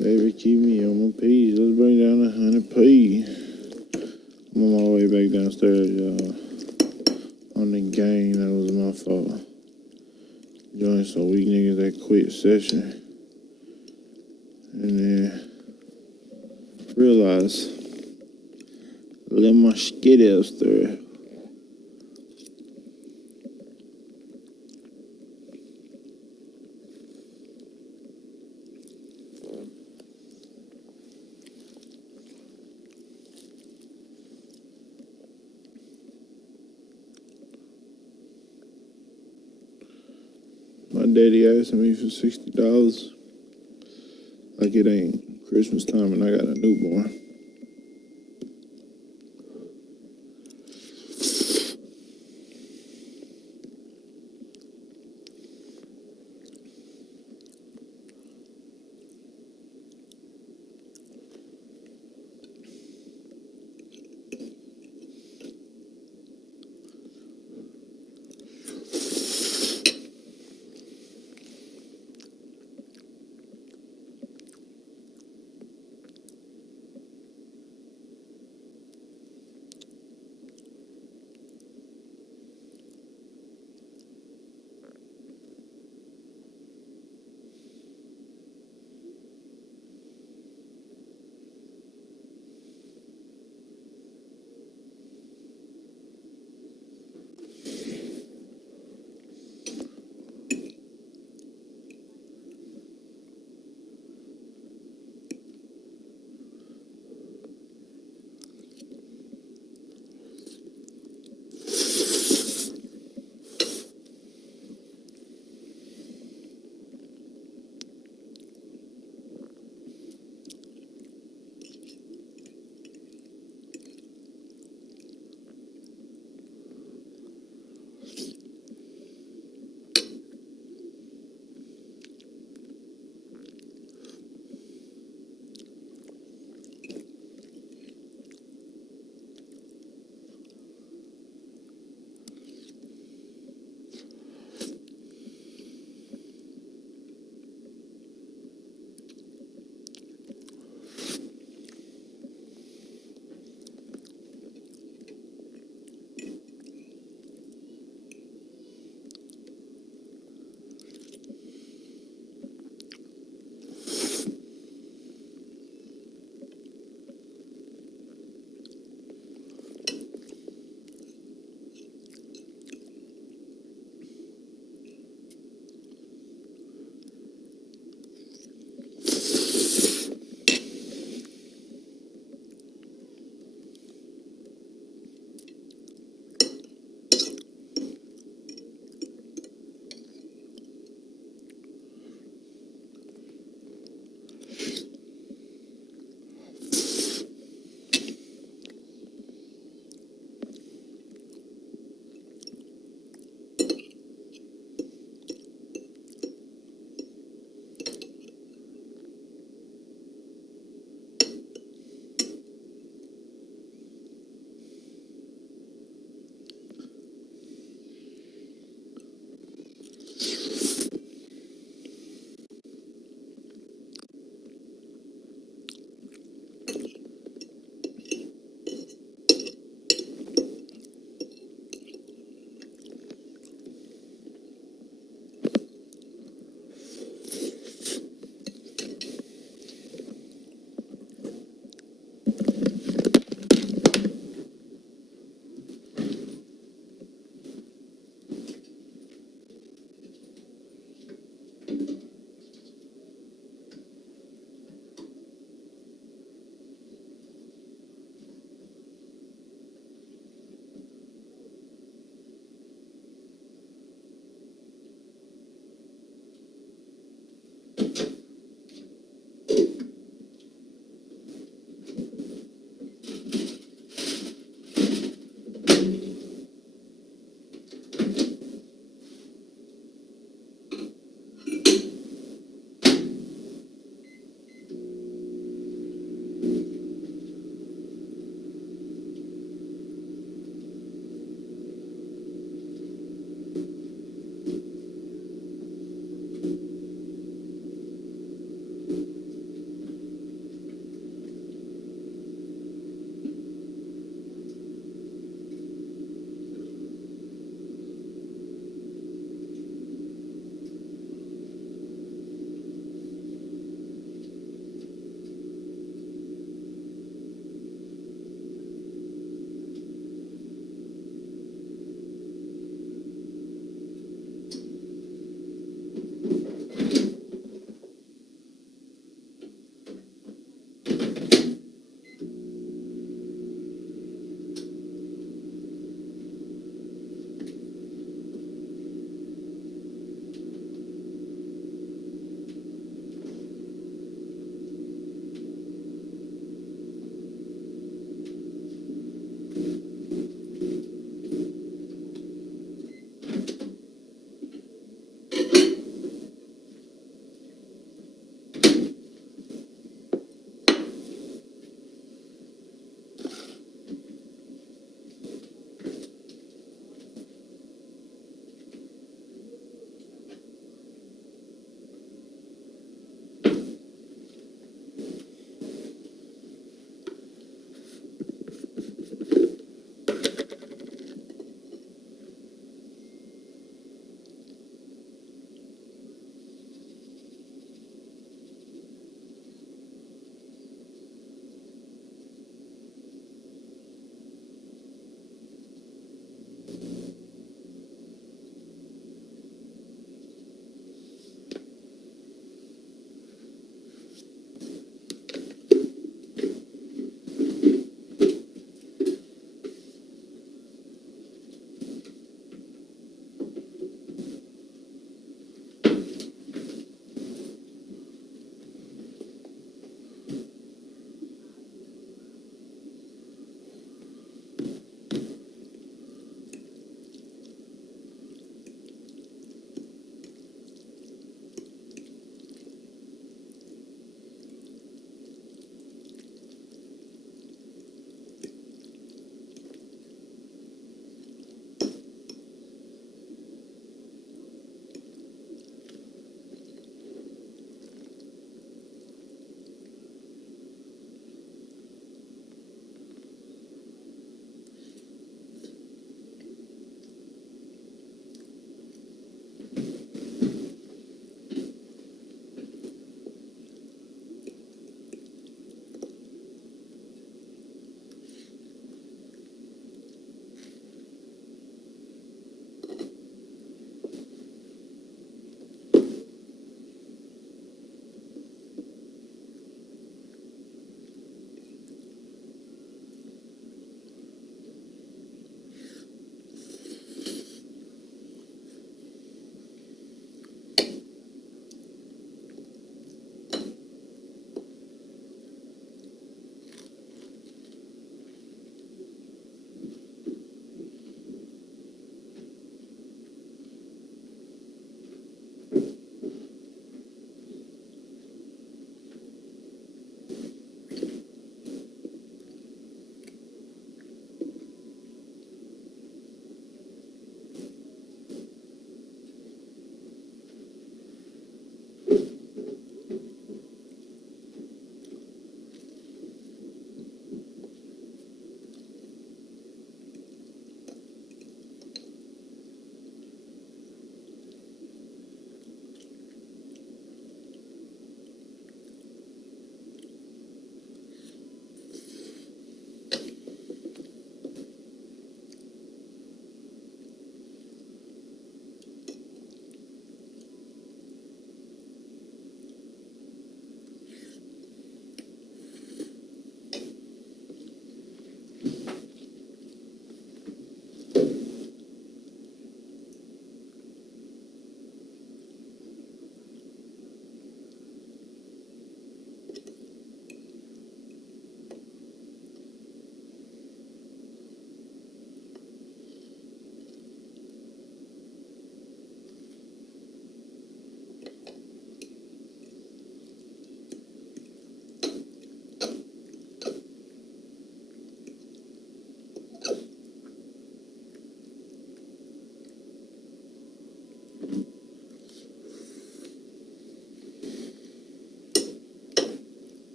Baby, keep me on my page. Let's bring down 100 page. I'm on my way back downstairs, y'all. On the gang, that was my fault. Joined some weak niggas that quit session. And then realized, let my skid ass through. My daddy asking me for $60. Like it ain't Christmas time and I got a newborn.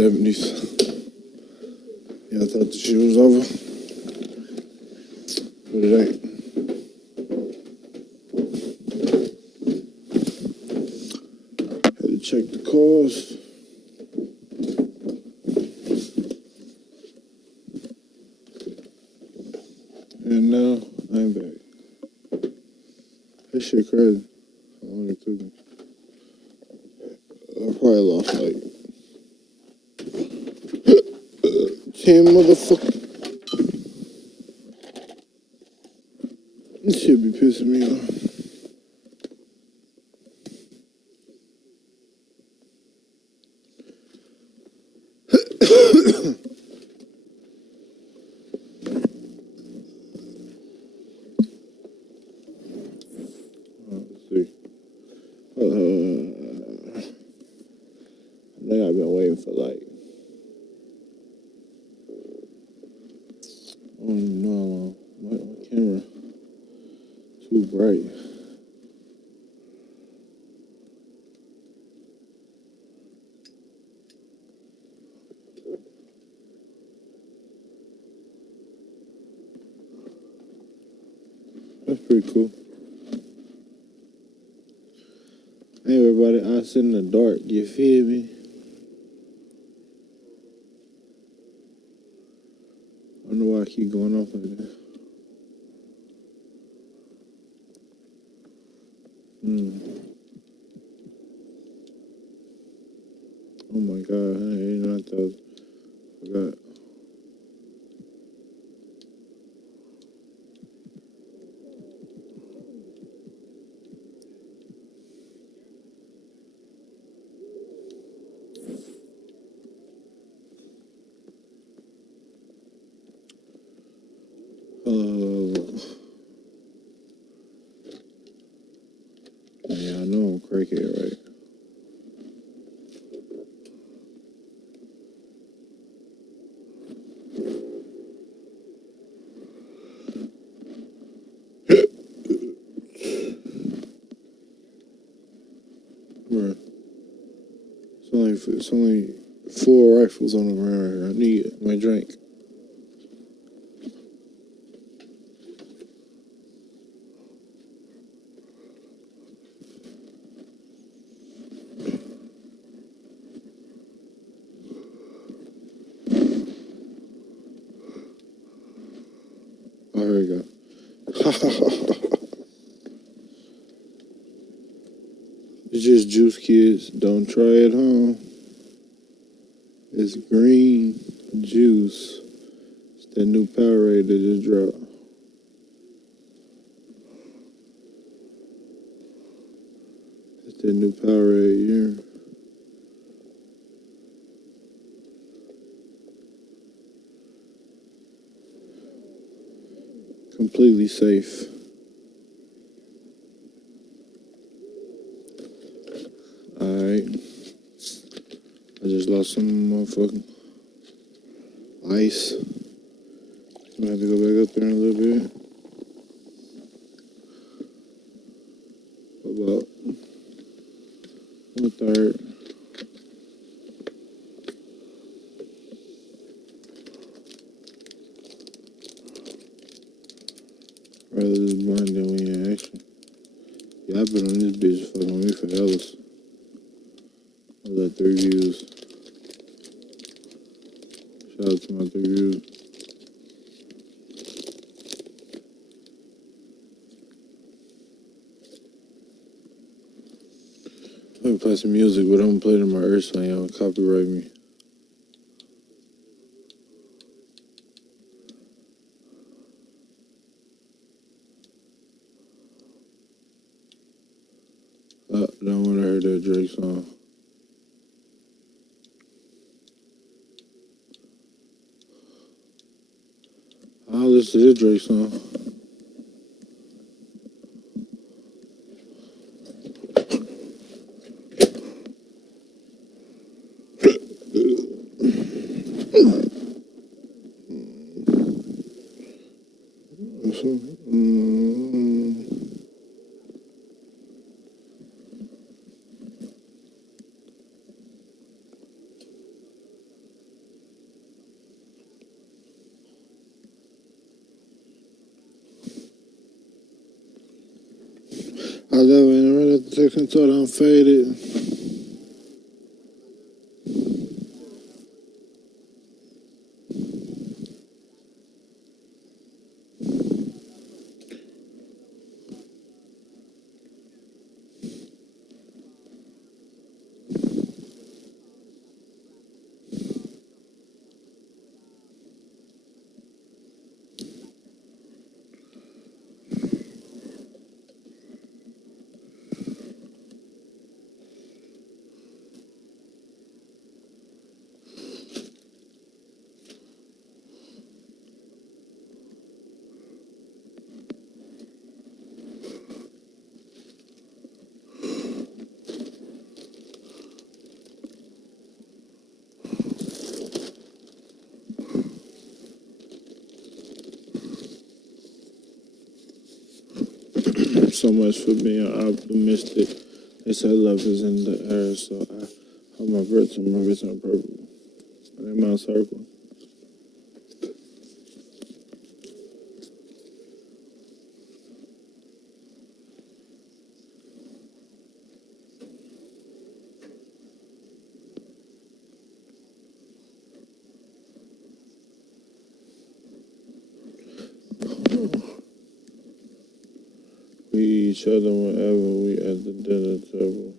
70s. Yeah, I thought the shit was over, but it ain't. Had to check the cars. And now I'm back. That shit crazy. How long it took me? I probably lost like 10 motherfuckers. This shit be pissing me off. Let's see. I think I've been waiting for like, I don't even know how long. My camera too bright. That's pretty cool. Hey everybody, I sit in the dark, you feel me? I don't know why I keep going off like that. Oh my god, I didn't know I forgot. Yeah, I know I'm crackhead, right? Bruh, it's only 4 rifles on the ground here. I need my drink. Oh, here we go. It's just juice, kids. Don't try it home. It's green juice. It's that new Powerade that just dropped. It's that new Powerade here. Completely safe. Alright. I just lost some motherfucking ice. I'm gonna have to go back up there in a little bit. About 1/3. Rather this blind than we in action. Yeah, I've been on this bitch fucking with me for hellas. I got 3 views. Shout out to my 3 views. I'm gonna play some music, but I'm gonna play it in my ear so y'all don't copyright me. I don't wanna hear that Drake song. I'll listen to this Drake song. I love it. Right after taking thought, I'm faded. So much for being optimistic. They say love is in the air, so I hold my breath and my wrist on purple. I'm in my circle. We eat each other whenever we at the dinner table.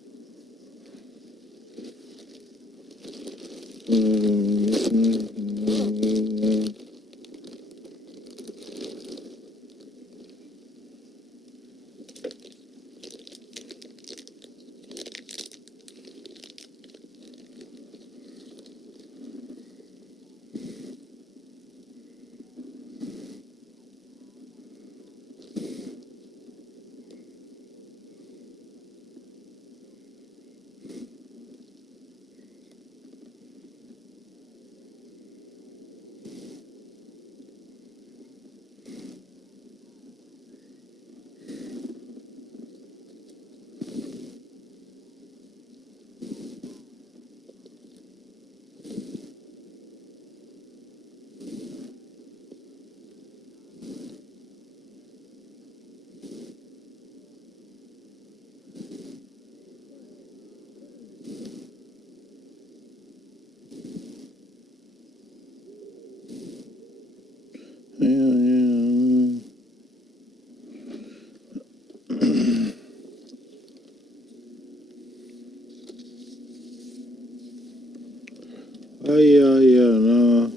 Yeah. Nah.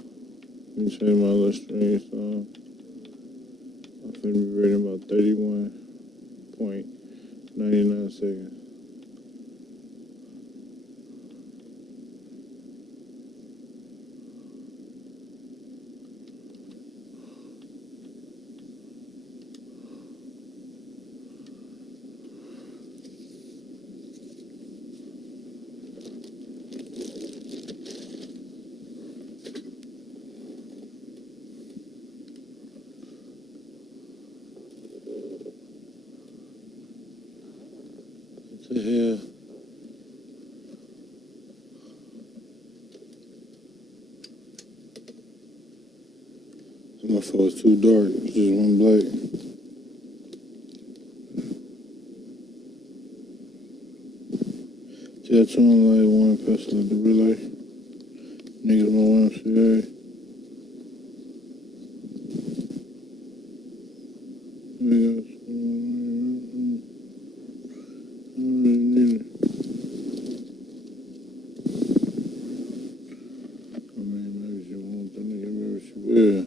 Let me change my little string song. I'm finna be ready in about 31.99 seconds. What the hell? This motherfucker's too dark. It's just one black. Tattoo on like one person at the relay. Niggas my YMCA. Niggas. I don't really need it. I mean, maybe she won't. That nigga, maybe she will.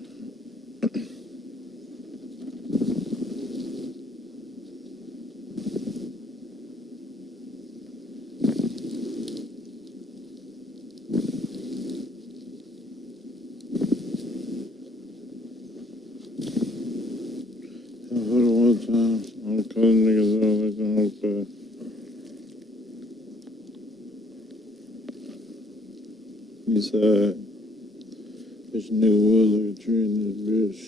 I heard it one time. I'm calling niggas out like the whole class. He said, this nigga was like a tree in this bitch.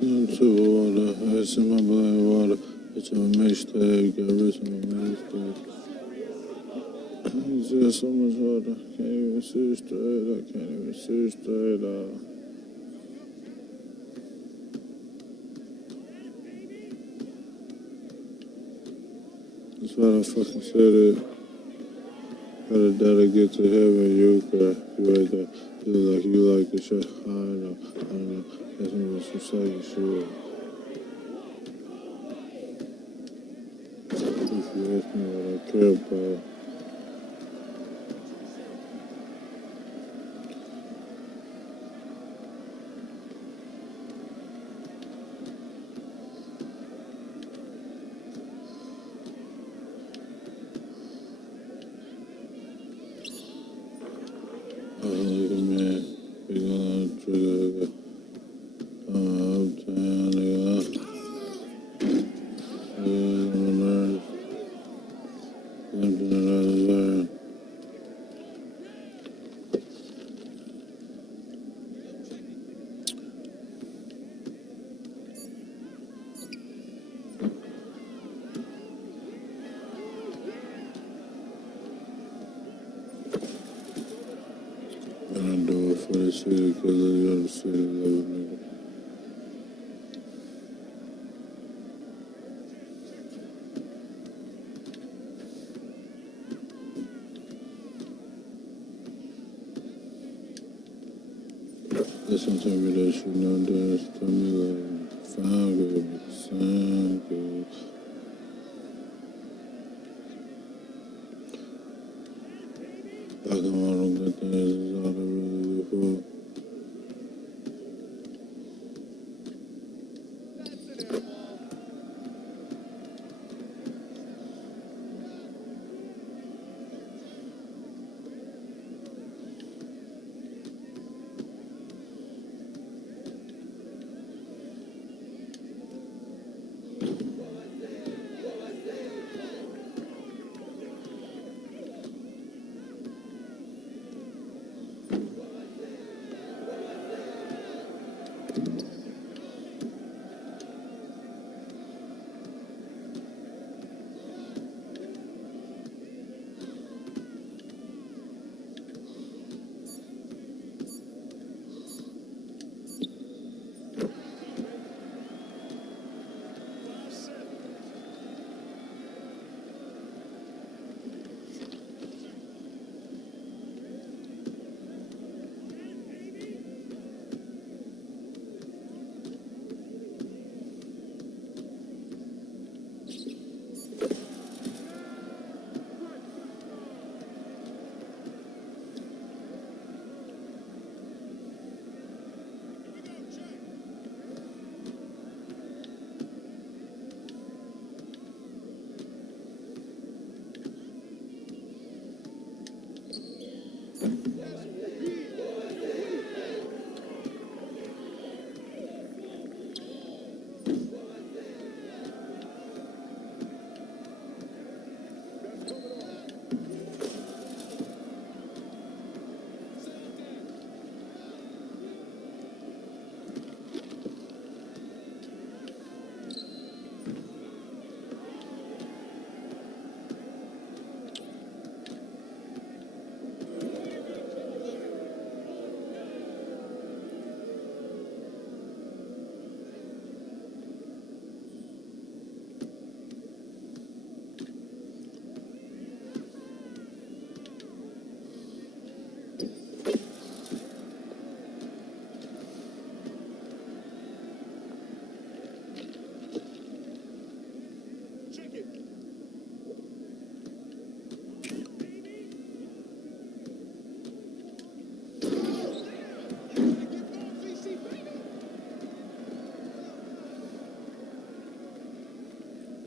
Into water, ice in my blood water. It's a mixtape, got rich in my mixtape. It's just so much water, can't even see straight, I can't even see straight. That's why I fucking said it. How the daddy get to heaven, you cry, you right there. You like the shit. I know. That's me some psychic shit. If you ask me what I care about. Look at me, we gonna trigger, uptown, nigga. Something that I desire. Gonna do it for the city, cause of the other city, love nigga. Listen to me that shit, no dance, tell me like, sound good, make it sound good. Talking about them good things is all I really do for.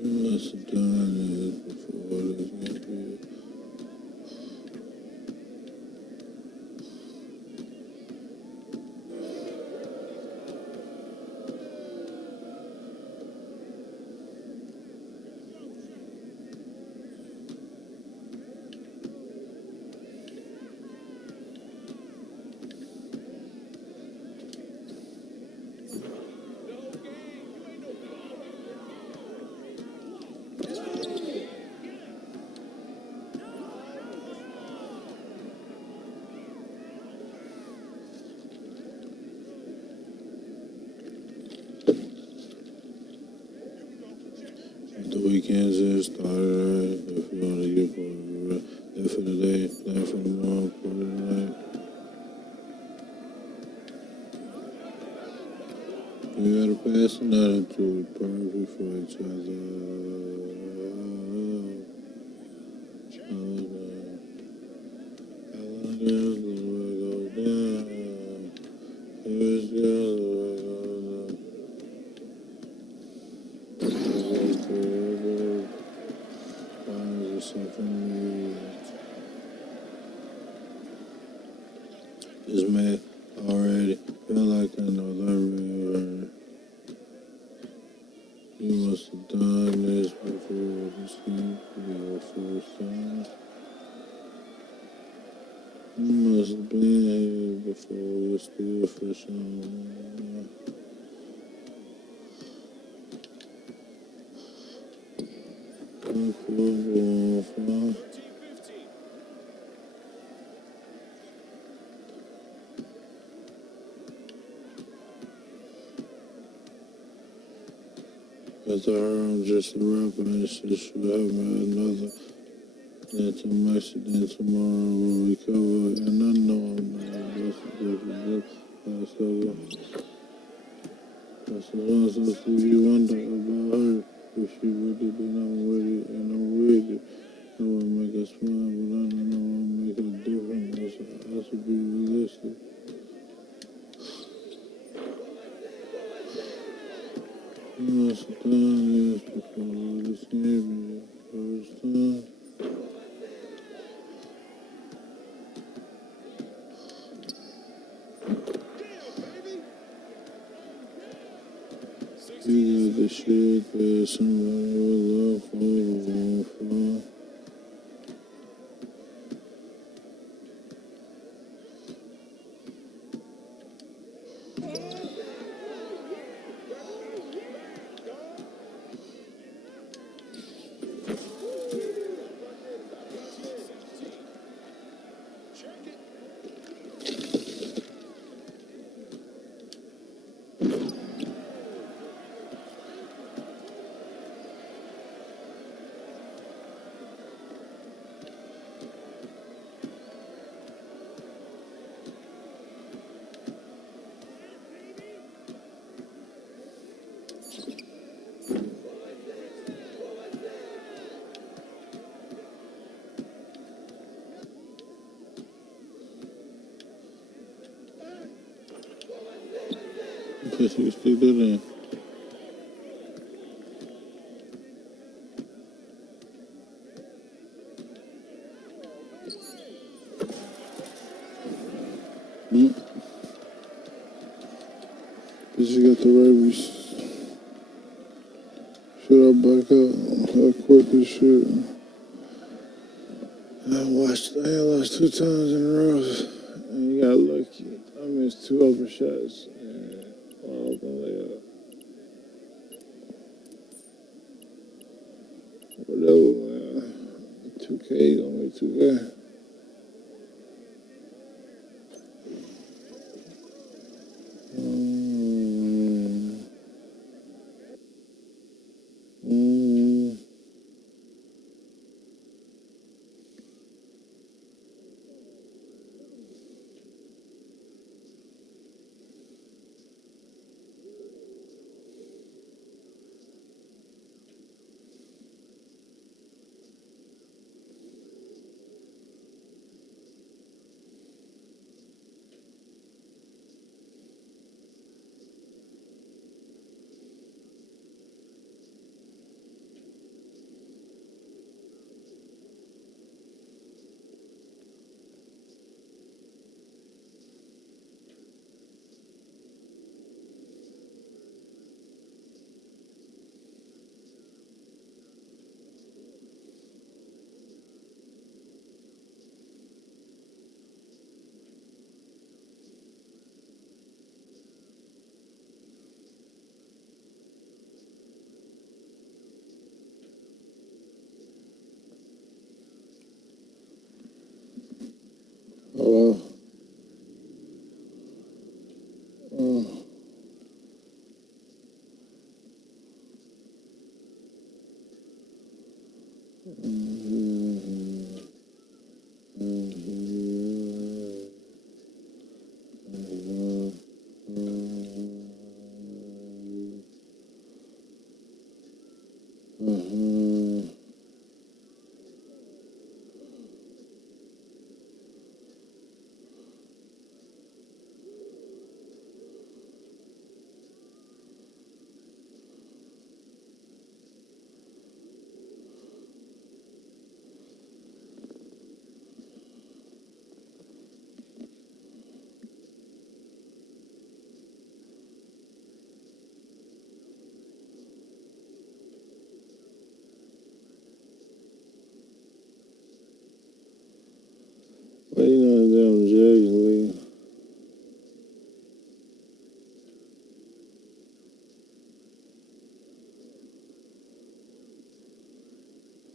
Let's done this before this gonna be. weekends have started. If you want to get for the for the day, plan for tomorrow, for the night. We gotta pass an attitude perfect for each other. This man already feel like I know the real. You must have done this before this game for your first time. You must have been here before we're still fresh on. Cause I heard I'm just a rapper and shit should have me another. Then to much, then tomorrow we'll recover. And I know I'm not that's the one supposed to be wonder about her. If she with it, then I'm with it, and I'm with it. I wanna make her smile, but I don't know how to make her different. I should be realistic. You must have done this before this game first time. You got the shit that somebody will love for. Because you stick that in. Bitch, you got the rabies. Should I back up? I quit this shit. I lost 2 times in a row. And you got lucky. I missed 2 open shots. And 1 open layup. Whatever, man. 2K, only 2K.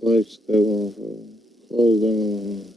Flex that motherfucker. Close that motherfucker.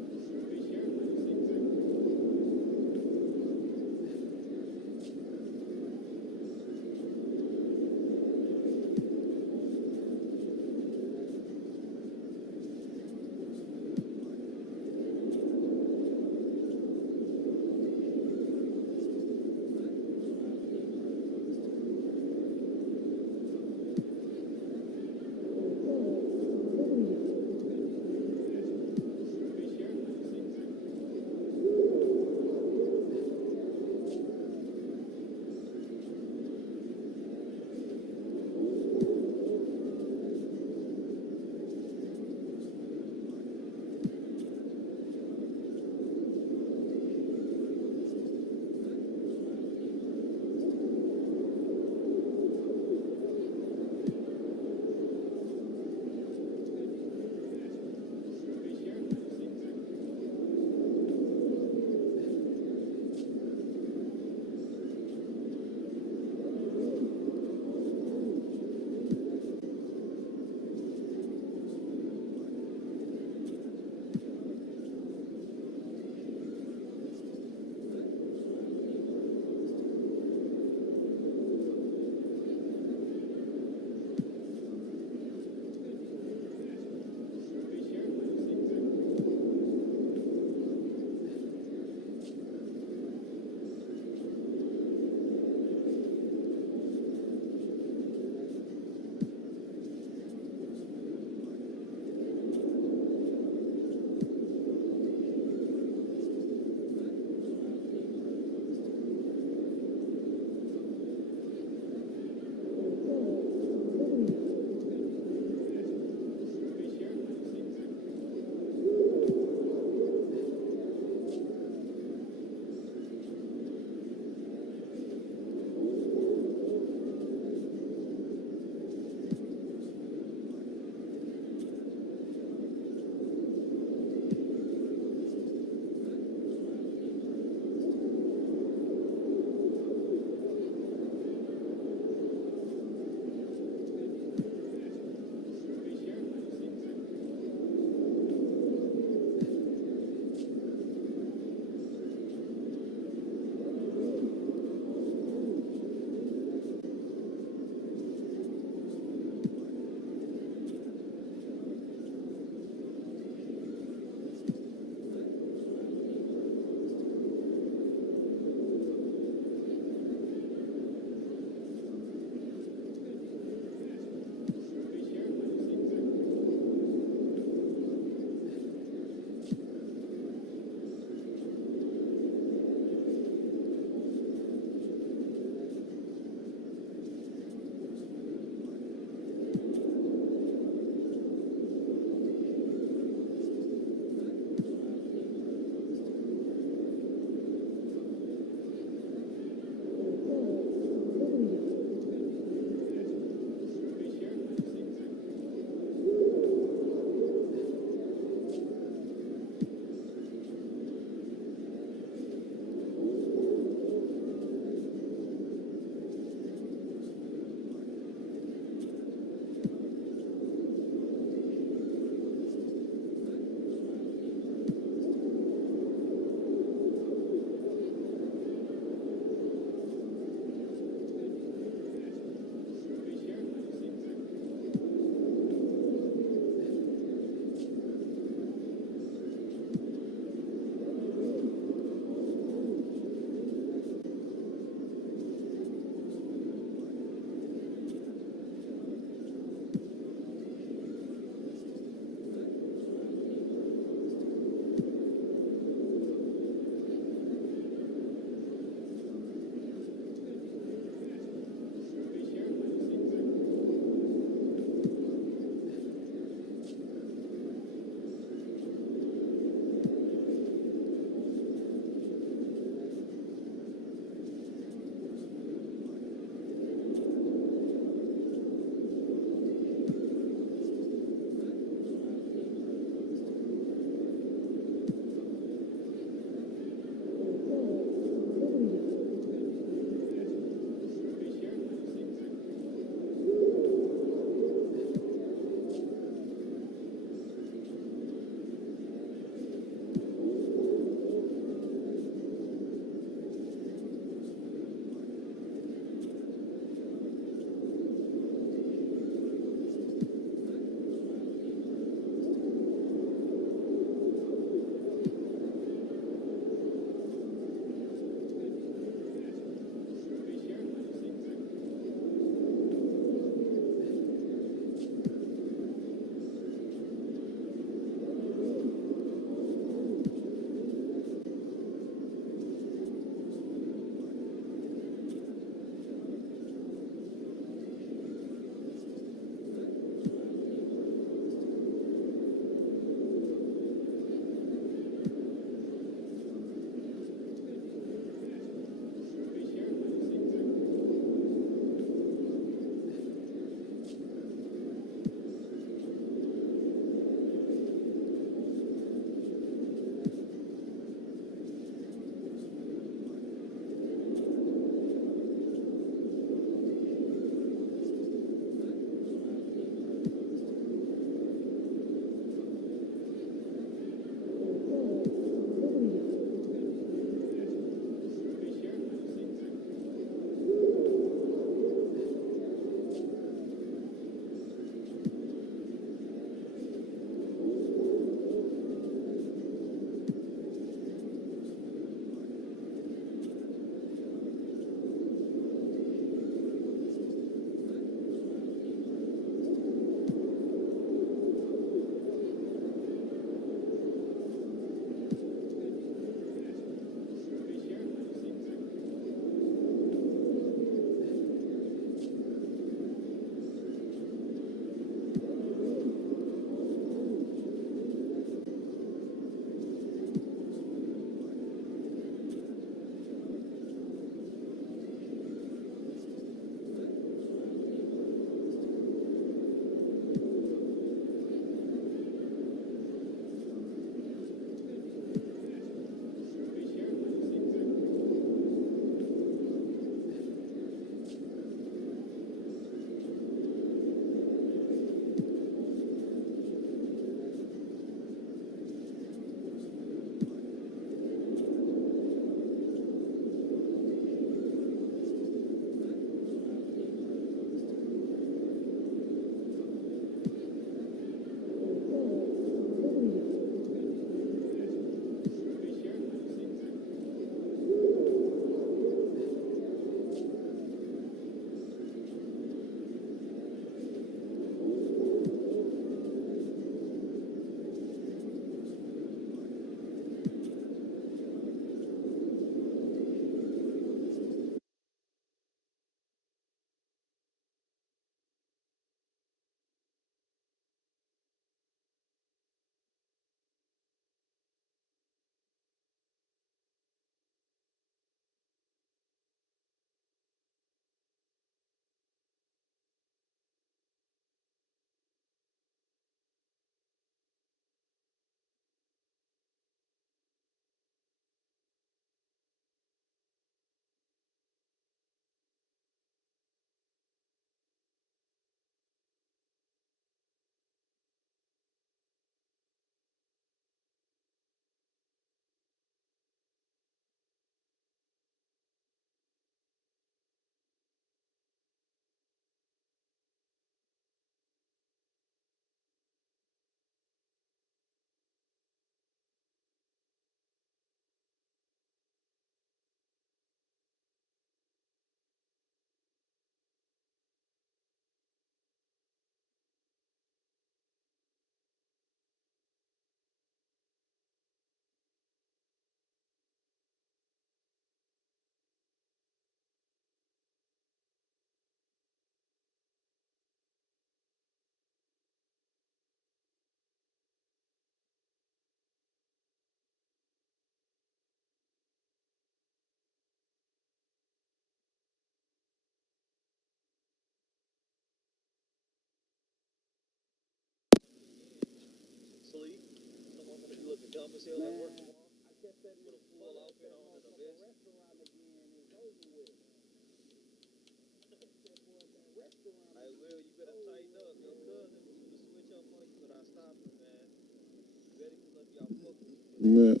Man,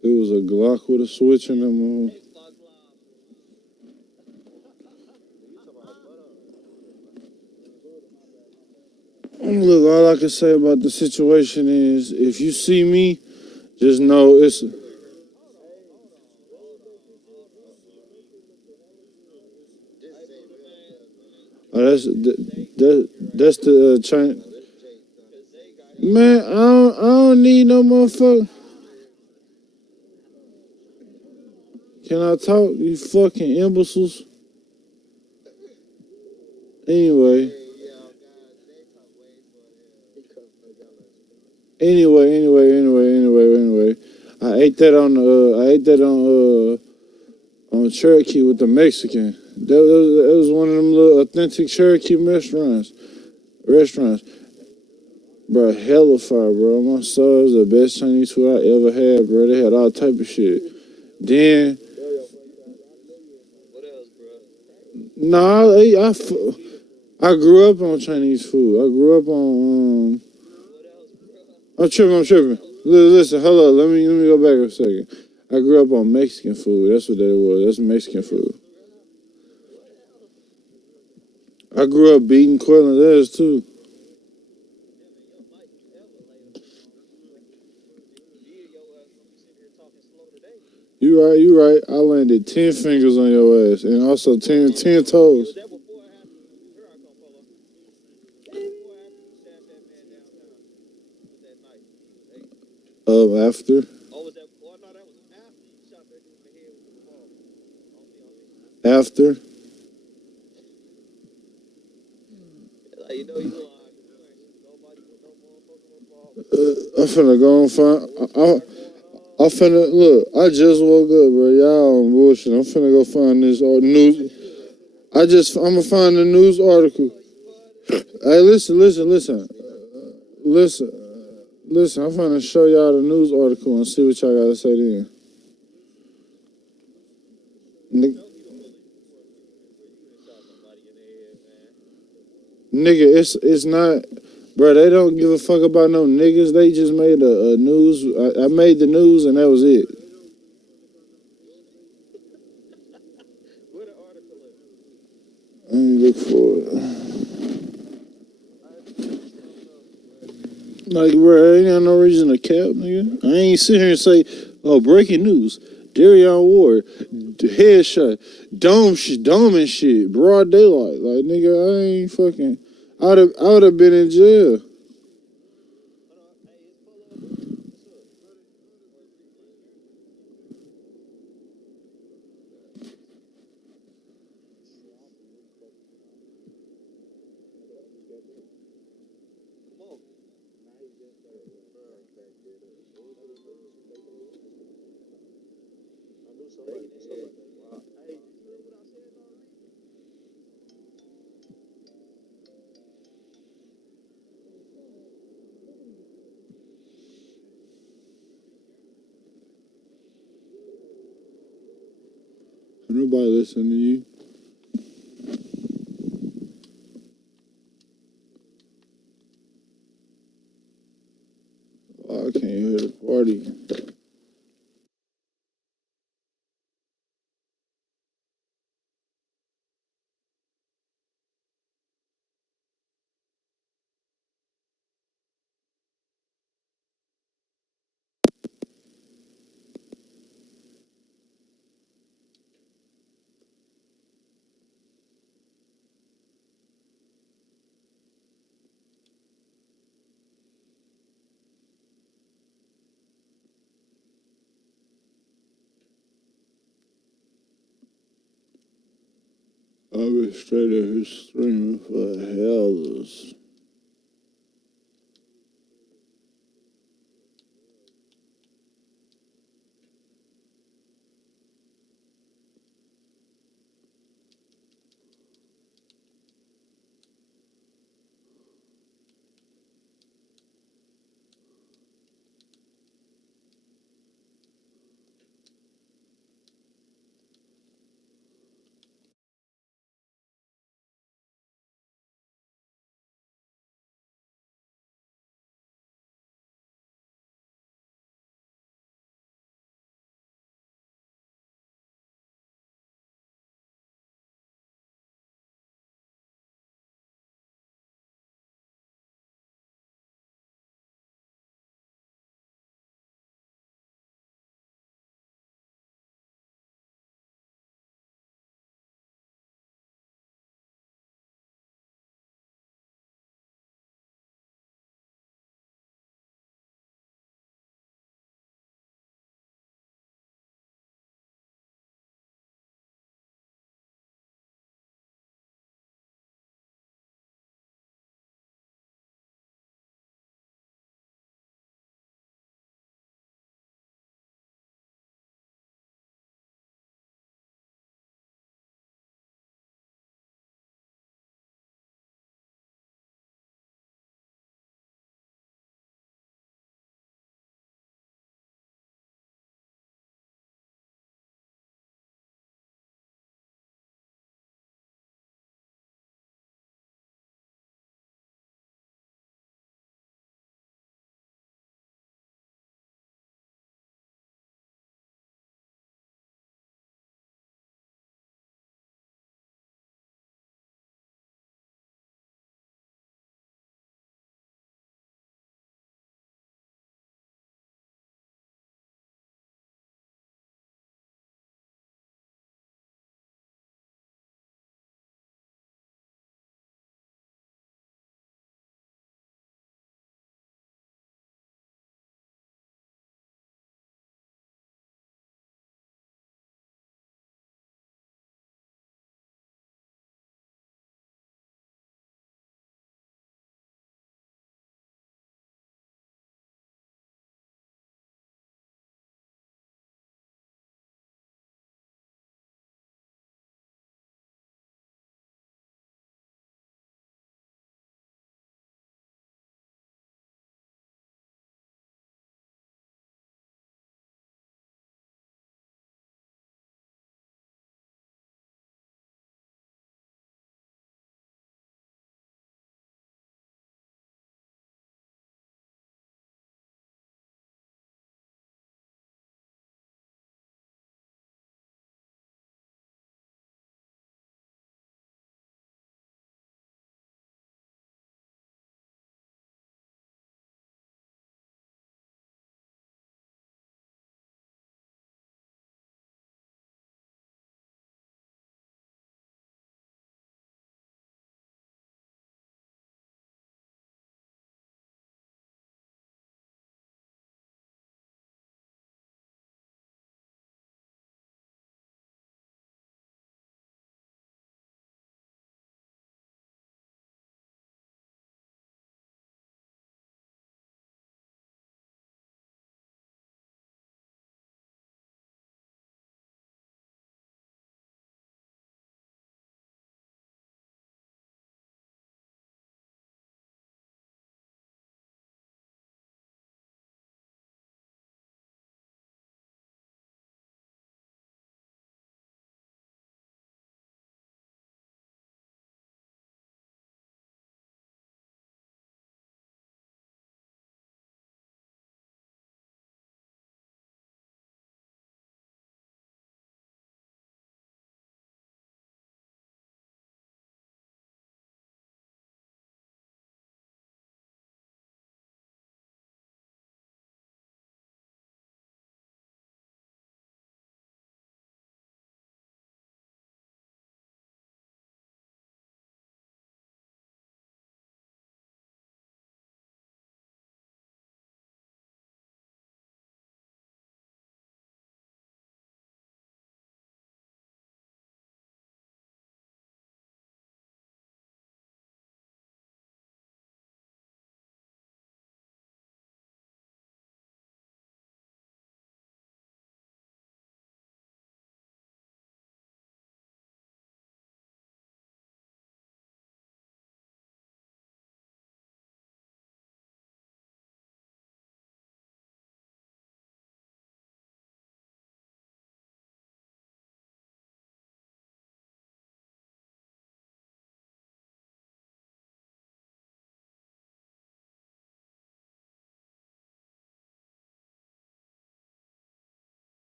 it was a Glock with a switch in them. Look, all I can say about the situation is, if you see me, just know it's. Oh, that's the China. Man, I don't need no motherfucker. Can I talk? You fucking imbeciles. Anyway. Anyway. I ate that on Cherokee with the Mexican. That was one of them little authentic Cherokee restaurants. Bro, hella fire, bro. My soul, it was the best Chinese food I ever had, bro. They had all type of shit. Then, nah, I grew up on Chinese food. I grew up on. I'm tripping. Listen, hold up. Let me go back a second. I grew up on Mexican food. That's what that was. That's Mexican food. I grew up beating Cortland too. You right. I landed 10 fingers on your ass and also 10 toes. After. After. I'm finna go and find. I finna look. I just woke up, bro. Y'all on bullshit. I'm finna go find this news. I'm gonna find the news article. Hey, listen. I'm finna show y'all the news article and see what y'all gotta say then. Nigga, it's not, bro. They don't give a fuck about no niggas. They just made a news. I made the news and that was it. Let me look for it. Like, bro, I ain't got no reason to cap, nigga. I ain't sit here and say, oh, breaking news. Darion Ward, headshot, dome and shit, broad daylight. Like, nigga, I ain't fucking. I would have been in jail. Nobody listening to you. Oh, I can't hear the party. I've been straight up here streaming for hellers.